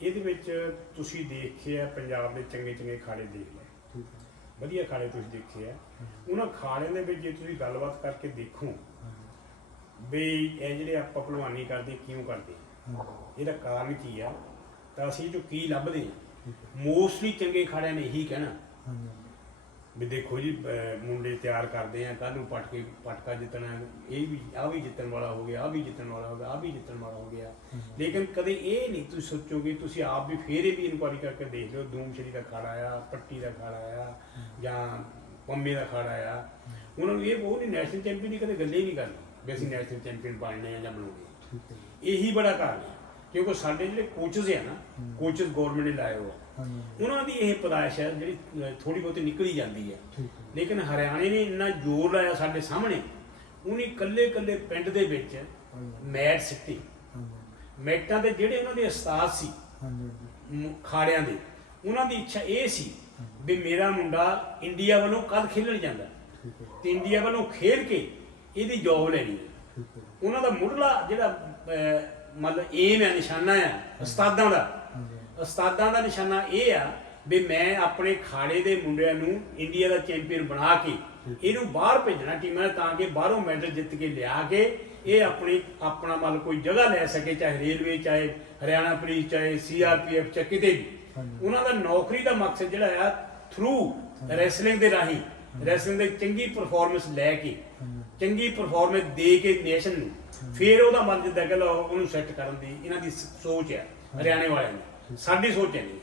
ਇਹਦੇ ਵਿੱਚ ਤੁਸੀਂ ਦੇਖਿਆ ਪੰਜਾਬ ਦੇ ਚੰਗੇ ਚੰਗੇ ਖਾੜੇ ਦੇਖ ਲਏ, ਵਧੀਆ ਖਾੜੇ ਤੁਸੀਂ ਦੇਖੇ ਆ। ਉਹਨਾਂ ਖਾੜਿਆਂ ਦੇ ਵਿੱਚ ਜੇ ਤੁਸੀਂ ਗੱਲਬਾਤ ਕਰਕੇ ਦੇਖੋ ਵੀ ਇਹ ਜਿਹੜੇ ਆਪਾਂ ਭਲਵਾਨੀ ਕਰਦੇ ਕਿਉਂ ਕਰਦੇ, ਇਹਦਾ ਕਾਰਨ ਕੀ ਆ, ਤਾਂ ਅਸੀਂ ਜੋ ਕੀ ਲੱਭਦੇ ਹਾਂ ਮੋਸਟਲੀ ਚੰਗੇ ਖਾੜਿਆਂ ਨੇ ਇਹੀ ਕਹਿਣਾ ਵੀ ਦੇਖੋ ਜੀ ਮੁੰਡੇ ਤਿਆਰ ਕਰਦੇ ਆ, ਕੱਲ੍ਹ ਨੂੰ ਪਟਕਾ ਜਿੱਤਣਾ, ਇਹ ਵੀ ਆਹ ਵੀ ਜਿੱਤਣ ਵਾਲਾ ਹੋ ਗਿਆ, ਆਹ ਵੀ ਜਿੱਤਣ ਵਾਲਾ ਹੋ ਗਿਆ, ਆਹ ਵੀ ਜਿੱਤਣ ਵਾਲਾ ਹੋ ਗਿਆ। ਲੇਕਿਨ ਕਦੇ ਇਹ ਨਹੀਂ ਤੁਸੀਂ ਸੋਚੋਗੇ, ਤੁਸੀਂ ਆਪ ਵੀ ਫੇਰੇ ਵੀ ਇਨਕੁਆਰੀ ਕਰਕੇ ਦੇਖ ਲਿਓ, ਦੂਮਸ਼ਰੀ ਦਾ ਖਾੜਾ ਆ, ਪੱਟੀ ਦਾ ਖਾੜਾ ਆ, ਜਾਂ ਪੰਮੇ ਦਾ ਖਾੜਾ ਆ, ਉਹਨਾਂ ਨੂੰ ਇਹ ਬਹੁਤ ਨਹੀਂ, ਨੈਸ਼ਨਲ ਚੈਂਪੀਅਨ ਦੀ ਕਦੇ ਗੱਲੇ ਹੀ ਨਹੀਂ ਕਰਨੀ ਵੀ ਅਸੀਂ ਨੈਸ਼ਨਲ ਚੈਂਪੀਅਨ ਬਣਨੇ ਆ ਜਾਂ ਬਣਾਉਣੇ ਆ। ਠੀਕ ਹੈ ਇਹੀ ਬੜਾ ਕਾਰਨ ਹੈ ਕਿਉਂਕਿ ਸਾਡੇ ਜਿਹੜੇ ਕੋਚਸ ਆ ਨਾ, ਕੋਚਸ ਗਵਰਨਮੈਂਟ ਨੇ ਲਾਏ ਹੋ ਉਹਨਾਂ ਦੀ ਇਹ ਪਦਾਇਸ਼ ਹੈ ਜਿਹੜੀ ਥੋੜੀ ਬਹੁਤੀ ਨਿਕਲੀ ਜਾਂਦੀ ਹੈ। ਲੇਕਿਨ ਹਰਿਆਣੇ ਨੇ ਇੰਨਾ ਜ਼ੋਰ ਲਾਇਆ ਸਾਡੇ ਸਾਹਮਣੇ, ਉਹਨੇ ਇਕੱਲੇ ਪਿੰਡ ਦੇ ਵਿੱਚ ਮੈਟ ਸਿੱਟੀ, ਮੈਟਾਂ ਦੇ ਜਿਹੜੇ ਉਹਨਾਂ ਦੇ ਉਸਤਾਦ ਸੀ ਖਾੜਿਆਂ ਦੇ, ਉਹਨਾਂ ਦੀ ਇੱਛਾ ਇਹ ਸੀ ਵੀ ਮੇਰਾ ਮੁੰਡਾ ਇੰਡੀਆ ਵੱਲੋਂ ਕੱਲ ਖੇਲਣ ਜਾਂਦਾ ਤੇ ਇੰਡੀਆ ਵੱਲੋਂ ਖੇਡ ਕੇ ਇਹਦੀ ਜੋਬ ਲੈਣੀ ਹੈ। ਉਹਨਾਂ ਦਾ ਮੁੱਢਲਾ ਜਿਹੜਾ ਮਤਲਬ ਏਮ ਹੈ, ਨਿਸ਼ਾਨਾ ਆ ਉਸਤਾਦਾਂ ਦਾ ਨਿਸ਼ਾਨਾ ਇਹ ਆ ਵੀ ਮੈਂ ਆਪਣੇ ਖਾੜੇ ਦੇ ਮੁੰਡਿਆਂ ਨੂੰ ਇੰਡੀਆ ਦਾ ਚੈਂਪੀਅਨ ਬਣਾ ਕੇ ਇਹਨੂੰ ਬਾਹਰ ਭੇਜਣਾ ਟੀਮਾਂ ਤਾਂ ਕਿ ਬਾਹਰੋਂ ਮੈਡਲ ਜਿੱਤ ਕੇ ਲਿਆ ਕੇ ਇਹ ਆਪਣਾ ਮਤਲਬ ਕੋਈ ਜਗ੍ਹਾ ਲੈ ਸਕੇ, ਚਾਹੇ ਰੇਲਵੇ, ਚਾਹੇ ਹਰਿਆਣਾ ਪੁਲਿਸ, ਚਾਹੇ CRPF, ਚਾਹੇ ਕਿਤੇ ਵੀ। ਉਹਨਾਂ ਦਾ ਨੌਕਰੀ ਦਾ ਮਕਸਦ ਜਿਹੜਾ ਆ ਥਰੂ ਰੈਸਲਿੰਗ ਦੇ ਰਾਹੀਂ, ਰੈਸਲਿੰਗ ਦੇ ਚੰਗੀ ਪਰਫਾਰਮੈਂਸ ਲੈ ਕੇ, ਚੰਗੀ ਪਰਫਾਰਮੈਂਸ ਦੇ ਕੇ ਨੇਸ਼ਨ ਨੂੰ ਫਿਰ ਉਹਦਾ ਮਨ ਜਿੱਦਾਂ ਕਿ ਉਹਨੂੰ ਸੈੱਟ ਕਰਨ ਦੀ ਇਹਨਾਂ ਦੀ ਸੋਚ ਹੈ ਹਰਿਆਣੇ ਵਾਲਿਆਂ ਦੀ। ਸਾਡੀ ਸੋਚ ਹੈ ਨਹੀਂ।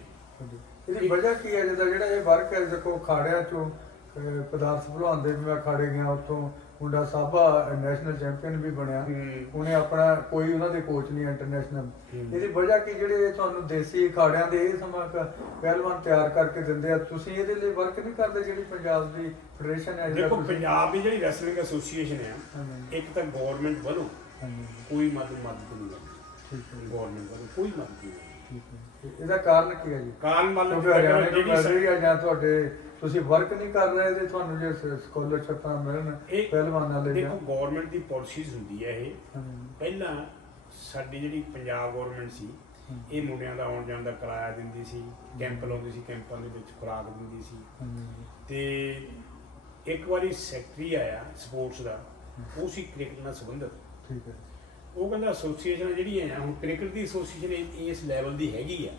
ਇਹਦੀ ਵਜ੍ਹਾ ਕੀ ਹੈ ਜਿਹੜਾ ਇਹ ਵਰਕ ਹੈ? ਦੇਖੋ ਖਾੜਿਆਂ ਚੋਂ ਪਦਾਰਥ ਭਲਵਾਨ ਦੇ ਵੀ ਮੈਂ ਖਾੜੇ ਗਿਆ, ਉੱਥੋਂ ਮੁੰਡਾ ਸਾਬਾ ਨੈਸ਼ਨਲ ਚੈਂਪੀਅਨ ਵੀ ਬਣਿਆ, ਉਹਨੇ ਆਪਣਾ ਕੋਈ ਉਹਨਾਂ ਦੇ ਕੋਚ ਨਹੀਂ ਇੰਟਰਨੈਸ਼ਨਲ। ਇਹਦੀ ਵਜ੍ਹਾ ਕੀ ਜਿਹੜੇ ਤੁਹਾਨੂੰ ਦੇਸੀ ਖਾੜਿਆਂ ਦੇ ਇਹ ਸਮਾਂ ਪਹਿਲਵਾਨ ਤਿਆਰ ਕਰਕੇ ਦਿੰਦੇ ਆ, ਤੁਸੀਂ ਇਹਦੇ ਲਈ ਵਰਕ ਨਹੀਂ ਕਰਦੇ? ਜਿਹੜੀ ਪੰਜਾਬ ਦੀ ਫੈਡਰੇਸ਼ਨ ਹੈ, ਦੇਖੋ ਪੰਜਾਬ ਦੀ ਜਿਹੜੀ ਰੈਸਲਿੰਗ ਐਸੋਸੀਏਸ਼ਨ ਹੈ, ਇੱਕ ਤਾਂ ਗਵਰਨਮੈਂਟ ਵੱਲੋਂ ਕੋਈ ਮਦਦ ਨਹੀਂ ਕਰਦੀ, ਗਵਰਨਮੈਂਟ ਵੱਲੋਂ ਕੋਈ ਮਦਦ ਨਹੀਂ। ਇਹਦਾ ਕਾਰਨ ਕੀ ਹੈ ਜੀ? ਕਾਰਨ ਮਤਲਬ ਹਰਿਆਣੇ ਤੋਂ ਮਿਲ ਰਹੀ ਹੈ ਜਾਂ ਤੁਹਾਡੇ ਤੁਸੀਂ ਵਰਕ ਨਹੀਂ ਕਰ ਰਹੇ ਤੇ ਤੁਹਾਨੂੰ ਜੇ ਸਕਾਲਰਸ਼ਿਪਾਂ ਮਿਲਣ ਪਹਿਲਵਾਨਾਂ ਲਈ? ਦੇਖੋ ਗਵਰਨਮੈਂਟ ਦੀ ਪਾਲਿਸੀਜ਼ ਹੁੰਦੀ ਹੈ ਇਹ। ਪਹਿਲਾਂ ਸਾਡੀ ਜਿਹੜੀ ਪੰਜਾਬ ਗਵਰਨਮੈਂਟ ਸੀ, ਇਹ ਮੁੰਡਿਆਂ ਦਾ ਆਉਣ ਜਾਣ ਦਾ ਕਿਰਾਇਆ ਦਿੰਦੀ ਸੀ, ਕੈਂਪ ਲਾਉਂਦੀ ਸੀ, ਕੈਂਪਾਂ ਦੇ ਵਿੱਚ ਖੁਰਾਕ ਦਿੰਦੀ ਸੀ। ਤੇ ਇੱਕ ਵਾਰੀ ਸੈਕਟਰੀ ਆਇਆ ਸਪੋਰਟਸ ਦਾ, ਉਹ ਸੀ ਕ੍ਰਿਕਟ ਨਾਲ ਸੰਬੰਧਿਤ। ਠੀਕ ਹੈ। ਉਹ ਕਹਿੰਦਾ ਐਸੋਸੀਏਸ਼ਨ ਜਿਹੜੀਆਂ ਆ, ਹੁਣ ਕ੍ਰਿਕਟ ਦੀ ਐਸੋਸੀਏਸ਼ਨ ਇਸ ਲੈਵਲ ਦੀ ਹੈਗੀ ਆ,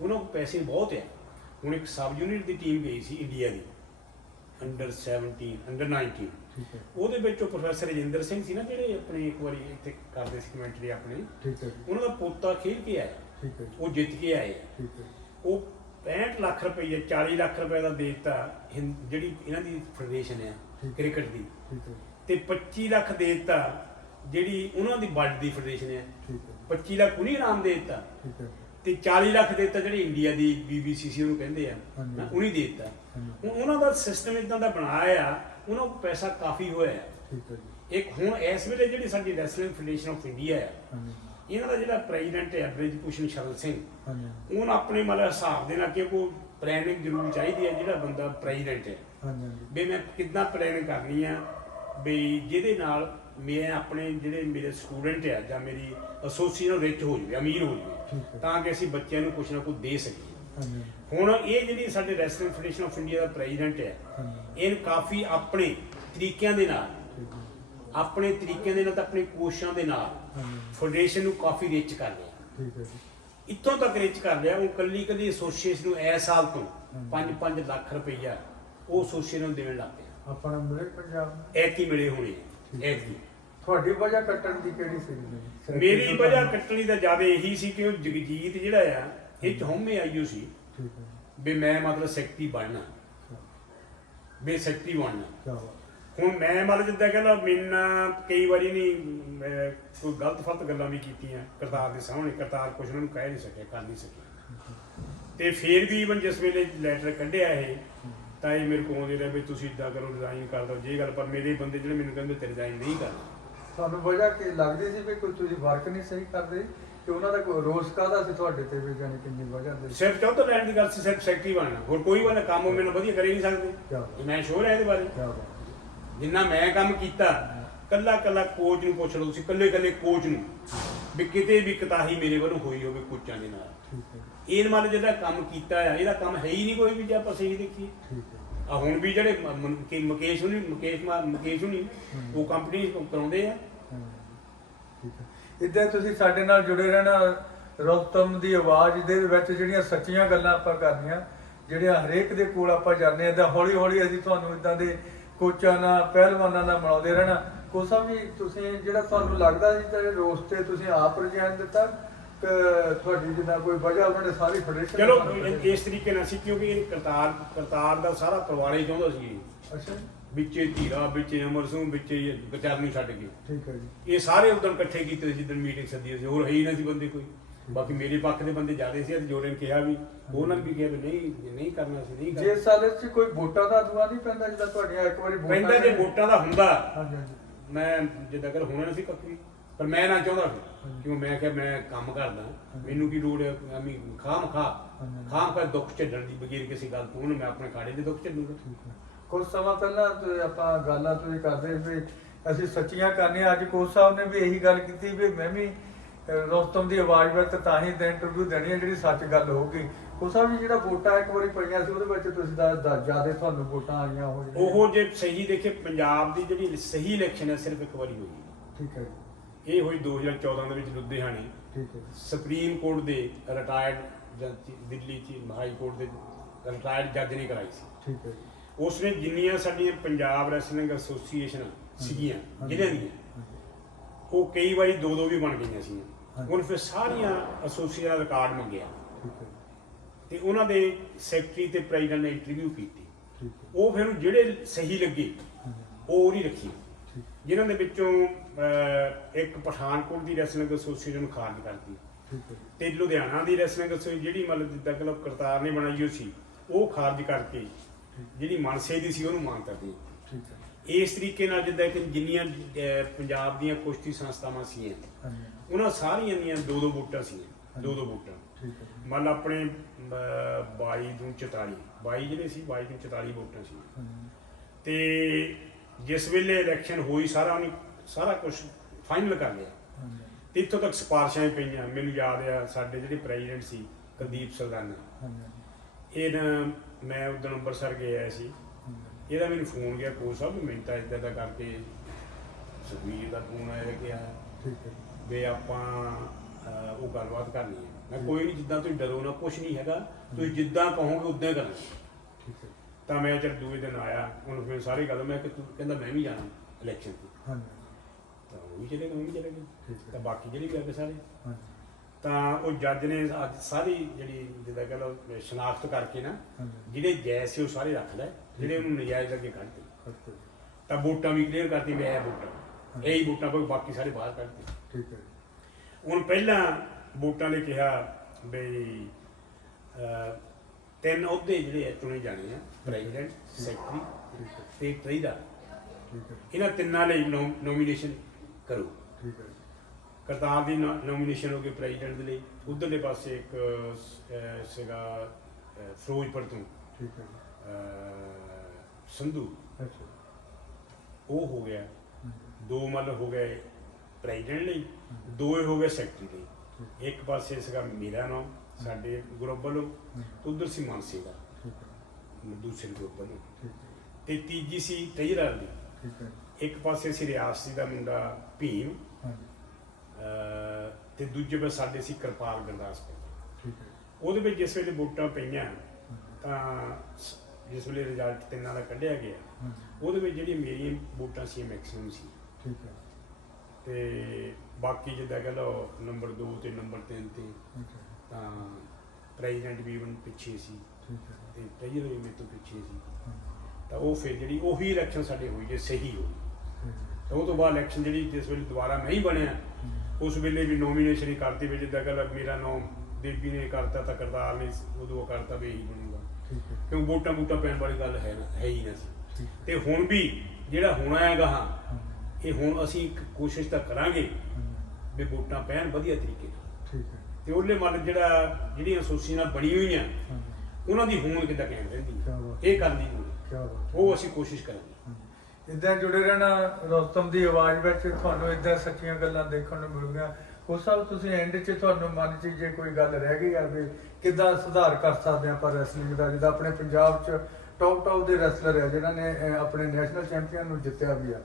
ਉਹਨਾਂ ਕੋਲ ਪੈਸੇ ਬਹੁਤ ਆ। ਹੁਣ ਇੱਕ ਸਬ ਯੂਨਿਟ ਦੀ ਟੀਮ ਗਈ ਸੀ ਇੰਡੀਆ ਦੀ, ਅੰਡਰ 17, ਅੰਡਰ 19, ਉਹਦੇ ਵਿੱਚ ਉਹ ਪ੍ਰੋਫੈਸਰ ਰਜਿੰਦਰ ਸਿੰਘ ਸੀ ਨਾ, ਜਿਹੜੇ ਆਪਣੇ ਇੱਕ ਵਾਰੀ ਇੱਥੇ ਕਰਦੇ ਸੀ ਕਮੈਂਟਰੀ ਆਪਣੇ, ਉਹਨਾਂ ਦਾ ਪੋਤਾ ਖੇਡ ਕੇ ਆਇਆ, ਉਹ ਜਿੱਤ ਕੇ ਆਏ। ਉਹ 65 ਲੱਖ ਰੁਪਏ, 40 ਲੱਖ ਰੁਪਏ ਦਾ ਦੇ ਦਿੱਤਾ ਜਿਹੜੀ ਇਹਨਾਂ ਦੀ ਫੈਡਰੇਸ਼ਨ ਆ ਕ੍ਰਿਕਟ ਦੀ, ਤੇ 25 ਲੱਖ ਦੇ ਦਿੱਤਾ ਜਿਹੜੀ ਉਹਨਾਂ ਦੀ ਵਰਲਡ ਦੀ ਫੈਡਰੇਸ਼ਨ ਹੈ। 25 ਲੱਖ ਉਹਨੇ ਇਨਾਮ ਦੇ ਦਿੱਤਾ ਤੇ 40 ਲੱਖ ਦੇ ਦਿੱਤਾ ਜਿਹੜੀ ਇੰਡੀਆ ਦੀ BBCC ਉਹਨੂੰ ਕਹਿੰਦੇ ਆ, ਉਹਨੇ ਦੇ ਦਿੱਤਾ। ਹੁਣ ਉਹਨਾਂ ਦਾ ਸਿਸਟਮ ਇਦਾਂ ਦਾ ਬਣਾਇਆ ਆ, ਉਹਨਾਂ ਕੋਲ ਪੈਸਾ ਕਾਫੀ ਹੋਇਆ। ਇੱਕ ਹੁਣ ਇਸ ਵੇਲੇ ਜਿਹੜੀ ਸਾਡੀ ਰੈਸਲਿੰਗ ਫੈਡਰੇਸ਼ਨ ਆਫ ਇੰਡੀਆ ਆ, ਇਹਨਾਂ ਦਾ ਜਿਹੜਾ ਪ੍ਰੈਜ਼ੀਡੈਂਟ ਹੈ ਬ੍ਰਿਜ ਭੂਸ਼ਣ ਸ਼ਰਨ ਸਿੰਘ, ਉਹਨਾਂ ਆਪਣੇ ਮਤਲਬ ਹਿਸਾਬ ਦੇ ਨਾਲ ਕਿ ਕੋਈ ਪਲੈਨਿੰਗ ਜ਼ਰੂਰ ਚਾਹੀਦੀ ਹੈ ਜਿਹੜਾ ਬੰਦਾ ਪ੍ਰੈਜ਼ੀਡੈਂਟ ਹੈ, ਵੀ ਮੈਂ ਕਿੱਦਾਂ ਪਲੈਨਿੰਗ ਕਰਨੀ ਆ ਵੀ ਜਿਹਦੇ ਨਾਲ ਮੈਂ ਆਪਣੇ ਜਿਹੜੇ ਮੇਰੇ ਸਟੂਡੈਂਟ ਆ ਜਾਂ ਮੇਰੀ ਐਸੋਸੀਏਸ਼ਨ ਰਿਚ ਹੋ ਜਾਵੇ, ਅਮੀਰ ਹੋ ਜਾਵੇ, ਤਾਂ ਕਿ ਅਸੀਂ ਬੱਚਿਆਂ ਨੂੰ ਕੁਛ ਨਾ ਕੁਛ ਦੇ ਸਕੀਏ। ਹੁਣ ਇਹ ਜਿਹੜੀ ਸਾਡੇ wrestling federation of India the president ਹੈ, ਇਹ ਕਾਫੀ ਆਪਣੇ ਤਰੀਕਿਆਂ ਦੇ ਨਾਲ ਤਾਂ ਆਪਣੇ ਕੋਸ਼ਾਂ ਦੇ ਨਾਲ ਫੈਡਰੇਸ਼ਨ ਨੂੰ ਕਾਫੀ ਰਿਚ ਕਰ ਲਿਆ। ਇੱਥੋਂ ਤੱਕ ਰਿਚ ਕਰ ਲਿਆ, ਉਹ ਕੱਲੀ ਐਸੋਸੀਏਸ਼ਨ ਨੂੰ ਇਸ ਸਾਲ ਤੋਂ 5-5 ਲੱਖ ਰੁਪਈਆ ਉਹ ਐਸੋਸੀਏਸ਼ਨ ਨੂੰ ਦੇਣ ਲੱਗ ਪਿਆ। ਆਪਣਾ ਮਿਲੇ ਪੰਜਾਬ ਐਤਕੀ ਮਿਲੇ ਹੋਣੇ ਐਤਕੀ। ਤੁਹਾਡੀ ਵਜ੍ਹਾ ਕੱਟਣ ਦੀ ਕਿਹੜੀ ਸੀ? ਮੇਰੀ ਵਜ੍ਹਾ ਕੱਟਣੀ ਦਾ ਜ਼ਿਆਦਾ ਇਹੀ ਸੀ ਕਿ ਉਹ ਜਗਜੀਤ ਜਿਹੜਾ ਆ, ਇਹ ਚ ਹਉਮੈ ਆਈ ਸੀ ਵੀ ਮੈਂ ਮਤਲਬ ਸੈਕਟਰੀ ਬਣਨਾ, ਹੁਣ ਮੈਂ ਮਤਲਬ ਜਿੱਦਾਂ ਕਹਿੰਦਾ ਮੈਨਾਂ ਕਈ ਵਾਰੀ ਨਹੀਂ ਕੋਈ ਗਲਤ ਫਲਤ ਗੱਲਾਂ ਵੀ ਕੀਤੀਆਂ ਕਰਤਾਰ ਦੇ ਸਾਹਮਣੇ, ਕਰਤਾਰ ਕੁਛ ਉਹਨਾਂ ਨੂੰ ਕਹਿ ਨਹੀਂ ਸਕਿਆ, ਕਰ ਨਹੀਂ ਸਕਿਆ। ਤੇ ਫਿਰ ਵੀ ਈਵਨ ਜਿਸ ਵੇਲੇ ਲੈਟਰ ਕੱਢਿਆ ਇਹ, ਤਾਂ ਇਹ ਮੇਰੇ ਕੋਲ ਆਉਂਦੇ ਰਹੇ ਵੀ ਤੁਸੀਂ ਇੱਦਾਂ ਕਰੋ, ਰਿਜ਼ਾਈਨ ਕਰ ਦਿਓ ਜੇ ਗੱਲ, ਪਰ ਮੇਰੇ ਬੰਦੇ ਜਿਹੜੇ ਮੈਨੂੰ ਕਹਿੰਦੇ ਤੇ ਰਿਜ਼ਾਈਨ ਨਹੀਂ ਕਰਨਾ। ਤੁਹਾਨੂੰ ਵਜ੍ਹਾ ਕੀ ਲੱਗਦੀ ਸੀ ਵੀ ਕੋਈ ਤੁਸੀਂ ਵਰਕ ਨਹੀਂ ਸਹੀ ਕਰਦੇ, ਕਿ ਉਹਨਾਂ ਦਾ ਕੋਈ ਰੋਸ ਕਾਹਦਾ ਸੀ ਤੁਹਾਡੇ ਤੇ ਵੀ, ਜਾਨੀ ਕਿੰਨੀ ਵਜ੍ਹਾ ਦੇ? ਸਿਰਫ ਚੌਥਾ ਲੈਣ ਦੀ ਗੱਲ ਸੀ, ਸਿਰਫ ਸੈਕਟਰੀ ਬਣਨਾ, ਹੋਰ ਕੋਈ ਵਾਲਾ ਕੰਮ ਮੈਨੂੰ ਵਧੀਆ ਕਰੇ ਨਹੀਂ ਸਕਦੇ। ਮੈਂ ਸ਼ੋਰ ਹੈ ਇਹਦੇ ਬਾਰੇ, ਜਿੰਨਾ ਮੈਂ ਕੰਮ ਕੀਤਾ ਕੱਲਾ ਕੋਚ ਨੂੰ ਪੁੱਛ ਲਓ ਤੁਸੀਂ, ਕੱਲੇ ਕੋਚ ਨੂੰ ਵੀ ਕਿਤੇ ਵੀ ਕਤਾਹੀ ਮੇਰੇ ਵੱਲੋਂ ਹੋਈ ਹੋਵੇ ਕੋਚਾਂ ਦੇ ਨਾਲ। ਇਹ ਮਤਲਬ ਜਿਹੜਾ ਕੰਮ ਕੀਤਾ ਆ, ਇਹਦਾ ਕੰਮ ਹੈ ਹੀ ਨਹੀਂ ਕੋਈ ਵੀ ਜੇ ਆਪਾਂ ਸਹੀ ਦੇਖੀਏ। ਆ ਹੁਣ ਵੀ ਜਿਹੜੇ ਮੁਕੇਸ਼ ਹੁਣੀ ਉਹ ਕੰਪਨੀ ਕਰਾਉਂਦੇ ਆ। ਇੱਦਾਂ ਤੁਸੀਂ ਸਾਡੇ ਨਾਲ ਜੁੜੇ ਰਹਿਣਾ। ਰੋਤਮ ਦੀ ਆਵਾਜ਼ ਦੇ ਵਿੱਚ ਜਿਹੜੀਆਂ ਸੱਚੀਆਂ ਗੱਲਾਂ ਆਪਾਂ ਕਰਨੀਆਂ, ਜਿਹੜੀਆਂ ਹਰੇਕ ਦੇ ਕੋਲ ਆਪਾਂ ਜਾਂਦੇ ਹਾਂ, ਤਾਂ ਹੌਲੀ ਹੌਲੀ ਅਸੀਂ ਤੁਹਾਨੂੰ ਇੱਦਾਂ ਦੇ ਕੋਚਾਂ ਨਾਲ, ਪਹਿਲਵਾਨਾਂ ਨਾਲ ਮਿਲਾਉਂਦੇ ਰਹਿਣਾ। ਕੋਸਾ ਵੀ ਤੁਸੀਂ ਜਿਹੜਾ ਤੁਹਾਨੂੰ ਲੱਗਦਾ ਸੀ ਤਾਂ ਰੋਸ ਤੇ ਤੁਸੀਂ ਆਪ ਰਜਾਨ ਦਿੱਤਾ, ਤੁਹਾਡੀ ਜਿੱਦਾਂ ਕੋਈ ਵਜ੍ਹਾ ਉਹਨਾਂ ਨੇ ਸਾਰੀ ਫੈਡਰੇਸ਼ਨ? ਚਲੋ ਇਸ ਤਰੀਕੇ ਨਾਲ ਸੀ ਕਿਉਂਕਿ ਕਰਤਾਰ ਦਾ ਸਾਰਾ ਪਰਿਵਾਰ ਹੀ ਚਾਹੁੰਦਾ ਸੀ। ਅੱਛਾ। ਵਿੱਚੇ ਧੀਰਾ, ਵਿੱਚੇ ਅਮਰ ਸਿੰਘ, ਵਿੱਚੇ ਵਿਚਾਰ ਨੂੰ ਛੱਡ ਕੇ ਠੀਕ ਹੈ ਜੀ। ਇਹ ਸਾਰੇ ਉਦੋਂ ਇਕੱਠੇ ਕੀਤੇ ਜਿੱਦਣ ਮੀਟਿੰਗ ਸੱਦੀ ਸੀ, ਹੋਰ ਹੈ ਹੀ ਨਹੀਂ ਸੀ ਬੰਦੇ ਕੋਈ। ਬਾਕੀ ਮੇਰੇ ਪੱਖ ਦੇ ਬੰਦੇ ਜ਼ਿਆਦਾ ਸੀ ਤੇ ਜੋਰੇ ਨੇ ਕਿਹਾ ਵੀ, ਉਹਨਾਂ ਨੇ ਵੀ ਕਿਹਾ ਵੀ ਨਹੀਂ ਕਰਨਾ ਸੀ, ਨਹੀਂ ਜੇ ਕਰਨਾ। ਸਾਲੇ 'ਚ ਕੋਈ ਵੋਟਾਂ ਦਾ ਅਦਵਾ ਨਹੀਂ ਪੈਂਦਾ ਜਿੱਦਾਂ ਤੁਹਾਡੀਆਂ ਇੱਕ ਵਾਰੀ ਪੈਂਦਾ ਜੇ ਵੋਟਾਂ ਦਾ ਹੁੰਦਾ, ਹਾਂਜੀ ਹਾਂਜੀ ਮੈਂ ਜਿੱਦਾਂ ਕਰ ਹੋਣਾ ਸੀ ਕੱਖੀ, ਪਰ ਮੈਂ ਨਾ ਚਾਹੁੰਦਾ ਸੀ, ਕਿਉਂ ਮੈਂ ਕਿਹਾ ਮੈਂ ਕੰਮ ਕਰਦਾ, ਮੈਨੂੰ ਕੀ ਲੋੜ ਹੈ ਖਾਮ ਖਾ ਦੁੱਖ ਝੱਲਣ ਦੀ ਬਗੈਰ ਕਿਸੇ ਗੱਲ ਤੋਂ। ਮੈਂ ਆਪਣੇ ਖਾੜੇ ਦੇ ਦੁੱਖ ਝੱਲੂਗਾ। ਕੁਝ ਸਮਾਂ ਪਹਿਲਾਂ ਤੇ ਆਪਾਂ ਗੱਲਾਂ ਤੁਸੀਂ ਕਰਦੇ ਵੀ ਅਸੀਂ ਸੱਚੀਆਂ ਕਰਨੀਆਂ। ਅੱਜ ਕੋਚ ਸਾਹਿਬ ਨੇ ਵੀ ਇਹੀ ਗੱਲ ਕੀਤੀ ਵੀ ਮੈਂ ਵੀ ਰੋਸਤਮ ਦੀ ਆਵਾਜ਼ ਵਿੱਚ ਤਾਂ ਹੀ ਇੰਟਰਵਿਊ ਦੇਣੀ ਹੈ ਜਿਹੜੀ ਸੱਚ ਗੱਲ ਹੋਊਗੀ। ਕੋਚ ਸਾਹਿਬ ਜੀ ਜਿਹੜਾ ਵੋਟਾਂ ਇੱਕ ਵਾਰੀ ਪਈਆਂ ਸੀ ਉਹਦੇ ਵਿੱਚ ਤੁਸੀਂ ਜ਼ਿਆਦਾ ਤੁਹਾਨੂੰ ਵੋਟਾਂ ਆਈਆਂ ਉਹ ਜੇ ਸਹੀ ਦੇਖੇ ਪੰਜਾਬ ਦੀ ਜਿਹੜੀ ਸਹੀ ਇਲੈਕਸ਼ਨ ਹੈ ਸਿਰਫ ਇੱਕ ਵਾਰੀ ਹੋਈ। ਠੀਕ ਹੈ ਜੀ। ਇਹ ਹੋਈ 2014 ਦੇ ਵਿੱਚ ਲੁਧਿਆਣੇ। ਠੀਕ ਹੈ। ਸੁਪਰੀਮ ਕੋਰਟ ਦੇ ਰਿਟਾਇਰਡ ਦਿੱਲੀ ਚ ਹਾਈ ਕੋਰਟ ਦੇ ਰਿਟਾਇਰਡ ਜੱਜ ਨੇ ਕਰਾਈ ਸੀ। ਠੀਕ ਹੈ। ਉਸਨੇ ਜਿੰਨੀਆਂ ਸਾਡੀਆਂ ਪੰਜਾਬ ਰੈਸਲਿੰਗ ਐਸੋਸੀਏਸ਼ਨ ਸੀਗੀਆਂ ਜ਼ਿਲ੍ਹਿਆਂ ਦੀਆਂ, ਉਹ ਕਈ ਵਾਰੀ ਦੋ ਵੀ ਬਣ ਗਈਆਂ ਸੀ। ਉਹਨੇ ਫਿਰ ਸਾਰੀਆਂ ਐਸੋਸੀਏਸ਼ਨ ਦਾ ਰਿਕਾਰਡ ਮੰਗਿਆ ਤੇ ਉਹਨਾਂ ਦੇ ਸੈਕਟਰੀ ਤੇ ਪ੍ਰੈਜ਼ੀਡੈਂਟ ਨੇ ਇੰਟਰਵਿਊ ਕੀਤੀ। ਉਹ ਫਿਰ ਜਿਹੜੇ ਸਹੀ ਲੱਗੇ ਉਹ ਨਹੀਂ ਰੱਖੀ। ਜਿਨ੍ਹਾਂ ਦੇ ਵਿੱਚੋਂ ਇੱਕ ਪਠਾਨਕੋਟ ਦੀ ਰੈਸਲਿੰਗ ਐਸੋਸੀਏਸ਼ਨ ਨੂੰ ਖਾਰਜ ਕਰਤੀ ਤੇ ਲੁਧਿਆਣਾ ਦੀ ਰੈਸਲਿੰਗ ਐਸੋਸੀਏਸ਼ਨ ਜਿਹੜੀ ਮਤਲਬ ਜਿੱਦਾਂ ਕਿ ਕਰਤਾਰ ਨੇ ਬਣਾਈ ਹੋਈ ਸੀ ਉਹ ਖਾਰਜ ਕਰਕੇ ਜਿਹੜੀ ਮਨਸੇ ਦੀ ਸੀ ਉਹਨੂੰ ਮਾਨਤਾ ਦੇ ਦਿੱਤੀ। ਇਸ ਤਰੀਕੇ ਨਾਲ ਜਿੱਦਾਂ ਕਿ ਜਿੰਨੀਆਂ ਪੰਜਾਬ ਦੀਆਂ ਕੁਸ਼ਤੀ ਸੰਸਥਾਵਾਂ ਸੀ ਉਹਨਾਂ ਸਾਰੀਆਂ ਦੀਆਂ ਦੋ ਵੋਟਾਂ ਸੀ, ਦੋ ਵੋਟਾਂ। ਮੰਨ ਲਾ ਆਪਣੇ 22 ਤੋਂ 44 22 ਜਿਹੜੇ ਸੀ 22 ਤੋਂ 44 ਵੋਟਾਂ ਸੀ। ਤੇ ਜਿਸ ਵੇਲੇ ਇਲੈਕਸ਼ਨ ਹੋਈ ਸਾਰਾ ਕੁਝ ਫਾਈਨਲ ਕਰ ਲਿਆ ਤੇ ਇੱਥੋਂ ਤੱਕ ਸਿਫਾਰਸ਼ਾਂ ਹੀ ਪਈਆਂ। ਮੈਨੂੰ ਯਾਦ ਆ ਸਾਡੇ ਜਿਹੜੇ ਪ੍ਰੈਜ਼ੀਡੈਂਟ ਸੀ ਕੁਲਦੀਪ ਸਲਦਾਨਾ, ਮੈਂ ਉਦੋਂ ਅੰਮ੍ਰਿਤਸਰ ਗਿਆ ਸੀ, ਇਹਦਾ ਮੈਨੂੰ ਫੋਨ ਗਿਆ ਕੋਚ ਸਾਹਿਬ ਮੈਨੂੰ ਤਾਂ ਇੱਦਾਂ ਦਾ ਕਰਕੇ ਸੁਖਬੀਰ ਦਾ ਫੋਨ ਆਇਆ ਕਿ ਵੀ ਆਪਾਂ ਉਹ ਗੱਲਬਾਤ ਕਰਨੀ ਹੈ। ਮੈਂ ਕੋਈ ਨਹੀਂ, ਜਿੱਦਾਂ ਤੁਸੀਂ ਡਰੋ ਨਾ, ਕੁਛ ਨਹੀਂ ਹੈਗਾ, ਤੁਸੀਂ ਜਿੱਦਾਂ ਕਹੋਗੇ ਉਦਾਂ ਹੀ ਕਰਾਂਗੇ। ਤਾਂ ਮੈਂ ਚਲ ਦੂਜੇ ਦਿਨ ਆਇਆ, ਉਹਨੂੰ ਫਿਰ ਸਾਰੀ ਗੱਲ ਮੈਂ ਕਹਿੰਦਾ ਮੈਂ ਵੀ ਜਾਣਾ ਇਲੈਕਸ਼ਨ 'ਤੇ, ਤਾਂ ਉਹ ਵੀ ਚਲੇ ਗਏ, ਮੈਂ ਵੀ ਚਲੇ ਗਏ, ਤਾਂ ਬਾਕੀ ਜਿਹੜੇ ਵੀ ਅੱਗੇ ਸਾਰੇ। ਤਾਂ ਉਹ ਜੱਜ ਨੇ ਅੱਜ ਸਾਰੀ ਜਿਹੜੀ ਜਿੱਦਾਂ ਕਹਿ ਲਓ ਸ਼ਨਾਖਤ ਕਰਕੇ ਨਾ ਜਿਹੜੇ ਜਾਇਜ਼ ਸੀ ਉਹ ਸਾਰੇ ਰੱਖ ਲਏ, ਜਿਹੜੇ ਉਹਨੂੰ ਨਜਾਇਜ਼ ਅੱਗੇ ਕੱਢਤੇ। ਤਾਂ ਵੋਟਾਂ ਵੀ ਕਲੀਅਰ ਕਰਤੀ ਵੀ ਇਹ ਵੋਟਾਂ, ਇਹੀ ਵੋਟਾਂ ਕੋਈ ਬਾਕੀ ਸਾਰੇ ਬਾਹਰ ਕੱਢਤੇ। ਠੀਕ ਹੈ। ਹੁਣ ਪਹਿਲਾਂ ਵੋਟਾਂ ਨੇ ਕਿਹਾ ਵੀ 3 ਅਹੁਦੇ ਜਿਹੜੇ ਚੁਣੇ ਜਾਣੇ ਆ, ਪ੍ਰੈਜ਼ੀਡੈਂਟ, ਸੈਕਟਰੀ ਤੇ ਟ੍ਰੇਜ਼ਰ। ਇਹਨਾਂ ਤਿੰਨਾਂ ਲਈ ਨੋਮੀਨੇਸ਼ਨ ਕਰੋ। ਕਰਤਾਰ ਦੀ ਨੋਮੀਨੇਸ਼ਨ ਹੋ ਗਈ ਪ੍ਰੈਜ਼ੀਡੈਂਟ ਦੇ ਲਈ। ਉਧਰਲੇ ਪਾਸੇ ਇੱਕ ਸੀਗਾ ਫਿਰੋਜ਼ਪੁਰ ਤੋਂ ਸੰਧੂ, ਉਹ ਹੋ ਗਿਆ। 2 ਮਤਲਬ ਹੋ ਗਏ ਪ੍ਰੈਜ਼ੀਡੈਂਟ ਲਈ, 2 ਹੋ ਗਏ ਸੈਕਟਰੀ ਲਈ। ਇੱਕ ਪਾਸੇ ਸੀਗਾ ਮੇਰਾ ਨਾਮ ਸਾਡੇ ਗਰੁੱਪ ਵੱਲੋਂ, ਉਧਰ ਸੀ ਮਾਨਸੇ ਦਾ ਦੂਸਰੇ ਗਰੁੱਪ ਵੱਲੋਂ, ਤੇ ਤੀਜੀ ਸੀ ਟ੍ਰੇਜ਼ਰ ਦੀ। ਇੱਕ ਪਾਸੇ ਸੀ ਰਿਆਸਤੀ ਦਾ ਮੁੰਡਾ ਭੀਮ ਤੇ ਦੂਜੇ ਪਾਸੇ ਸਾਡੇ ਸੀ ਕਿਰਪਾਲ ਗੁਰਦਾਸਪੁਰ। ਉਹਦੇ ਵਿੱਚ ਜਿਸ ਵੇਲੇ ਵੋਟਾਂ ਪਈਆਂ ਤਾਂ ਜਿਸ ਵੇਲੇ ਰਿਜ਼ਲਟ ਤਿੰਨਾਂ ਦਾ ਕੱਢਿਆ ਗਿਆ, ਉਹਦੇ ਵਿੱਚ ਜਿਹੜੀਆਂ ਮੇਰੀਆਂ ਵੋਟਾਂ ਸੀ ਮੈਕਸਿਮਮ ਸੀ। ਤੇ ਬਾਕੀ ਜਿੱਦਾਂ ਕਹਿ ਲਓ ਨੰਬਰ 2 ਤੇ ਨੰਬਰ 3 ਤੇ ਤਾਂ ਪ੍ਰੈਜ਼ੀਡੈਂਟ ਵੀ ਪਿੱਛੇ ਸੀ ਤੇ ਟ੍ਰੇਜ਼ਰ ਵੀ ਮੇਰੇ ਤੋਂ ਪਿੱਛੇ ਸੀ। ਤਾਂ ਉਹ ਫਿਰ ਜਿਹੜੀ ਉਹੀ ਇਲੈਕਸ਼ਨ ਸਾਡੇ ਹੋਈ ਜੇ ਸਹੀ ਹੋਈ। ਤਾਂ ਉਹ ਤੋਂ ਬਾਅਦ ਇਲੈਕਸ਼ਨ ਜਿਹੜੀ ਜਿਸ ਵੇਲੇ ਦੁਬਾਰਾ ਮੈਂ ਹੀ ਬਣਿਆ, ਉਸ ਵੇਲੇ ਵੀ ਨੋਮੀਨੇਸ਼ਨ ਹੀ ਕਰਤੀ ਵੀ ਜਿੱਦਾਂ ਗੱਲ ਮੇਰਾ ਨਾਮ ਦੇਵੀ ਨੇ ਕਰਤਾ ਤਾਂ ਕਰਤਾਰ ਨੇ ਉਦੋਂ ਕਰਤਾ ਵੀ ਇਹੀ ਬਣੂਗਾ, ਕਿਉਂ ਵੋਟਾਂ ਪੈਣ ਵਾਲੀ ਗੱਲ ਹੈ ਹੀ ਨਾ ਸੀ। ਤੇ ਹੁਣ ਵੀ ਜਿਹੜਾ ਹੋਣਾ ਹੈਗਾ ਇਹ ਹੁਣ ਅਸੀਂ ਇੱਕ ਕੋਸ਼ਿਸ਼ ਤਾਂ ਕਰਾਂਗੇ ਵੀ ਵੋਟਾਂ ਪੈਣ ਵਧੀਆ ਤਰੀਕੇ ਨਾਲ। ਤੇ ਉਹਲੇ ਮਤਲਬ ਜਿਹੜੀਆਂ ਐਸੋਸੀਏਸ਼ਨਾਂ ਬਣੀ ਹੋਈਆਂ ਉਹਨਾਂ ਦੀ ਹੋਂਦ ਕਿੱਦਾਂ ਕਾਇਮ ਰਹਿੰਦੀ, ਇਹ ਕਰਨੀ ਉਹ ਅਸੀਂ ਕੋਸ਼ਿਸ਼ ਕਰਾਂਗੇ। ਇੱਦਾਂ ਜੁੜੇ ਰਹਿਣਾ ਰੋਸਤਮ ਦੀ ਆਵਾਜ਼ ਵਿੱਚ, ਤੁਹਾਨੂੰ ਇੱਦਾਂ ਸੱਚੀਆਂ ਗੱਲਾਂ ਦੇਖਣ ਨੂੰ ਮਿਲੂਗੀਆਂ। ਉਸ ਸਾਹਿਬ ਤੁਸੀਂ ਐਂਡ 'ਚ ਤੁਹਾਨੂੰ ਮਨ 'ਚ ਜੇ ਕੋਈ ਗੱਲ ਰਹਿ ਗਈ ਆ ਵੀ ਕਿੱਦਾਂ ਸੁਧਾਰ ਕਰ ਸਕਦੇ ਆਪਾਂ ਰੈਸਲਿੰਗ ਦਾ, ਜਿੱਦਾਂ ਆਪਣੇ ਪੰਜਾਬ 'ਚ ਟੌਪ ਦੇ ਰੈਸਲਰ ਆ ਜਿਨ੍ਹਾਂ ਨੇ ਆਪਣੇ ਨੈਸ਼ਨਲ ਚੈਂਪੀਅਨ ਨੂੰ ਜਿੱਤਿਆ ਵੀ ਆ,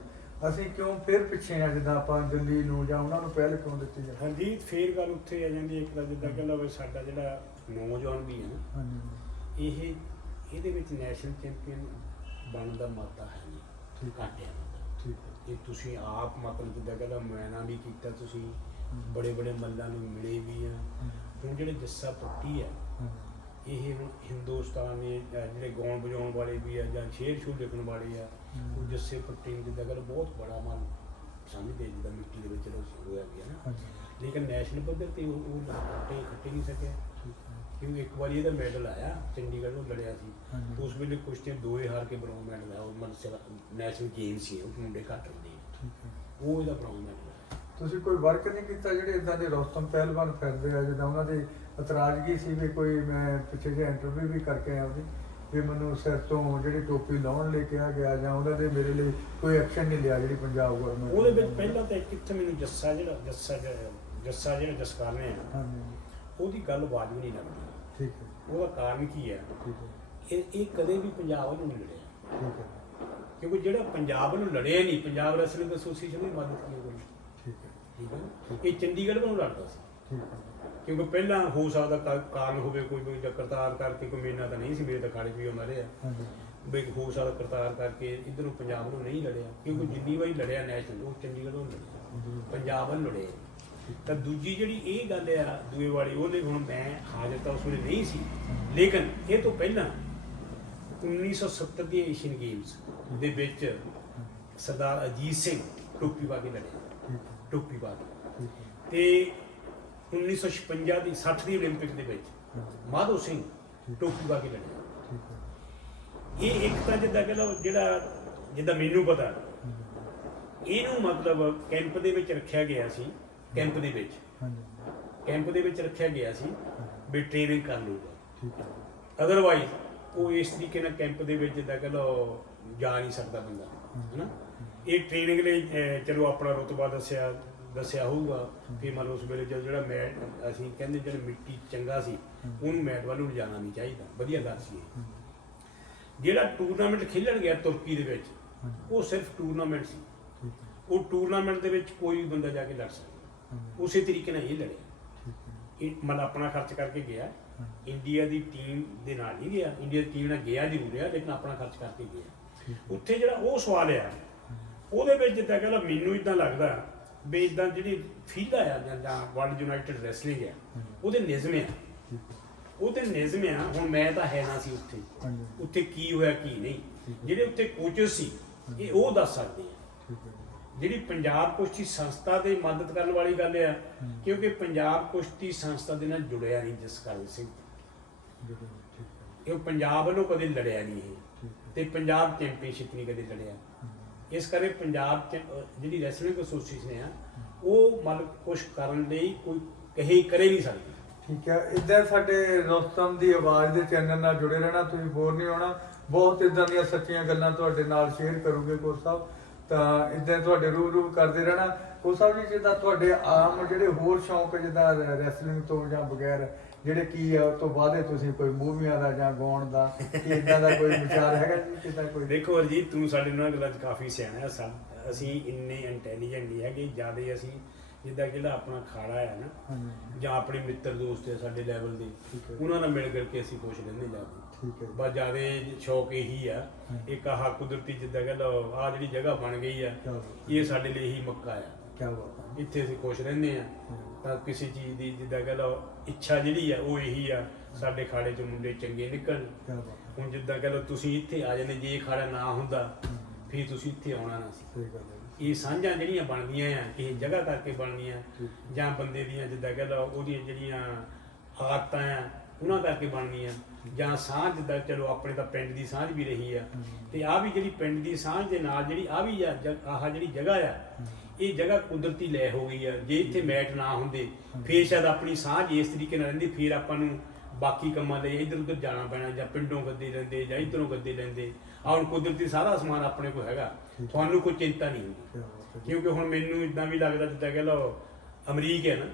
ਅਸੀਂ ਕਿਉਂ ਫਿਰ ਪਿੱਛੇ ਆ? ਜਿੱਦਾਂ ਆਪਾਂ ਦਿੱਲੀ ਨੂੰ ਜਾਂ ਉਹਨਾਂ ਨੂੰ ਪਹਿਲ ਕਿਉਂ ਦਿੱਤੀ ਜਾਂਦੀ? ਹਾਂਜੀ, ਫੇਰ ਗੱਲ ਉੱਥੇ ਆ ਜਾਂਦੀ ਇੱਕ ਤਾਂ ਜਿੱਦਾਂ ਕਹਿੰਦਾ ਵੀ ਸਾਡਾ ਜਿਹੜਾ ਨੌਜਵਾਨ ਵੀ ਹੈ ਨਾ, ਇਹਦੇ ਵਿੱਚ ਨੈਸ਼ਨਲ ਚੈਂਪੀਅਨ ਬਣਨ ਦਾ ਮੌਕਾ ਹੈ ਨਹੀਂ, ਘੱਟ ਹੈ। ਜੇ ਤੁਸੀਂ ਆਪ ਮਤਲਬ ਜਿੱਦਾਂ ਕਹਿੰਦਾ ਮੈਨਾ ਵੀ ਕੀਤਾ, ਤੁਸੀਂ ਬੜੇ ਮੱਲਾਂ ਨੂੰ ਮਿਲੇ ਵੀ ਆ। ਹੁਣ ਜਿਹੜੇ ਜੱਸਾ ਪੱਟੀ ਆ ਇਹ ਹੁਣ ਹਿੰਦੁਸਤਾਨ ਦੇ ਜਿਹੜੇ ਗਾਉਣ ਵਜਾਉਣ ਵਾਲੇ ਵੀ ਆ ਜਾਂ ਸ਼ੇਰ ਸ਼ੂਰ ਲਿਖਣ ਵਾਲੇ ਆ, ਉਹ ਜੱਸੇ ਪੱਟੀ ਨੂੰ ਜਿੱਦਾਂ ਗੱਲ ਬਹੁਤ ਬੜਾ ਮਨ ਸਮਝਦੇ ਜਿੱਦਾਂ ਮਿੱਟੀ ਦੇ ਵਿੱਚ ਹੋਇਆ ਗਿਆ ਨਾ। ਲੇਕਿਨ ਨੈਸ਼ਨਲ ਪੱਧਰ ਤੇ ਉਹ ਖੱਟੇ ਨਹੀਂ ਸਕਿਆ, ਕਿਉਂਕਿ ਇੱਕ ਵਾਰੀ ਇਹਦਾ ਮੈਡਲ ਆਇਆ ਚੰਡੀਗੜ੍ਹ ਨੂੰ ਲੜਿਆ ਸੀ, ਉਸ ਵੇਲੇ ਕੁਸ਼ਤੀਆਂ ਦੋਏ ਹਾਰ ਕੇ ਬ੍ਰੌਂਜ਼ ਮੈਡਲ ਆਇਆ। ਉਹ ਮਤਲਬ ਨੈਸ਼ਨਲ ਗੇਮ ਸੀ, ਉਹ ਮੁੰਡੇ ਘੱਟ ਹੁੰਦੇ, ਉਹ ਇਹਦਾ ਬ੍ਰੌਂਜ਼ ਮੈਡਲ ਆਇਆ। ਤੁਸੀਂ ਕੋਈ ਵਰਕ ਨਹੀਂ ਕੀਤਾ ਜਿਹੜੇ ਇਦਾਂ ਦੇ ਰੋਸਤਮ ਪਹਿਲਵਾਨ ਫਿਰਦੇ ਆ, ਜਿੱਦਾਂ ਉਹਨਾਂ ਦੀ ਇਤਰਾਜ਼ਗੀ ਸੀ ਵੀ ਕੋਈ, ਮੈਂ ਪਿੱਛੇ ਜਿਹੇ ਇੰਟਰਵਿਊ ਵੀ ਕਰਕੇ ਆਇਆ ਉਹਦੀ, ਵੀ ਮੈਨੂੰ ਸਿਰ ਤੋਂ ਜਿਹੜੀ ਟੋਪੀ ਲਾਉਣ ਲਈ ਕਿਹਾ ਗਿਆ ਜਾਂ ਉਹਨਾਂ ਦੇ ਮੇਰੇ ਲਈ ਕੋਈ ਐਕਸ਼ਨ ਨਹੀਂ ਲਿਆ ਜਿਹੜੀ ਪੰਜਾਬ ਗਵਰਨਮੈਂਟ ਉਹਦੇ ਵਿੱਚ ਪਹਿਲਾਂ ਤਾਂ ਕਿੱਥੇ ਮੈਨੂੰ ਜੱਸਾ ਜਿਹੜਾ ਜਸਕਾਨੇ ਆ, ਉਹਦੀ ਗੱਲ ਵਾਜਬ ਨਹੀਂ ਲੱਗਦੀ। ਠੀਕ ਹੈ। ਉਹਦਾ ਕਾਰਨ ਕੀ ਹੈ? ਠੀਕ ਹੈ। ਇਹ ਕਦੇ ਵੀ ਪੰਜਾਬ ਨੂੰ ਨਹੀਂ ਲੜਿਆ। ਠੀਕ ਹੈ। ਕਿਉਂਕਿ ਜਿਹੜਾ ਪੰਜਾਬ ਨੂੰ ਲੜਿਆ ਨਹੀਂ, ਪੰਜਾਬ ਰੈਸਲਿੰਗ ਐਸੋਸੀਏਸ਼ਨ ਦੀ ਮਦਦ ਕੀਤੀ ਉਹਨੇ। ਠੀਕ ਹੈ। ਠੀਕ ਹੈ। ਇਹ ਚੰਡੀਗੜ੍ਹ ਨੂੰ ਲੜਦਾ ਸੀ। ਠੀਕ ਹੈ। ਕਿਉਂਕਿ ਪਹਿਲਾਂ ਹੋ ਸਕਦਾ ਕਾਰਨ ਹੋਵੇ ਕੋਈ ਜਾਂ ਕਰਤਾਰ ਕਰਕੇ ਕੋਈ ਮੇਨਾ ਤਾਂ ਨਹੀਂ ਸੀ, ਮੇਰੇ ਤਾਂ ਖਾੜੇ ਵੀ ਆਉਂਦਾ ਰਿਹਾ ਵੀ ਹੋ ਸਕਦਾ ਕਰਤਾਰ ਕਰਕੇ ਇੱਧਰੋਂ ਪੰਜਾਬ ਨੂੰ ਨਹੀਂ ਲੜਿਆ, ਕਿਉਂਕਿ ਜਿੰਨੀ ਵਾਰੀ ਲੜਿਆ ਨੈਸ਼ਨਲ ਉਹ ਚੰਡੀਗੜ੍ਹ ਨੂੰ ਲੜਿਆ, ਪੰਜਾਬ ਨੂੰ ਲੜਿਆ। ਤਾਂ ਦੂਜੀ ਜਿਹੜੀ ਇਹ ਗੱਲ ਆ ਦੂਏ ਵਾਲੀ, ਉਹਨੇ ਹੁਣ ਮੈਂ ਹਾਜ਼ਰ ਤਾਂ ਉਸ ਵੇਲੇ ਨਹੀਂ ਸੀ, ਲੇਕਿਨ ਇਹ ਤੋਂ ਪਹਿਲਾਂ 1970 ਦੀ ਏਸ਼ੀਅਨ ਗੇਮਸ ਦੇ ਵਿੱਚ ਸਰਦਾਰ ਅਜੀਤ ਸਿੰਘ ਟੋਪੀ ਪਾ ਕੇ ਲੜਿਆ, ਟੋਪੀ ਪਾ ਕੇ। ਤੇ 1956 ਦੀ 60 ਦੀ 올림픽 ਦੇ ਵਿੱਚ ਮਾਧੋ ਸਿੰਘ ਟੋਪੀ ਪਾ ਕੇ ਲੜਿਆ। ਇਹ ਇੱਕ ਤਾਂ ਜਿੱਦਾਂ ਕਹਿੰਦਾ ਜਿੱਦਾਂ ਮੈਨੂੰ ਪਤਾ, ਇਹਨੂੰ ਮਤਲਬ ਕੈਂਪ ਦੇ ਵਿੱਚ ਰੱਖਿਆ ਗਿਆ ਸੀ, ਕੈਂਪ ਦੇ ਵਿੱਚ ਰੱਖਿਆ ਗਿਆ ਸੀ ਵੀ ਟ੍ਰੇਨਿੰਗ ਕਰ ਲੂਗਾ, ਅਦਰਵਾਈਜ਼ ਉਹ ਇਸ ਤਰੀਕੇ ਨਾਲ ਕੈਂਪ ਦੇ ਵਿੱਚ ਜਿੱਦਾਂ ਕਹਿੰਦਾ ਜਾ ਨਹੀਂ ਸਕਦਾ ਬੰਦਾ, ਹੈ ਨਾ। ਇਹ ਟ੍ਰੇਨਿੰਗ ਲਈ ਚਲੋ ਆਪਣਾ ਰੁਤਬਾ ਦੱਸਿਆ ਹੋਊਗਾ ਕਿ ਮੰਨ ਲਓ ਉਸ ਵੇਲੇ ਜਿਹੜਾ ਮੈਟ ਅਸੀਂ ਕਹਿੰਦੇ ਜਿਹੜਾ ਮਿੱਟੀ ਚੰਗਾ ਸੀ ਉਹਨੂੰ ਮੈਟ ਵੱਲ ਨੂੰ ਜਾਣਾ ਨਹੀਂ ਚਾਹੀਦਾ, ਵਧੀਆ ਗੱਲ ਸੀ। ਜਿਹੜਾ ਟੂਰਨਾਮੈਂਟ ਖੇਲਣ ਗਿਆ ਤੁਰਕੀ ਦੇ ਵਿੱਚ, ਉਹ ਸਿਰਫ ਟੂਰਨਾਮੈਂਟ ਸੀ, ਉਹ ਟੂਰਨਾਮੈਂਟ ਦੇ ਵਿੱਚ ਕੋਈ ਵੀ ਬੰਦਾ ਜਾ ਕੇ ਲੜ ਸਕਦਾ, ਉਸੇ ਤਰੀਕੇ ਨਾਲ ਇਹ ਲੜਿਆ। ਇਹ ਮਤਲਬ ਆਪਣਾ ਖਰਚ ਕਰਕੇ ਗਿਆ, ਇੰਡੀਆ ਦੀ ਟੀਮ ਦੇ ਨਾਲ ਨਹੀਂ ਗਿਆ, ਇੰਡੀਆ ਦੀ ਟੀਮ ਨਾਲ ਗਿਆ ਜ਼ਰੂਰ ਆ ਲੇਕਿਨ ਆਪਣਾ ਖਰਚ ਕਰਕੇ ਗਿਆ। ਉੱਥੇ ਜਿਹੜਾ ਉਹ ਸਵਾਲ ਆ ਉਹਦੇ ਵਿੱਚ ਜਿੱਦਾਂ ਕਹਿੰਦਾ ਮੈਨੂੰ ਇੱਦਾਂ ਲੱਗਦਾ ਵੀ ਇੱਦਾਂ ਜਿਹੜੀ ਫੀਲਡ ਆ ਜਾਂ ਵਰਲਡ ਯੂਨਾਈਟਿਡ ਰੈਸਲਿੰਗ ਆ, ਉਹਦੇ ਨਿਯਮ ਆ। ਹੁਣ ਮੈਂ ਤਾਂ ਹੈ ਨਾ ਸੀ ਉੱਥੇ ਕੀ ਹੋਇਆ ਕੀ ਨਹੀਂ, ਜਿਹੜੇ ਉੱਥੇ ਕੋਚਸ ਸੀ ਇਹ ਉਹ ਦੱਸ ਸਕਦੇ ਆ। ਜਿਹੜੀ ਪੰਜਾਬ ਕੁਸ਼ਤੀ ਸੰਸਥਾ ਦੇ ਮਦਦ ਕਰਨ ਵਾਲੀ ਗੱਲ ਆ, ਕਿਉਂਕਿ ਪੰਜਾਬ ਕੁਸ਼ਤੀ ਸੰਸਥਾ ਦੇ ਨਾਲ ਜੁੜਿਆ ਨਹੀਂ ਜਸਕਰਨ ਸਿੰਘ, ਇਹ ਪੰਜਾਬ ਵੱਲੋਂ ਕਦੇ ਲੜਿਆ ਨਹੀਂ ਇਹ, ਤੇ ਪੰਜਾਬ ਚੈਂਪੀਅਨਸ਼ਿਪ ਨਹੀਂ ਕਦੇ ਲੜਿਆ। ਇਸ ਕਰਕੇ ਪੰਜਾਬ ਜਿਹੜੀ ਰੈਸਲਿੰਗ ਐਸੋਸੀਏਸ਼ਨ ਆ ਉਹ ਮਤਲਬ ਕੁਛ ਕਰਨ ਲਈ ਕੋਈ ਕਰੇ ਨਹੀਂ ਸਕਦੀ। ਠੀਕ ਹੈ। ਇੱਦਾਂ ਸਾਡੇ ਰੋਸਤਮ ਦੀ ਆਵਾਜ਼ ਦੇ ਚੈਨਲ ਨਾਲ ਜੁੜੇ ਰਹਿਣਾ, ਤੁਸੀਂ ਬੋਰ ਨਹੀਂ ਹੋਣਾ, ਬਹੁਤ ਇੱਦਾਂ ਦੀਆਂ ਸੱਚੀਆਂ ਗੱਲਾਂ ਤੁਹਾਡੇ ਨਾਲ ਸ਼ੇਅਰ ਕਰੂਗੇ ਕੋਚ ਸਾਹਿਬ, ਤਾਂ ਇੱਦਾਂ ਤੁਹਾਡੇ ਰੂਬਰੂ ਕਰਦੇ ਰਹਿਣਾ। ਕੋਚ ਸਾਹਿਬ ਜੀ, ਜਿੱਦਾਂ ਤੁਹਾਡੇ ਆਮ ਜਿਹੜੇ ਹੋਰ ਸ਼ੌਂਕ ਜਿੱਦਾਂ ਰੈਸਲਿੰਗ ਤੋਂ ਜਾਂ ਬਗੈਰ ਜਿਹੜੇ ਕੀ ਆ, ਉਸ ਤੋਂ ਬਾਅਦ ਤੁਸੀਂ ਕੋਈ ਮੂਵੀਆਂ ਦਾ ਜਾਂ ਗਾਉਣ ਦਾ ਇੱਦਾਂ ਦਾ ਕੋਈ ਵਿਚਾਰ ਹੈਗਾ ਜੀ ਕਿੱਦਾਂ ਕੋਈ? ਦੇਖੋ ਅਰਜੀਤ, ਤੂੰ ਸਾਡੇ ਨਾਲ ਗੱਲਾਂ 'ਚ ਕਾਫੀ ਸਿਆਣਾ ਹੈ, ਅਸੀਂ ਇੰਨੇ ਇੰਟੈਲੀਜੈਂਟ ਨਹੀਂ ਹੈਗੇ, ਜ਼ਿਆਦਾ ਅਸੀਂ ਜਿੱਦਾਂ ਜਿਹੜਾ ਆਪਣਾ ਖਾੜਾ ਹੈ ਨਾ ਜਾਂ ਆਪਣੇ ਮਿੱਤਰ ਦੋਸਤ ਆ ਸਾਡੇ ਲੈਵਲ ਦੇ, ਉਹਨਾਂ ਨਾਲ ਮਿਲ ਕਰਕੇ ਅਸੀਂ ਖੁਸ਼ ਰਹਿੰਦੇ ਜਾਂਦੇ। ਬਸ ਜ਼ਿਆਦਾ ਸ਼ੌਕ ਇਹੀ ਆ। ਇੱਕ ਆਹ ਕੁਦਰਤੀ ਜਿੱਦਾਂ ਕਹਿੰਦਾ ਆਹ ਜਿਹੜੀ ਜਗ੍ਹਾ ਬਣ ਗਈ ਆ, ਇਹ ਸਾਡੇ ਲਈ ਹੀ ਮੱਕਾ ਆ, ਇੱਥੇ ਅਸੀਂ ਖੁਸ਼ ਰਹਿੰਦੇ ਆ। ਤਾਂ ਕਿਸੇ ਚੀਜ਼ ਦੀ ਜਿੱਦਾਂ ਕਹਿੰਦਾ ਇੱਛਾ ਜਿਹੜੀ ਆ ਉਹ ਇਹੀ ਆ, ਸਾਡੇ ਖਾੜੇ 'ਚ ਮੁੰਡੇ ਚੰਗੇ ਨਿਕਲਣ। ਹੁਣ ਜਿੱਦਾਂ ਕਹਿੰਦਾ ਤੁਸੀਂ ਇੱਥੇ ਆ ਜਾਂਦੇ, ਜੇ ਖਾੜਾ ਨਾ ਹੁੰਦਾ ਫਿਰ ਤੁਸੀਂ ਇੱਥੇ ਆਉਣਾ ਨਾ ਸੀ। ਇਹ ਸਾਂਝਾਂ ਜਿਹੜੀਆਂ ਬਣਦੀਆਂ ਆ ਇਹ ਜਗ੍ਹਾ ਕਰਕੇ ਬਣਦੀਆਂ, ਜਾਂ ਬੰਦੇ ਦੀਆਂ ਜਿੱਦਾਂ ਕਹਿੰਦਾ ਉਹਦੀਆਂ ਜਿਹੜੀਆਂ ਆਦਤਾਂ ਆ ਉਹਨਾਂ ਕਰਕੇ ਬਣਦੀਆਂ, ਜਾਂ ਸਾਂਝ ਜਿੱਦਾਂ ਚਲੋ ਆਪਣੇ ਤਾਂ ਪਿੰਡ ਦੀ ਸਾਂਝ ਵੀ ਰਹੀ ਆ, ਤੇ ਆਹ ਵੀ ਜਿਹੜੀ ਪਿੰਡ ਦੀ ਸਾਂਝ ਦੇ ਨਾਲ ਜਿਹੜੀ ਆਹ ਵੀ ਆਹ ਜਿਹੜੀ ਜਗ੍ਹਾ ਆ, ਇਹ ਜਗ੍ਹਾ ਕੁਦਰਤੀ ਲੈ ਹੋ ਗਈ ਆ। ਜੇ ਇੱਥੇ ਮੈਟ ਨਾ ਹੁੰਦੇ ਫਿਰ ਸ਼ਾਇਦ ਆਪਣੀ ਸਾਂਝ ਇਸ ਤਰੀਕੇ ਨਾਲ ਰਹਿੰਦੀ, ਫਿਰ ਆਪਾਂ ਨੂੰ ਬਾਕੀ ਕੰਮਾਂ ਲਈ ਇੱਧਰ ਉੱਧਰ ਜਾਣਾ ਪੈਣਾ, ਜਾਂ ਪਿੰਡੋਂ ਗੱਦੇ ਲੈਂਦੇ ਜਾਂ ਇੱਧਰੋਂ ਗੱਦੇ ਲੈਂਦੇ। ਆਹ ਹੁਣ ਕੁਦਰਤੀ ਸਾਰਾ ਸਮਾਨ ਆਪਣੇ ਕੋਲ ਹੈਗਾ, ਤੁਹਾਨੂੰ ਕੋਈ ਚਿੰਤਾ ਨਹੀਂ ਹੁੰਦੀ। ਕਿਉਂਕਿ ਹੁਣ ਮੈਨੂੰ ਇੱਦਾਂ ਵੀ ਲੱਗਦਾ ਜਿੱਦਾਂ ਕਹਿ ਲਓ ਅਮਰੀਕ ਹੈ ਨਾ,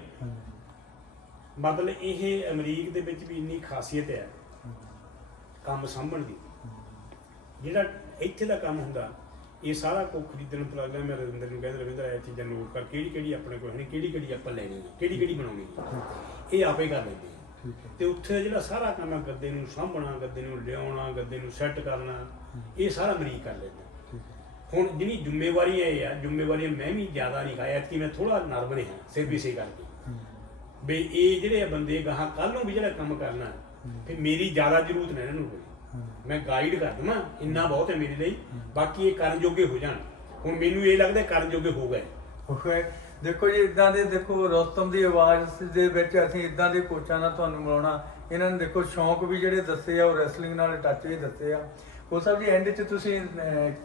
ਮਤਲਬ ਇਹ ਅਮਰੀਕ ਦੇ ਵਿੱਚ ਵੀ ਇੰਨੀ ਖਾਸੀਅਤ ਹੈ ਕੰਮ ਸਾਂਭਣ ਦੀ। ਜਿਹੜਾ ਇੱਥੇ ਦਾ ਕੰਮ ਹੁੰਦਾ ਇਹ ਸਾਰਾ ਕੁਝ ਖਰੀਦਣ ਤੋਂ ਲੱਗਦਾ, ਮੈਂ ਰਵਿੰਦਰ ਨੂੰ ਕਹਿੰਦਾ ਰਵਿੰਦਰ ਇਹ ਚੀਜ਼ਾਂ ਨੋਟ ਕਰ, ਕਿਹੜੀ ਆਪਣੇ ਕੋਲ ਹੈ, ਕਿਹੜੀ ਆਪਾਂ ਲੈਣੀ ਹੈ, ਕਿਹੜੀ ਬਣਾਉਣੀ ਹੈ, ਇਹ ਆਪੇ ਕਰ ਲੈਂਦੇ ਆ। ਤੇ ਉੱਥੇ ਦਾ ਜਿਹੜਾ ਸਾਰਾ ਕੰਮ ਹੈ ਗੱਦੇ ਨੂੰ ਸਾਂਭਣਾ, ਗੱਦੇ ਨੂੰ ਲਿਆਉਣਾ, ਗੱਦੇ ਨੂੰ ਸੈੱਟ ਕਰਨਾ, ਇਹ ਸਾਰਾ ਅਮਰੀਕ ਕਰ ਲੈਂਦਾ। ਹੁਣ ਜਿਹੜੀ ਜ਼ਿੰਮੇਵਾਰੀਆਂ ਇਹ ਆ, ਜ਼ਿੰਮੇਵਾਰੀਆਂ ਮੈਂ ਵੀ ਜ਼ਿਆਦਾ ਨਹੀਂ ਖਾਇਆ ਕਿ ਮੈਂ ਥੋੜਾ ਨਰਮ ਰਿਹਾ ਸਿਰਫ ਇਸੇ ਕਰਕੇ ਵੀ ਇਹ ਜਿਹੜੇ ਬੰਦੇ ਗਾਹਾਂ ਕੱਲ ਨੂੰ ਵੀ ਜਿਹੜਾ ਕੰਮ ਕਰਨਾ ਫਿਰ ਮੇਰੀ ਜ਼ਿਆਦਾ ਜ਼ਰੂਰਤ ਨਹੀਂ ਇਹਨਾਂ ਨੂੰ ਕੋਈ, ਮੈਂ ਗਾਈਡ ਕਰ ਦਵਾਂ ਇੰਨਾ ਬਹੁਤ ਹੈ ਮੇਰੇ ਲਈ, ਬਾਕੀ ਇਹ ਕਰਨ ਜੋਗੇ ਹੋ ਜਾਣ। ਹੁਣ ਮੈਨੂੰ ਇਹ ਲੱਗਦਾ ਕਰਨ ਜੋਗੇ ਹੋ ਗਏ। ਓਕੇ, ਦੇਖੋ ਜੀ ਇਦਾਂ ਦੇ, ਦੇਖੋ ਰੋਸਤਮ ਦੀ ਆਵਾਜ਼ ਦੇ ਵਿੱਚ ਅਸੀਂ ਇਦਾਂ ਦੇ ਕੋਚਾਂ ਨਾਲ ਤੁਹਾਨੂੰ ਮਿਲਾਉਣਾ। ਇਹਨਾਂ ਨੇ ਦੇਖੋ ਸ਼ੌਂਕ ਵੀ ਜਿਹੜੇ ਦੱਸੇ ਆ ਉਹ ਰੈਸਲਿੰਗ ਨਾਲ ਟੱਚ ਹੀ ਦੱਸੇ ਆ। ਕੋਚ ਸਾਹਿਬ ਜੀ ਐਂਡ 'ਚ ਤੁਸੀਂ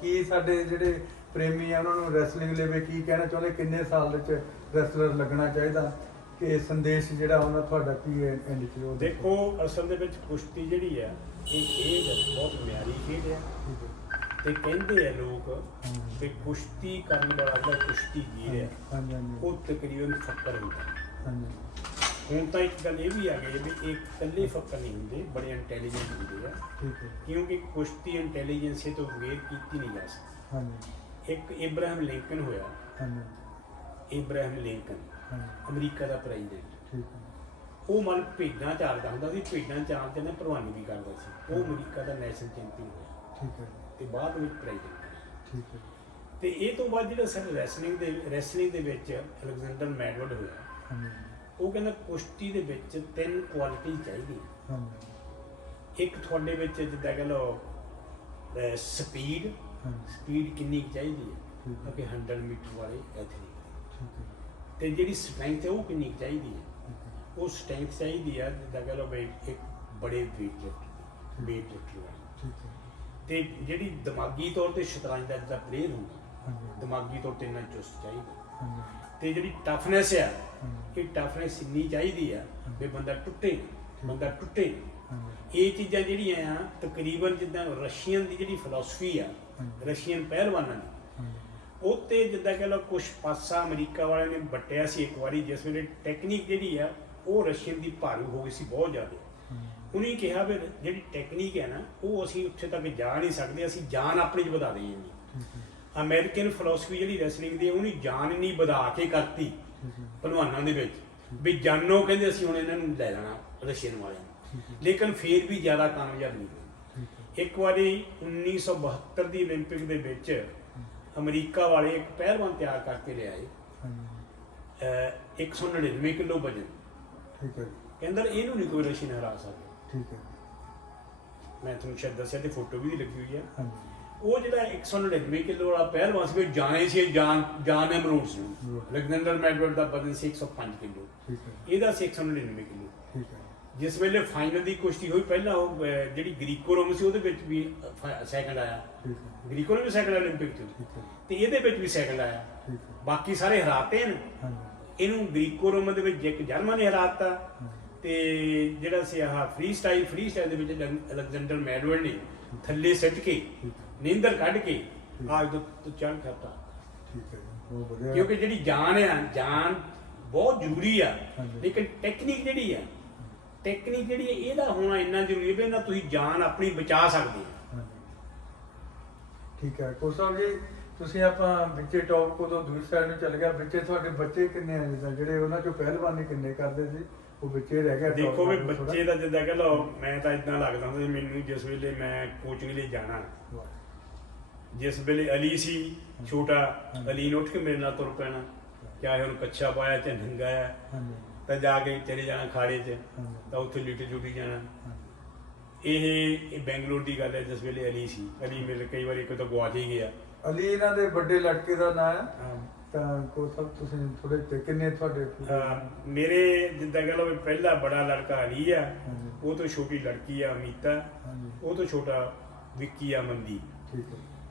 ਕੀ ਸਾਡੇ ਜਿਹੜੇ ਪ੍ਰੇਮੀ ਆ ਉਹਨਾਂ ਨੂੰ ਰੈਸਲਿੰਗ ਲਈ ਕੀ ਕਹਿਣਾ ਚਾਹੁੰਦੇ, ਕਿੰਨੇ ਸਾਲ ਦੇ ਵਿੱਚ ਰੈਸਲਰ ਲੱਗਣਾ ਚਾਹੀਦਾ, ਕਿ ਸੰਦੇਸ਼ ਜਿਹੜਾ ਉਹਨਾਂ ਤੁਹਾਡਾ ਕੀ ਹੈ ਐਂਡ 'ਚ? ਉਹ ਦੇਖੋ ਅਸਲ ਦੇ ਵਿੱਚ ਕੁਸ਼ਤੀ ਜਿਹੜੀ ਆ ਇਹ ਬਹੁਤ ਮਿਆਰੀ ਖੇਡ ਆ, ਤੇ ਕਹਿੰਦੇ ਆ ਲੋਕ ਕਿ ਕੁਸ਼ਤੀ ਕਰਨ ਵਾਲਾ ਜਿਹੜਾ ਕੁਸ਼ਤੀਗੀਰ ਹੈ ਉਹ ਤਕਰੀਬਨ ਫੱਕਰ ਹੁੰਦਾ। ਹੁਣ ਤਾਂ ਇੱਕ ਗੱਲ ਇਹ ਵੀ ਆ ਗਈ ਵੀ ਇਹ ਇਕੱਲੇ ਫੱਕਰ ਨਹੀਂ ਹੁੰਦੇ, ਬੜੇ ਇੰਟੈਲੀਜੈਂਟ ਹੁੰਦੇ ਆ, ਕਿਉਂਕਿ ਕੁਸ਼ਤੀ ਇੰਟੈਲੀਜੈਂਸ ਤੋਂ ਬਗੈਰ ਕੀਤੀ ਨਹੀਂ ਜਾ ਸਕਦੀ। ਇੱਕ ਇਬਰਾਹਿਮ ਲਿੰਕਨ ਹੋਇਆ, ਇਬਰਾਹਿਮ ਲਿੰਕਨ ਅਮਰੀਕਾ ਦਾ ਪ੍ਰੈਜ਼ੀਡੈਂਟ, ਉਹ ਮਨ ਭੇਡਾਂ ਚਾਰਦਾ ਹੁੰਦਾ ਸੀ, ਭੇਡਾਂ ਚਾਰ ਤੇ ਨਾ ਪ੍ਰਵਾਨੀ ਵੀ ਕਰਦਾ ਸੀ। ਉਹ ਅਮਰੀਕਾ ਦਾ ਨੈਸ਼ਨਲ ਚੈਂਪੀਅਨ ਹੋਇਆ ਤੇ ਬਾਅਦ ਵਿੱਚ ਪ੍ਰੈਜ਼ੀਡੈਂਟ। ਤੇ ਇਹ ਤੋਂ ਬਾਅਦ ਜਿਹੜਾ ਸਾਡੇ ਰੈਸਲਿੰਗ ਦੇ ਵਿੱਚ ਅਲੈਗਜ਼ੈਂਡਰ ਮੈਡਵਰਡ ਹੋਇਆ, ਉਹ ਕਹਿੰਦਾ ਕੁਸ਼ਤੀ ਦੇ ਵਿੱਚ 3 ਕੁਆਲਿਟੀ ਚਾਹੀਦੀਆਂ। ਇੱਕ ਤੁਹਾਡੇ ਵਿੱਚ ਜਿੱਦਾਂ ਕਹ ਲਓ ਸਪੀਡ ਕਿੰਨੀ ਚਾਹੀਦੀ ਹੈ ਕਿ 100 ਮੀਟਰ ਵਾਲੇ ਐਥਲੀਟ, ਤੇ ਜਿਹੜੀ ਸਟਰੈਂਥ ਹੈ ਉਹ ਕਿੰਨੀ ਚਾਹੀਦੀ ਹੈ। ਉਹ ਸਟਰੈਂਥ ਚਾਹੀਦੀ ਆ ਜਿੱਦਾਂ ਕਹ ਲਓ ਬਈ ਇੱਕ ਬੜੇ ਵੇਟ ਲਿਫਟਰ ਵਾਲੀ, ਤੇ ਜਿਹੜੀ ਦਿਮਾਗੀ ਤੌਰ ਤੇ ਸ਼ਤਰੰਜ ਦਾ ਜਿੱਦਾਂ ਪਲੇਅਰ ਹੁੰਦਾ, ਦਿਮਾਗੀ ਤੌਰ ਤੇ ਇੰਨਾ ਚੁਸਤ ਚਾਹੀਦਾ। ਤੇ ਜਿਹੜੀ ਟਫਨੈਸ ਆ, ਇਹ ਟਫਨੈਸ ਇੰਨੀ ਚਾਹੀਦੀ ਆ ਵੀ ਬੰਦਾ ਟੁੱਟੇ। ਇਹ ਚੀਜ਼ਾਂ ਜਿਹੜੀਆਂ ਆ ਤਕਰੀਬਨ ਜਿੱਦਾਂ ਰਸ਼ੀਅਨ ਦੀ ਜਿਹੜੀ ਫਿਲਾਸਫੀ ਆ, ਰਸ਼ੀਅਨ ਪਹਿਲਵਾਨਾਂ ਦੀ, ਉਹ ਤੇ ਜਿੱਦਾਂ ਕਹਿ ਲਓ ਕੁਛ ਪਾਸਾ ਅਮਰੀਕਾ ਵਾਲਿਆਂ ਨੇ ਵੱਟਿਆ ਸੀ ਇੱਕ ਵਾਰੀ, ਜਿਸ ਵੇਲੇ ਟੈਕਨੀਕ ਜਿਹੜੀ ਆ ਉਹ ਰਸ਼ੀਅਨ ਦੀ ਭਾਰੂ ਹੋ ਗਈ ਸੀ ਬਹੁਤ ਜ਼ਿਆਦਾ। ਉਹਨੇ ਕਿਹਾ ਵੀ ਜਿਹੜੀ ਟੈਕਨੀਕ ਹੈ ਨਾ ਉਹ ਅਸੀਂ ਉੱਥੇ ਤੱਕ ਜਾ ਨਹੀਂ ਸਕਦੇ, ਅਸੀਂ ਜਾਨ ਆਪਣੀ 'ਚ ਵਧਾ ਦਈਏ। ਅਮਰੀਕਨ ਫਿਲਾਸਫੀ ਜਿਹੜੀ ਰੈਸਲਿੰਗ ਦੀ ਉਹਨੇ ਜਾਨ ਇੰਨੀ ਵਧਾ ਕੇ ਕਰਤੀ ਭਲਵਾਨਾਂ ਦੇ ਵਿੱਚ ਵੀ ਜਾਨੋਂ ਕਹਿੰਦੇ ਅਸੀਂ ਹੁਣ ਇਹਨਾਂ ਨੂੰ ਲੈ ਲੈਣਾ ਰਸ਼ੀਅਨ ਵਾਲਿਆਂ ਨੂੰ, ਲੇਕਿਨ ਫੇਰ ਵੀ ਜ਼ਿਆਦਾ ਕਾਮਯਾਬ ਨਹੀਂ ਹੋਏ। ਇੱਕ ਵਾਰੀ 1972 ਦੀ ਓਲੰਪਿਕ ਦੇ ਵਿੱਚ ਅਮਰੀਕਾ ਵਾਲੇ ਇੱਕ ਪਹਿਲਵਾਨ ਤਿਆਰ ਕਰਕੇ ਲਿਆਏ, 199 ਕਿਲੋ ਵਜਨ। ਕਹਿੰਦਾ ਇਹਨੂੰ ਨਹੀਂ ਕੋਈ ਰਸ਼ੀਅਨ ਹਰਾ ਸਕਦਾ। ਮੈਂ ਤੁਹਾਨੂੰ ਸ਼ਾਇਦ ਦੱਸਿਆ ਤੇ ਫੋਟੋ ਵੀ ਲੱਗੀ ਹੋਈ ਆ। ਉਹ ਜਿਹੜਾ 199 ਕਿਲੋ ਵਾਲਾ ਪਹਿਲਵਾਨ ਸੀ, ਜਾਣੇ ਸੀ ਜਾਨ ਐਮਰੂਡ ਸੀ। ਅਲੈਗਜ਼ੈਂਡਰ ਮੈਡਵਰਡ ਦਾ ਵਜ਼ਨ ਸੀ 105 ਕਿਲੋ, ਇਹਦਾ ਸੀ 199 ਕਿਲੋ। ਜਿਸ ਵੇਲੇ ਫਾਈਨਲ ਦੀ ਕੁਸ਼ਤੀ ਹੋਈ, ਪਹਿਲਾਂ ਉਹ ਜਿਹੜੀ ਗ੍ਰੀਕੋ ਰੋਮ ਸੀ ਉਹਦੇ ਵਿੱਚ ਵੀ ਸੈਕੰਡ ਆਇਆ, ਗ੍ਰੀਕੋ ਰੋਮ ਵੀ ਸੈਕੰਡ ਓਲੰਪਿਕ 'ਚ, ਤੇ ਇਹਦੇ ਵਿੱਚ ਵੀ ਸੈਕੰਡ ਆਇਆ। ਬਾਕੀ ਸਾਰੇ ਹਰਾਤੇ ਨੇ। ਇਹਨੂੰ ਗ੍ਰੀਕੋ ਰੋਮ ਦੇ ਵਿੱਚ ਇੱਕ ਜਰਮਨ ਨੇ ਹਰਾਤਾ, ਤੇ ਜਿਹੜਾ ਸੀ ਆਹ ਫ੍ਰੀ ਸਟਾਈਲ ਦੇ ਵਿੱਚ ਅਲੈਗਜ਼ੈਂਡਰ ਮੈਡਵਰਡ ਨੇ ਥੱਲੇ ਸਿੱਟ ਕੇ ਨੀਂਦਰ ਕੱਢ ਕੇ ਆਜ ਤੋਂ ਚੜ੍ਹ ਕਰਤਾ। ਕਿਉਂਕਿ ਜਿਹੜੀ ਜਾਨ ਆ, ਜਾਨ ਬਹੁਤ ਜ਼ਰੂਰੀ ਆ, ਲੇਕਿਨ ਟੈਕਨੀਕ ਜਿਹੜੀ ਆ ਇਹਦਾ ਹੋਣਾ ਇੰਨਾ ਜ਼ਰੂਰੀ ਹੈ ਵੀ ਇਹਨਾਂ ਤੁਸੀਂ ਜਾਨ ਆਪਣੀ ਬਚਾ ਸਕਦੇ ਆ। ਠੀਕ ਹੈ ਕੋਚ ਸਾਹਿਬ ਜੀ, ਤੁਸੀਂ ਆਪਾਂ ਵਿੱਚੇ ਟੌਪ ਤੋਂ ਦੂਸਰੀ ਸਾਈਡ ਨੂੰ ਚੱਲ ਗਿਆ, ਵਿੱਚੇ ਤੁਹਾਡੇ ਬੱਚੇ ਕਿੰਨੇ ਆ ਜਿੱਦਾਂ ਜਿਹੜੇ ਉਹਨਾਂ ਚੋਂ ਪਹਿਲਵਾਨੀ ਕਿੰਨੇ ਕਰਦੇ ਸੀ, ਉਹ ਵਿੱਚੇ ਰਹਿ ਗਿਆ? ਦੇਖੋ ਵੀ ਬੱਚੇ ਦਾ ਜਿੱਦਾਂ ਕਹ ਲਓ, ਮੈਂ ਤਾਂ ਇਦਾਂ ਲੱਗਦਾ ਹੁੰਦਾ ਸੀ ਮੈਨੂੰ, ਜਿਸ ਵੇਲੇ ਮੈਂ ਕੋਚਿੰਗ ਲਈ ਜਾਣਾ, ਜਿਸ ਵੇਲੇ ਅਲੀ ਸੀ ਛੋਟਾ, ਅਲੀ ਨੇ ਉੱਠ ਕੇ ਮੇਰੇ ਨਾਲ ਤੁਰ ਪੈਣਾ, ਚਾਹੇ ਉਹਨੂੰ ਕੱਛਾ ਪਾਇਆ ਚਾਹੇ ਨੰਗਾ ਆ, ਤਾਂ ਜਾ ਕੇ ਚਲੇ ਜਾਣਾ ਖਾੜੇ 'ਚ, ਤਾਂ ਉੱਥੇ ਲੁੱਟੀ ਜਾਣਾ। ਇਹ ਬੈਂਗਲੌਰ ਦੀ ਗੱਲ ਹੈ, ਜਿਸ ਵੇਲੇ ਅਲੀ ਸੀ। ਅਲੀ ਮਿਲ ਕਈ ਵਾਰੀ ਕੋਈ ਤਾਂ ਗਵਾਚ ਹੀ ਗਿਆ। ਅਲੀ ਇਹਨਾਂ ਦੇ ਵੱਡੇ ਲੜਕੇ ਦਾ ਨਾਂ ਹੈ। ਤਾਂ ਕੋਚ ਸਾਹਿਬ ਤੁਸੀਂ ਥੋੜੇ ਕਿੰਨੇ ਤੁਹਾਡੇ? ਮੇਰੇ ਜਿੱਦਾਂ ਕਹ ਲਓ ਪਹਿਲਾ ਬੜਾ ਲੜਕਾ ਅਲੀ ਆ, ਉਹ ਤੋਂ ਛੋਟੀ ਲੜਕੀ ਆ ਅਮੀਤਾ, ਉਹ ਤੋਂ ਛੋਟਾ ਵਿੱਕੀ ਆ ਮਨਦੀਪ।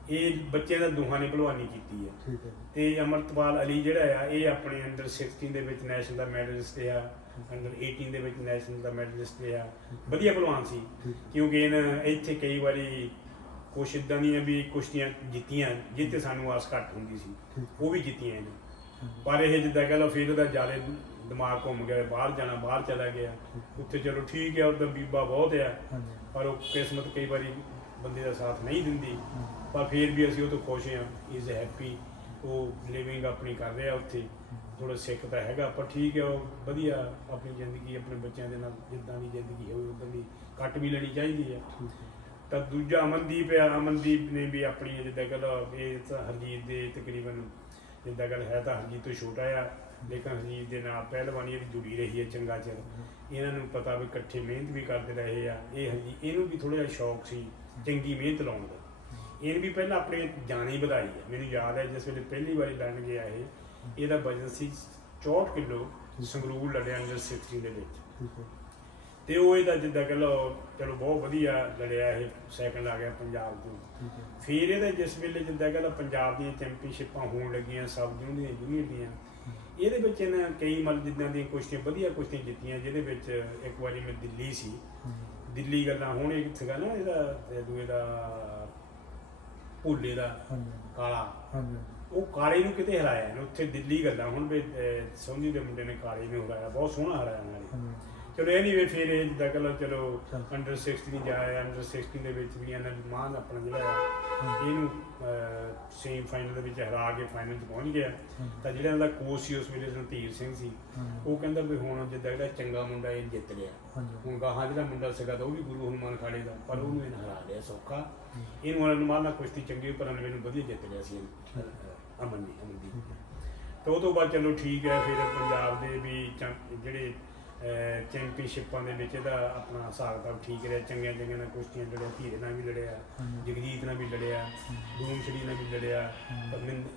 ਇਹ ਬੱਚੇ ਦਾ ਦੋਹਾਂ ਨੇ ਭਲਵਾਨੀ ਕੀਤੀ ਹੈ। ਤੇ ਅਮਰਤਪਾਲ ਅਲੀ ਜਿਹੜਾ ਆ, ਇਹ ਆਪਣੇ ਅੰਡਰ 16 ਦੇ ਵਿੱਚ ਨੈਸ਼ਨਲ ਦਾ ਮੈਡਲਿਸਟ ਆ, ਅੰਡਰ 18 ਦੇ ਵਿੱਚ ਨੈਸ਼ਨਲ ਦਾ ਮੈਡਲਿਸਟ ਆ। ਵਧੀਆ ਭਲਵਾਨ ਸੀ, ਕਿਉਂਕਿ ਇਹਨਾਂ ਇੱਥੇ ਕਈ ਵਾਰੀ ਕੁਛ ਇੱਦਾਂ ਦੀਆਂ ਵੀ ਕੁਸ਼ਤੀਆਂ ਜਿੱਤੀਆਂ ਜਿੱਥੇ ਸਾਨੂੰ ਆਸ ਘੱਟ ਹੁੰਦੀ ਸੀ, ਉਹ ਵੀ ਜਿੱਤੀਆਂ ਇਹਨੇ। ਪਰ ਇਹ ਜਿੱਦਾਂ ਕਹਿ ਲਓ ਫਿਰ ਉਹਦਾ ਜ਼ਿਆਦਾ ਦਿਮਾਗ ਘੁੰਮ ਗਿਆ, ਬਾਹਰ ਚਲਾ ਗਿਆ। ਉੱਥੇ ਚਲੋ ਠੀਕ ਹੈ, ਉੱਧਰ ਬੀਬਾ ਬਹੁਤ ਆ, ਪਰ ਉਹ ਕਿਸਮਤ ਕਈ ਵਾਰੀ ਬੰਦੇ ਦਾ ਸਾਥ ਨਹੀਂ ਦਿੰਦੀ। ਪਰ ਫਿਰ ਵੀ ਅਸੀਂ ਉਹ ਤੋਂ ਖੁਸ਼ ਹਾਂ, ਇਜ਼ ਹੈਪੀ। ਉਹ ਲਿਵਿੰਗ ਆਪਣੀ ਕਰ ਰਿਹਾ ਉੱਥੇ, ਥੋੜਾ ਸਿੱਖ ਤਾਂ ਹੈਗਾ, ਪਰ ਠੀਕ ਹੈ, ਉਹ ਵਧੀਆ ਆਪਣੀ ਜ਼ਿੰਦਗੀ ਆਪਣੇ ਬੱਚਿਆਂ ਦੇ ਨਾਲ ਜਿੱਦਾਂ ਦੀ ਜ਼ਿੰਦਗੀ ਹੋਵੇ ਉੱਦਾਂ ਦੀ ਕੱਟ ਵੀ ਲੈਣੀ ਚਾਹੀਦੀ ਹੈ। ਤਾਂ ਦੂਜਾ ਅਮਨਦੀਪ ਆ, ਅਮਨਦੀਪ ਨੇ ਵੀ ਆਪਣੀ ਜਿੱਦਾਂ ਗੱਲ, ਇਹ ਤਾਂ ਹਰਜੀਤ ਦੇ ਤਕਰੀਬਨ ਜਿੱਦਾਂ ਗੱਲ ਹੈ ਤਾਂ ਹਰਜੀਤ ਤੋਂ ਛੋਟਾ ਆ, ਲੇਕਿਨ ਹਰਜੀਤ ਦੇ ਨਾਲ ਪਹਿਲਵਾਨੀ ਇਹਦੀ ਜੁੜੀ ਰਹੀ ਹੈ ਚੰਗਾ ਚਿਰ। ਇਹਨਾਂ ਨੂੰ ਪਤਾ ਵੀ ਇਕੱਠੇ ਮਿਹਨਤ ਵੀ ਕਰਦੇ ਰਹੇ ਆ। ਇਹਨੂੰ ਵੀ ਥੋੜ੍ਹਾ ਜਿਹਾ ਸ਼ੌਕ ਸੀ ਚੰਗੀ ਮਿਹਨਤ ਲਾਉਣ ਦਾ। ਇਹਨੇ ਵੀ ਪਹਿਲਾਂ ਆਪਣੇ ਜਾਨ ਹੀ ਵਧਾਈ ਹੈ। ਮੈਨੂੰ ਯਾਦ ਹੈ ਜਿਸ ਵੇਲੇ ਪਹਿਲੀ ਵਾਰੀ ਲੜਨ ਗਿਆ ਇਹਦਾ ਵਜ਼ਨ ਸੀ 64 ਕਿਲੋ, ਸੰਗਰੂਰ ਲੜਿਆ ਅੰਡਰ 16 ਦੇ ਵਿੱਚ। ਤੇ ਉਹ ਇਹਦਾ ਜਿੱਦਾਂ ਕਹਿ ਲਓ ਚਲੋ ਬਹੁਤ ਵਧੀਆ ਲੜਿਆ, ਇਹ ਸੈਕਿੰਡ ਆ ਗਿਆ ਪੰਜਾਬ ਤੋਂ। ਫਿਰ ਇਹਦਾ ਜਿਸ ਵੇਲੇ ਜਿੱਦਾਂ ਕਹਿ ਲਓ ਪੰਜਾਬ ਦੀਆਂ ਚੈਂਪੀਅਨਸ਼ਿਪਾਂ ਹੋਣ ਲੱਗੀਆਂ ਸਬ ਦੀਆਂ ਜੂਨੀਅਰ ਦੀਆਂ, ਇਹਦੇ ਵਿੱਚ ਇਹਨਾਂ ਕਈ ਮਤਲਬ ਜਿੱਦਾਂ ਦੀਆਂ ਕੁਸ਼ਤੀਆਂ ਵਧੀਆ ਕੁਸ਼ਤੀਆਂ ਜਿੱਤੀਆਂ। ਜਿਹਦੇ ਵਿੱਚ ਇੱਕ ਵਾਰੀ ਮੈਂ ਦਿੱਲੀ ਸੀ, ਦਿੱਲੀ ਗੱਲਾਂ ਹੁਣ ਇੱਕ ਸੀਗਾ ਨਾ ਇਹਦਾ ਦੂਏ ਦਾ ਭੋਲੇ ਦਾ ਕਾਲਾ, ਉਹ ਕਾਲੇ ਨੂੰ ਕਿਤੇ ਹਰਾਇਆ ਨੇ ਉੱਥੇ ਦਿੱਲੀ ਗੱਲਾਂ। ਹੁਣ ਵੀ ਸੋਨੀ ਦੇ ਮੁੰਡੇ ਨੇ ਕਾਲੇ ਨੂੰ ਹਰਾਇਆ, ਬਹੁਤ ਸੋਹਣਾ ਹਰਾਇਆ ਨਾਲੇ। ਚਲੋ ਇਹ ਨਹੀਂ ਵੇ ਫਿਰ ਇਹ ਜਿੱਦਾਂ ਕਹਿ ਲਓ ਚਲੋ ਅੰਡਰ 16 ਜਾਇਆ, ਅੰਡਰ 16 ਦੇ ਵਿੱਚ ਵੀ ਇਹਨਾਂ ਨੇ ਮਾਨ ਆਪਣਾ ਜਿਹੜਾ ਇਹਨੂੰ ਸੇਮ ਫਾਈਨਲ ਦੇ ਵਿੱਚ ਹਰਾ ਕੇ ਫਾਈਨਲ 'ਚ ਪਹੁੰਚ ਗਿਆ। ਤਾਂ ਜਿਹੜਾ ਇਹਦਾ ਕੋਚ ਸੀ ਉਸ ਵੇਲੇ ਰਣਧੀਰ ਸਿੰਘ ਸੀ, ਉਹ ਕਹਿੰਦਾ ਵੀ ਹੁਣ ਜਿੱਦਾਂ ਜਿਹੜਾ ਚੰਗਾ ਮੁੰਡਾ ਇਹ ਜਿੱਤ ਲਿਆ, ਹੁਣ ਗਾਹਾਂ ਜਿਹੜਾ ਮੁੰਡਾ ਸੀਗਾ ਤਾਂ ਉਹ ਵੀ ਗੁਰੂ ਹਨੂੰਮਾਨ ਖਾੜੇ ਦਾ, ਪਰ ਉਹਨੂੰ ਇਹਨੇ ਹਰਾ ਲਿਆ ਸੌਖਾ। ਇਹਨੂੰ ਅਨੁਮਾਨ ਨਾਲ ਕੁਸ਼ਤੀ ਚੰਗੀ ਪਰ ਮੈਨੂੰ ਵਧੀਆ ਜਿੱਤ ਲਿਆ ਸੀ ਅਮਨਦੀਪ। ਤਾਂ ਉਹ ਤੋਂ ਬਾਅਦ ਚਲੋ ਠੀਕ ਹੈ। ਫਿਰ ਪੰਜਾਬ ਦੇ ਵੀ ਜਿਹੜੇ ਚੈਂਪੀਅਨਸ਼ਿਪਾਂ ਦੇ ਵਿੱਚ ਇਹਦਾ ਆਪਣਾ ਹਿਸਾਬ ਕਿਤਾਬ ਠੀਕ ਰਿਹਾ। ਚੰਗੀਆਂ ਨਾਲ ਕੁਸ਼ਤੀਆਂ ਲੜਿਆ, ਧੀਰੇ ਨਾਲ ਵੀ ਲੜਿਆ, ਜਗਜੀਤ ਨਾਲ ਵੀ ਲੜਿਆ, ਦੂਮਛੜੀ ਨਾਲ ਵੀ ਲੜਿਆ,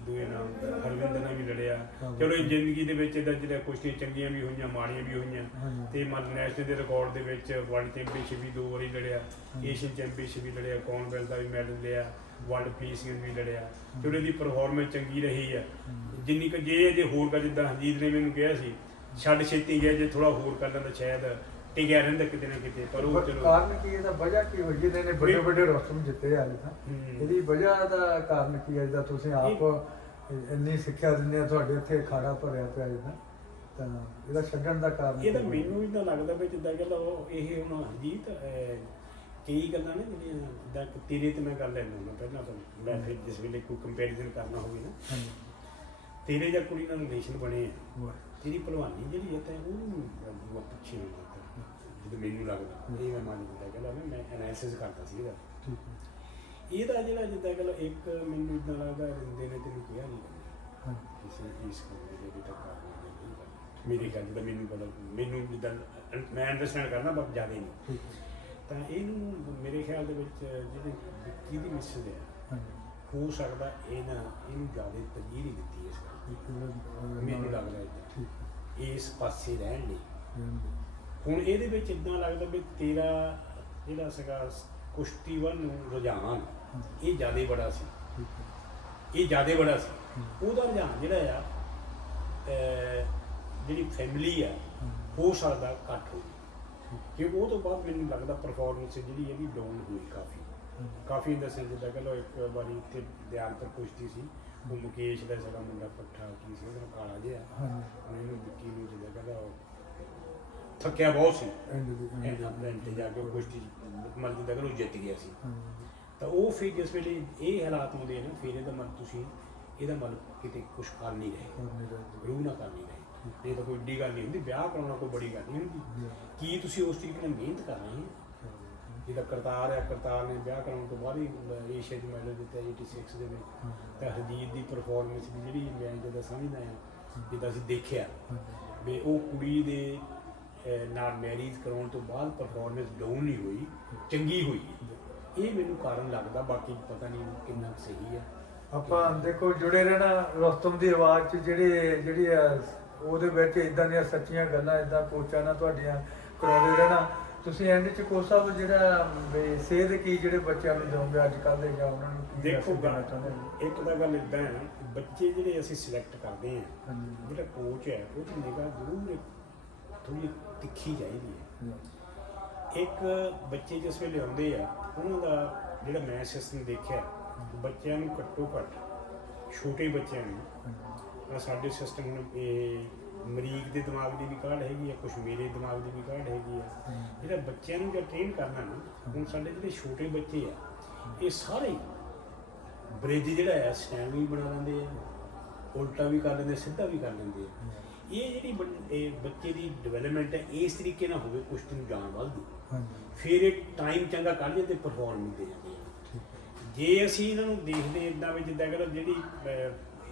ਦੂਏ ਨਾਲ ਹਰਵਿੰਦਰ ਨਾਲ ਵੀ ਲੜਿਆ। ਚਲੋ ਇਹ ਜ਼ਿੰਦਗੀ ਦੇ ਵਿੱਚ ਇਹਦਾ ਜਿਹੜਾ ਕੁਸ਼ਤੀਆਂ ਚੰਗੀਆਂ ਵੀ ਹੋਈਆਂ, ਮਾੜੀਆਂ ਵੀ ਹੋਈਆਂ। ਤੇ ਮਤਲਬ ਨੈਸ਼ਨਲ ਦੇ ਰਿਕਾਰਡ ਦੇ ਵਿੱਚ ਵਰਲਡ ਚੈਂਪੀਅਨਸ਼ਿਪ ਵੀ 2 ਵਾਰੀ ਲੜਿਆ, ਏਸ਼ੀਅਨ ਚੈਂਪੀਅਨਸ਼ਿਪ ਵੀ ਲੜਿਆ, ਕਾਮਨਵੈਲਥ ਦਾ ਵੀ ਮੈਡਲ ਲਿਆ, ਵਰਲਡ ਪੀਸ ਗੇਮ ਵੀ ਲੜਿਆ। ਚਲੋ ਇਹਦੀ ਪਰਫਾਰਮੈਂਸ ਚੰਗੀ ਰਹੀ ਆ ਜਿੰਨੀ ਕੁ। ਜੇ ਹੋਰ ਕਾ ਜਿੱਦਾਂ ਹਰਜੀਤ ਨੇ ਮੈਨੂੰ ਕਿਹਾ ਸੀ ਛੱਡ ਛੇਤੀ ਗਿਆ, ਜੇ ਥੋੜਾ ਹੋਰ ਕਰ ਲੈਂਦਾ ਸ਼ਾਇਦ ਟਿਕਿਆ ਰਹਿੰਦਾ ਕਿਤੇ ਨਾ ਕਿਤੇ। ਪਰ ਉਹ ਚਲੋ ਕਾਰਨ ਕੀ ਇਹਦਾ ਵਜ੍ਹਾ ਕੀ ਹੋਈ ਜਿਹਦੇ ਨੇ ਵੱਡੇ ਵੱਡੇ ਰੋਸਟਰ ਜਿੱਤੇ ਹਾਲੇ ਤਾਂ? ਇਹਦੀ ਵਜ੍ਹਾ ਦਾ ਕਾਰਨ ਕੀ ਹੈ? ਜਿੱਦਾਂ ਤੁਸੀਂ ਆਪ ਇੰਨੀ ਸਿੱਖਿਆ ਦਿੰਦੇ ਆ, ਤੁਹਾਡੇ ਇੱਥੇ ਅਖਾੜਾ ਭਰਿਆ ਪਿਆ ਇਹਦਾ, ਤਾਂ ਇਹਦਾ ਛੱਡਣ ਦਾ ਕਾਰਨ ਇਹਦਾ ਮੈਨੂੰ ਇਦਾਂ ਲੱਗਦਾ ਵੀ ਜਿੱਦਾਂ ਕਿ ਇਹ ਹੁਣ ਹਰਜੀਤ ਕਈ ਗੱਲਾਂ ਨੇ ਜਿਹੜੀਆਂ ਜਿੱਦਾਂ ਤੇਰੇ ਤੇ ਮੈਂ ਗੱਲ ਲੈ ਲਊਂਗਾ ਪਹਿਲਾਂ ਤੋਂ। ਮੈਂ ਫਿਰ ਜਿਸ ਵੇਲੇ ਕੋਈ ਕੰਪੈਰੀਜ਼ਨ ਕਰਨਾ ਹੋਵੇ ਨਾ, ਤੇਰੇ ਜਾਂ ਕੁੜੀ ਨਾਲ ਰਿਲੇਸ਼ਨ ਬਣੇ ਆ, ਤੇਰੀ ਭਲਵਾਨੀ ਜਿਹੜੀ ਹੈ ਤਾਂ ਉਹਨੂੰ ਪਿੱਛੇ ਜਦੋਂ ਮੈਨੂੰ ਲੱਗਦਾ ਇਹ ਮੈਂ ਮੰਨ ਲਿਆ। ਕਹਿੰਦਾ ਮੈਂ ਐਨਾਲਿਸਿਸ ਕਰਦਾ ਸੀ ਇਹਦਾ ਜਿਹੜਾ ਜਿੱਦਾਂ ਕਿ ਇੱਕ ਮੈਨੂੰ ਇੱਦਾਂ ਲੱਗਦਾ ਰਿੰਦੇ ਨੇ ਤੈਨੂੰ ਕਿਹਾ ਨਹੀਂ ਕਿਸੇ ਇਸ ਕੋਲ ਦੇ ਟੱਕਰ ਮੇਰੀ ਗੱਲ ਜਿੱਦਾਂ ਮੈਨੂੰ ਪਤਾ, ਮੈਨੂੰ ਜਿੱਦਾਂ ਮੈਂ ਅੰਡਰਸਟੈਂਡ ਕਰਨਾ ਪਰ ਜ਼ਿਆਦਾ ਨਹੀਂ। ਤਾਂ ਇਹਨੂੰ ਮੇਰੇ ਖਿਆਲ ਦੇ ਵਿੱਚ ਜਿਹੜੀ ਵਿੱਕੀ ਦੀ ਮਿਸਡ ਹੈ, ਹੋ ਸਕਦਾ ਇਹਨੂੰ ਜ਼ਿਆਦਾ ਤਰਜੀਹ ਨਹੀਂ ਦਿੱਤੀ ਇਸ ਗੱਲ, ਮੈਨੂੰ ਲੱਗਦਾ ਇਸ ਪਾਸੇ ਰਹਿਣ ਲਈ। ਹੁਣ ਇਹਦੇ ਵਿੱਚ ਇੱਦਾਂ ਲੱਗਦਾ ਵੀ ਤੇਰਾ ਜਿਹੜਾ ਸੀਗਾ ਕੁਸ਼ਤੀ ਵੱਲ ਨੂੰ ਰੁਝਾਨ ਇਹ ਜ਼ਿਆਦਾ ਬੜਾ ਸੀ, ਉਹਦਾ ਰੁਝਾਨ ਜਿਹੜਾ ਆ ਜਿਹੜੀ ਫੈਮਿਲੀ ਆ ਹੋ ਸਕਦਾ ਘੱਟ ਹੋਈ। ਕਿਉਂਕਿ ਉਹ ਤੋਂ ਬਾਅਦ ਮੈਨੂੰ ਲੱਗਦਾ ਪਰਫਾਰਮੈਂਸ ਜਿਹੜੀ ਇਹਦੀ ਡਾਊਨ ਹੋਈ ਕਾਫੀ ਇਨ ਦਾ ਸੈਂਸ। ਜਿੱਦਾਂ ਕਹਿ ਲਓ ਇੱਕ ਵਾਰੀ ਇੱਥੇ ਦਿਆਲਪੁਰ ਕੁਸ਼ਤੀ ਸੀ, ਉਹ ਮੁਕੇਸ਼ ਦਾ ਸਾਡਾ ਮੁੰਡਾ ਪੱਠਾ ਕੀ ਸੀ ਉਹਦਾ ਕਾਲਾ ਜਿਹਾ, ਉਹਨੂੰ ਵਿੱਕੀ ਨੂੰ ਜਿੱਦਾਂ ਕਹਿੰਦਾ ਥੱਕਿਆ ਬਹੁਤ ਸੀ ਤੇ ਜਾ ਕੇ ਕੁਸ਼ਤੀ ਮਤਲਬ ਜਿੱਦਾਂ ਕਿ ਉਹ ਜਿੱਤ ਗਿਆ ਸੀ। ਤਾਂ ਉਹ ਫਿਰ ਜਿਸ ਵੇਲੇ ਇਹ ਹਾਲਾਤ ਹੁੰਦੇ ਨੇ ਫਿਰ ਇਹਦਾ ਮਤਲਬ ਤੁਸੀਂ ਇਹਦਾ ਮਤਲਬ ਕਿਤੇ ਕੁਛ ਕਰ ਨਹੀਂ ਰਹੇ, ਰੂਹ ਨਾ ਕਰ ਨਹੀਂ ਰਹੇ। ਇਹ ਤਾਂ ਕੋਈ ਏਡੀ ਗੱਲ ਨਹੀਂ ਹੁੰਦੀ, ਵਿਆਹ ਕਰਾਉਣਾ ਕੋਈ ਬੜੀ ਗੱਲ ਨਹੀਂ ਹੁੰਦੀ। ਕੀ ਤੁਸੀਂ ਉਸ ਤਰੀਕੇ ਨਾਲ ਮਿਹਨਤ ਕਰ ਰਹੇ ਹੋ? ਜਿਹਦਾ ਕਰਤਾਰ ਹੈ, ਕਰਤਾਰ ਨੇ ਵਿਆਹ ਕਰਾਉਣ ਤੋਂ ਬਾਅਦ ਹੀ ਏਸ਼ੀਆ 'ਚ ਮੈਡਲ ਦਿੱਤਾ 86 ਦੇ ਵਿੱਚ। ਤਾਂ ਹਰਜੀਤ ਦੀ ਪਰਫਾਰਮੈਂਸ ਦੀ ਜਿਹੜੀ ਮੈਂ ਜਦੋਂ ਸਮਝਦਾ ਹਾਂ, ਜਿੱਦਾਂ ਅਸੀਂ ਦੇਖਿਆ ਵੀ ਉਹ ਕੁੜੀ ਦੇ ਨਾਲ ਮੈਰਿਜ ਕਰਾਉਣ ਤੋਂ ਬਾਅਦ ਪਰਫਾਰਮੈਂਸ ਡਾਊਨ ਨਹੀਂ ਹੋਈ, ਚੰਗੀ ਹੋਈ। ਇਹ ਮੈਨੂੰ ਕਾਰਨ ਲੱਗਦਾ, ਬਾਕੀ ਪਤਾ ਨਹੀਂ ਕਿੰਨਾ ਸਹੀ ਹੈ। ਆਪਾਂ ਦੇਖੋ ਜੁੜੇ ਰਹਿਣਾ ਰੁਸਤਮ ਦੀ ਆਵਾਜ਼ 'ਚ ਜਿਹੜੀ ਉਹਦੇ ਵਿੱਚ ਇਦਾਂ ਦੀਆਂ ਸੱਚੀਆਂ ਗੱਲਾਂ ਇਦਾਂ ਕੋਚਾਂ ਨਾਲ ਤੁਹਾਡੀਆਂ ਕਰਾਉਂਦੇ ਰਹਿਣਾ। ਤੁਸੀਂ ਐਂਡ 'ਚ ਕੋਚ ਸਾਹਿਬ ਜਿਹੜਾ ਸੇਧ ਕੀ ਜਿਹੜੇ ਬੱਚਿਆਂ ਨੂੰ ਦਿਓਗੇ ਅੱਜ ਕੱਲ੍ਹ ਦੇ, ਜਾਂ ਉਹਨਾਂ ਨੂੰ ਕੀ ਦੇਖੋ ਇੱਕ ਤਾਂ ਗੱਲ ਇੱਦਾਂ ਹੈ, ਬੱਚੇ ਜਿਹੜੇ ਅਸੀਂ ਸਿਲੈਕਟ ਕਰਦੇ ਹਾਂ, ਜਿਹੜਾ ਕੋਚ ਹੈ ਉਹਦੀ ਨਿਗਾਹ ਜ਼ਰੂਰ ਥੋੜ੍ਹੀ ਤਿੱਖੀ ਚਾਹੀਦੀ ਹੈ। ਇੱਕ ਬੱਚੇ ਜਿਸ ਵੇਲੇ ਆਉਂਦੇ ਆ ਉਹਨਾਂ ਦਾ ਜਿਹੜਾ ਮੈਂ ਸਿਸਟਮ ਦੇਖਿਆ, ਬੱਚਿਆਂ ਨੂੰ ਘੱਟੋ ਘੱਟ ਛੋਟੇ ਬੱਚਿਆਂ ਨੂੰ ਸਾਡੇ ਸਿਸਟਮ ਹੁਣ ਇਹ ਮਰੀਜ਼ ਦੇ ਦਿਮਾਗ ਦੀ ਵੀ ਕਾਢ ਹੈਗੀ ਆ, ਕੁਛ ਮੇਰੇ ਦਿਮਾਗ ਦੀ ਵੀ ਕਾਢ ਹੈਗੀ ਆ। ਜਿਹੜਾ ਬੱਚਿਆਂ ਨੂੰ ਜੇ ਟ੍ਰੇਨ ਕਰਨਾ ਨਾ, ਹੁਣ ਸਾਡੇ ਜਿਹੜੇ ਛੋਟੇ ਬੱਚੇ ਆ ਇਹ ਸਾਰੇ ਬ੍ਰਿਜ ਜਿਹੜਾ ਆ ਸਟੈਂਡ ਵੀ ਬਣਾ ਲੈਂਦੇ ਆ, ਉਲਟਾ ਵੀ ਕਰ ਲੈਂਦੇ, ਸਿੱਧਾ ਵੀ ਕਰ ਲੈਂਦੇ ਆ। ਇਹ ਜਿਹੜੀ ਬੱਚੇ ਦੀ ਡਿਵੈਲਪਮੈਂਟ ਹੈ ਇਸ ਤਰੀਕੇ ਨਾਲ ਹੋਵੇ, ਕੁਛ ਨੂੰ ਜਾਣ ਵੱਧਦੀ, ਫਿਰ ਇਹ ਟਾਈਮ ਚੰਗਾ ਕੱਢ ਜਾਂਦੇ, ਪਰਫਾਰਮ ਨਹੀਂ ਦੇ ਜਾਂਦੇ। ਜੇ ਅਸੀਂ ਇਹਨਾਂ ਨੂੰ ਦੇਖਦੇ ਇੱਦਾਂ ਵੀ ਜਿੱਦਾਂ ਕਿ ਜਿਹੜੀ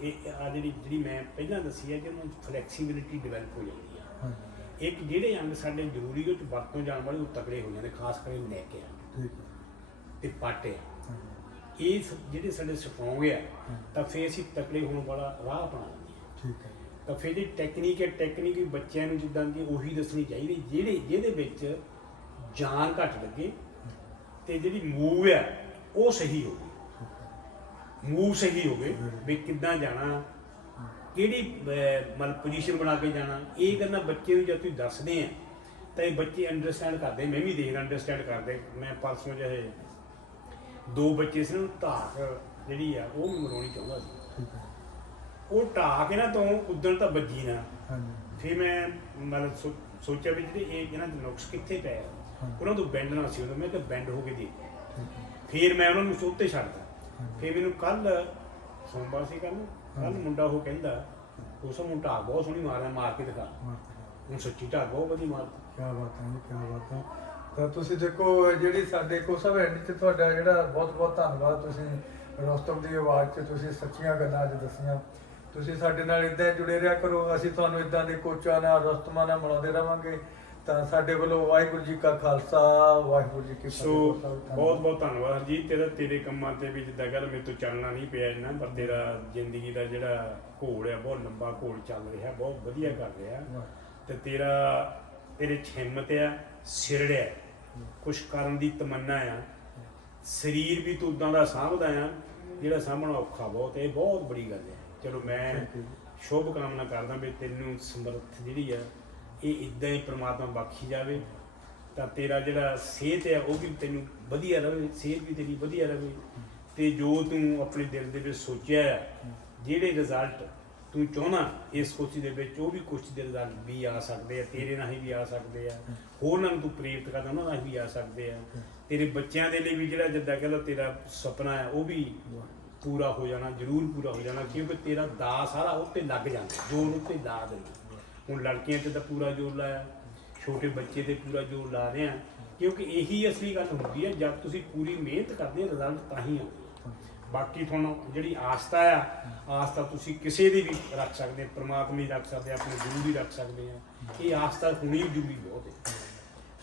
ਇਹ ਆ ਜਿਹੜੀ ਮੈਂ ਪਹਿਲਾਂ ਦੱਸੀ ਹੈ ਕਿ ਉਹਨੂੰ ਫਲੈਕਸੀਬਿਲਿਟੀ ਡਿਵੈਲਪ ਹੋ ਜਾਂਦੀ ਆ। ਹਾਂਜੀ ਇੱਕ ਜਿਹੜੇ ਅੰਗ ਸਾਡੇ ਜ਼ਰੂਰੀ ਉਹ 'ਚ ਵਰਤੋਂ ਜਾਣ ਵਾਲੇ ਉਹ ਤਕੜੇ ਹੋ ਜਾਂਦੇ, ਖਾਸ ਕਰਕੇ ਨੈਕ ਆ ਠੀਕ ਹੈ ਤੇ ਪੱਟ ਆ। ਹਾਂਜੀ ਇਹ ਜਿਹੜੇ ਸਾਡੇ ਸਟਰੋਂਗ ਆ ਤਾਂ ਫਿਰ ਅਸੀਂ ਤਕੜੇ ਹੋਣ ਵਾਲਾ ਰਾਹ ਅਪਣਾ ਲੈਂਦੇ ਹਾਂ। ਠੀਕ ਹੈ ਤਾਂ ਫਿਰ ਜਿਹੜੀ ਟੈਕਨੀਕ ਹੈ, ਟੈਕਨੀਕ ਵੀ ਬੱਚਿਆਂ ਨੂੰ ਜਿੱਦਾਂ ਦੀ ਉਹੀ ਦੱਸਣੀ ਚਾਹੀਦੀ ਜਿਹਦੇ ਵਿੱਚ ਜਾਨ ਘੱਟ ਲੱਗੇ ਤੇ ਜਿਹੜੀ ਮੂਵ ਆ ਉਹ ਸਹੀ ਹੋਵੇ, ਮੂਵ ਸਹੀ ਹੋਵੇ ਵੀ ਕਿੱਦਾਂ ਜਾਣਾ, ਕਿਹੜੀ ਮਤਲਬ ਪੋਜੀਸ਼ਨ ਬਣਾ ਕੇ ਜਾਣਾ। ਇਹ ਗੱਲਾਂ ਬੱਚੇ ਨੂੰ ਜਦ ਤੁਸੀਂ ਦੱਸਦੇ ਆ ਤਾਂ ਇਹ ਬੱਚੇ ਅੰਡਰਸਟੈਂਡ ਕਰਦੇ। ਮੈਂ ਵੀ ਦੇਖਦਾ ਅੰਡਰਸਟੈਂਡ ਕਰਦੇ। ਮੈਂ ਪਰਸੋਂ ਜਿਹੇ 2 ਬੱਚੇ ਸੀ ਨਾ, ਧਾਕ ਜਿਹੜੀ ਆ ਉਹ ਮੈਂ ਮਰਾਉਣੀ ਚਾਹੁੰਦਾ ਸੀ। ਠੀਕ ਹੈ ਉਹ ਢਾਹ ਕੇ ਨਾ ਤੋਂ ਉਦਣ ਤਾਂ ਵੱਜੀ ਨਾ। ਹਾਂਜੀ ਫਿਰ ਮੈਂ ਮਤਲਬ ਸੋਚਿਆ ਵੀ ਜਿਹੜੇ ਇਹਨਾਂ ਦੇ ਨੁਕਸ ਕਿੱਥੇ ਪਏ ਆ, ਉਹਨਾਂ ਤੋਂ ਬੈਂਡ ਨਾ ਸੀ ਉਦੋਂ। ਮੈਂ ਕਿਹਾ ਬੈਂਡ ਹੋ ਕੇ ਦੇ। ਠੀਕ ਹੈ ਫਿਰ ਮੈਂ ਉਹਨਾਂ ਨੂੰ ਉੱਤੇ ਛੱਡਦਾ। ਹਾਂਜੀ ਫਿਰ ਮੈਨੂੰ ਕੱਲ ਸੋਮਵਾਰ ਸੀ, ਕੱਲ ਮੁੰਡਾ ਉਹ ਕਹਿੰਦਾ ਉਸ ਨੂੰ ਢਾਹ ਬਹੁਤ ਸੋਹਣੀ ਮਾਰਦਾ, ਮਾਰ ਕੇ ਦਿਖਾ। ਹੁਣ ਸੱਚੀ ਢਾਹ ਬਹੁਤ ਵਧੀਆ ਮਾਰਦਾ। ਕਿਆ ਬਾਤ ਹੈ ਜੀ, ਕਿਆ ਬਾਤ ਹੈ। ਤਾਂ ਤੁਸੀਂ ਦੇਖੋ ਜਿਹੜੀ ਸਾਡੇ ਕੋਸਾ ਐਂਡ 'ਚ ਤੁਹਾਡਾ ਜਿਹੜਾ ਬਹੁਤ ਬਹੁਤ ਧੰਨਵਾਦ। ਤੁਸੀਂ ਰੋਸਤਮ ਦੀ ਆਵਾਜ਼ 'ਚ ਤੁਸੀਂ ਸੱਚੀਆਂ ਗੱਲਾਂ ਅੱਜ ਦੱਸੀਆਂ। ਤੁਸੀਂ ਸਾਡੇ ਨਾਲ ਇਦਾਂ ਜੁੜੇ ਰਿਹਾ ਕਰੋ। ਅਸੀਂ ਤੁਹਾਨੂੰ ਇਦਾਂ ਦੇ ਕੋਚਾਂ ਨਾਲ, ਰੋਸਤਮਾਂ ਨਾਲ ਮਿਲਾਉਂਦੇ ਰਵਾਂਗੇ। ਤਾਂ ਸਾਡੇ ਵੱਲੋਂ ਵਾਹਿਗੁਰੂ ਜੀ ਕਾ ਖਾਲਸਾ, ਵਾਹਿਗੁਰੂ ਜੀ ਕੀ ਸੋ ਬਹੁਤ ਬਹੁਤ ਧੰਨਵਾਦ ਹਰਜੀਤ ਤੇਰੇ ਕੰਮਾਂ ਤੇ ਵੀ। ਜਿੱਦਾਂ ਗੱਲ ਮੇਰੇ ਤੋਂ ਚੱਲਣਾ ਨਹੀਂ ਪਿਆ ਇੰਨਾ, ਪਰ ਤੇਰਾ ਜ਼ਿੰਦਗੀ ਦਾ ਜਿਹੜਾ ਘੋਲ ਆ ਬਹੁਤ ਲੰਬਾ ਘੋਲ ਚੱਲ ਰਿਹਾ, ਬਹੁਤ ਵਧੀਆ ਕਰ ਰਿਹਾ। ਤੇ ਤੇਰੇ 'ਚ ਹਿੰਮਤ ਆ, ਸਿਰੜਿਆ ਕੁਛ ਕਰਨ ਦੀ ਤਮੰਨਾ ਆ। ਸਰੀਰ ਵੀ ਤੂੰ ਉਦਾਂ ਦਾ ਸਾਂਭਦਾ ਆ ਜਿਹੜਾ ਸਾਂਭਣਾ ਔਖਾ ਬਹੁਤ। ਇਹ ਬਹੁਤ ਬੜੀ ਗੱਲ ਹੈ। ਚਲੋ ਮੈਂ ਸ਼ੁਭ ਕਾਮਨਾ ਕਰਦਾ ਵੀ ਤੈਨੂੰ ਸਮਰੱਥ ਜਿਹੜੀ ਆ ਇਹ ਇੱਦਾਂ ਹੀ ਪ੍ਰਮਾਤਮਾ ਬਖਸ਼ੀ ਜਾਵੇ। ਤਾਂ ਤੇਰਾ ਜਿਹੜਾ ਸਿਹਤ ਹੈ ਉਹ ਵੀ ਤੈਨੂੰ ਵਧੀਆ ਰਹੇ, ਸਿਹਤ ਵੀ ਤੇਰੀ ਵਧੀਆ ਰਹੇ। ਤੇ ਜੋ ਤੂੰ ਆਪਣੇ ਦਿਲ ਦੇ ਵਿੱਚ ਸੋਚਿਆ ਆ, ਜਿਹੜੇ ਰਿਜ਼ਲਟ ਤੂੰ ਚਾਹੁੰਦਾ ਇਸ ਕੋਸ਼ਿਸ਼ ਦੇ ਵਿੱਚ, ਉਹ ਵੀ ਕੋਸ਼ਿਸ਼ ਦੇ ਰਿਜ਼ਲਟ ਵੀ ਆ ਸਕਦੇ ਆ। ਤੇਰੇ ਨਾਲ ਹੀ ਵੀ ਆ ਸਕਦੇ ਆ, ਹੋਰਨਾਂ ਨੂੰ ਤੂੰ ਪ੍ਰੇਰਿਤ ਕਰਦਾ ਉਹਨਾਂ ਨਾਲ ਵੀ ਆ ਸਕਦੇ ਆ। ਤੇਰੇ ਬੱਚਿਆਂ ਦੇ ਲਈ ਵੀ ਜਿਹੜਾ ਜਿੱਦਾਂ ਕਹਿ ਲਓ ਤੇਰਾ ਸੁਪਨਾ ਹੈ ਉਹ ਵੀ ਪੂਰਾ ਹੋ ਜਾਣਾ, ਜ਼ਰੂਰ ਪੂਰਾ ਹੋ ਜਾਣਾ। ਕਿਉਂਕਿ ਤੇਰਾ ਦਾ ਸਾਰਾ ਉੱਤੇ ਲੱਗ ਜਾਂਦਾ, ਜ਼ੋਰ ਉੱਤੇ ਲਾ ਦਿੰਦਾ। ਹੁਣ ਲੜਕੀਆਂ 'ਤੇ ਤਾਂ ਪੂਰਾ ਜ਼ੋਰ ਲਾਇਆ, ਛੋਟੇ ਬੱਚੇ 'ਤੇ ਪੂਰਾ ਜ਼ੋਰ ਲਾ ਰਹੇ ਆ। ਕਿਉਂਕਿ ਇਹੀ ਅਸਲੀ ਗੱਲ ਹੁੰਦੀ ਹੈ, ਜਦ ਤੁਸੀਂ ਪੂਰੀ ਮਿਹਨਤ ਕਰਦੇ ਹੋ ਰਿਜ਼ਲਟ ਤਾਂ ਹੀ ਆਉਂਦੇ। ਬਾਕੀ ਤੁਹਾਨੂੰ ਜਿਹੜੀ ਆਸਥਾ ਆ, ਆਸਥਾ ਤੁਸੀਂ ਕਿਸੇ ਦੀ ਵੀ ਰੱਖ ਸਕਦੇ, ਪ੍ਰਮਾਤਮਾ ਦੀ ਰੱਖ ਸਕਦੇ, ਆਪਣੇ ਗੁਰੂ ਦੀ ਰੱਖ ਸਕਦੇ ਆ। ਇਹ ਆਸਥਾ ਹੋਣੀ ਜ਼ਰੂਰੀ ਬਹੁਤ ਹੈ।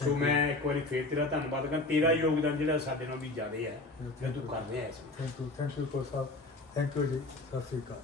ਸੋ ਮੈਂ ਇੱਕ ਵਾਰੀ ਫੇਰ ਤੇਰਾ ਧੰਨਵਾਦ ਕਰਾਂ। ਤੇਰਾ ਯੋਗਦਾਨ ਜਿਹੜਾ ਸਾਡੇ ਨਾਲ ਵੀ ਜ਼ਿਆਦਾ ਹੈ, ਜੋ ਤੂੰ ਕਰ ਰਿਹਾ ਇਸ ਵਿੱਚ। Thank you coach Sahib, thank you ਜੀ, ਸਤਿ ਸ਼੍ਰੀ ਅਕਾਲ।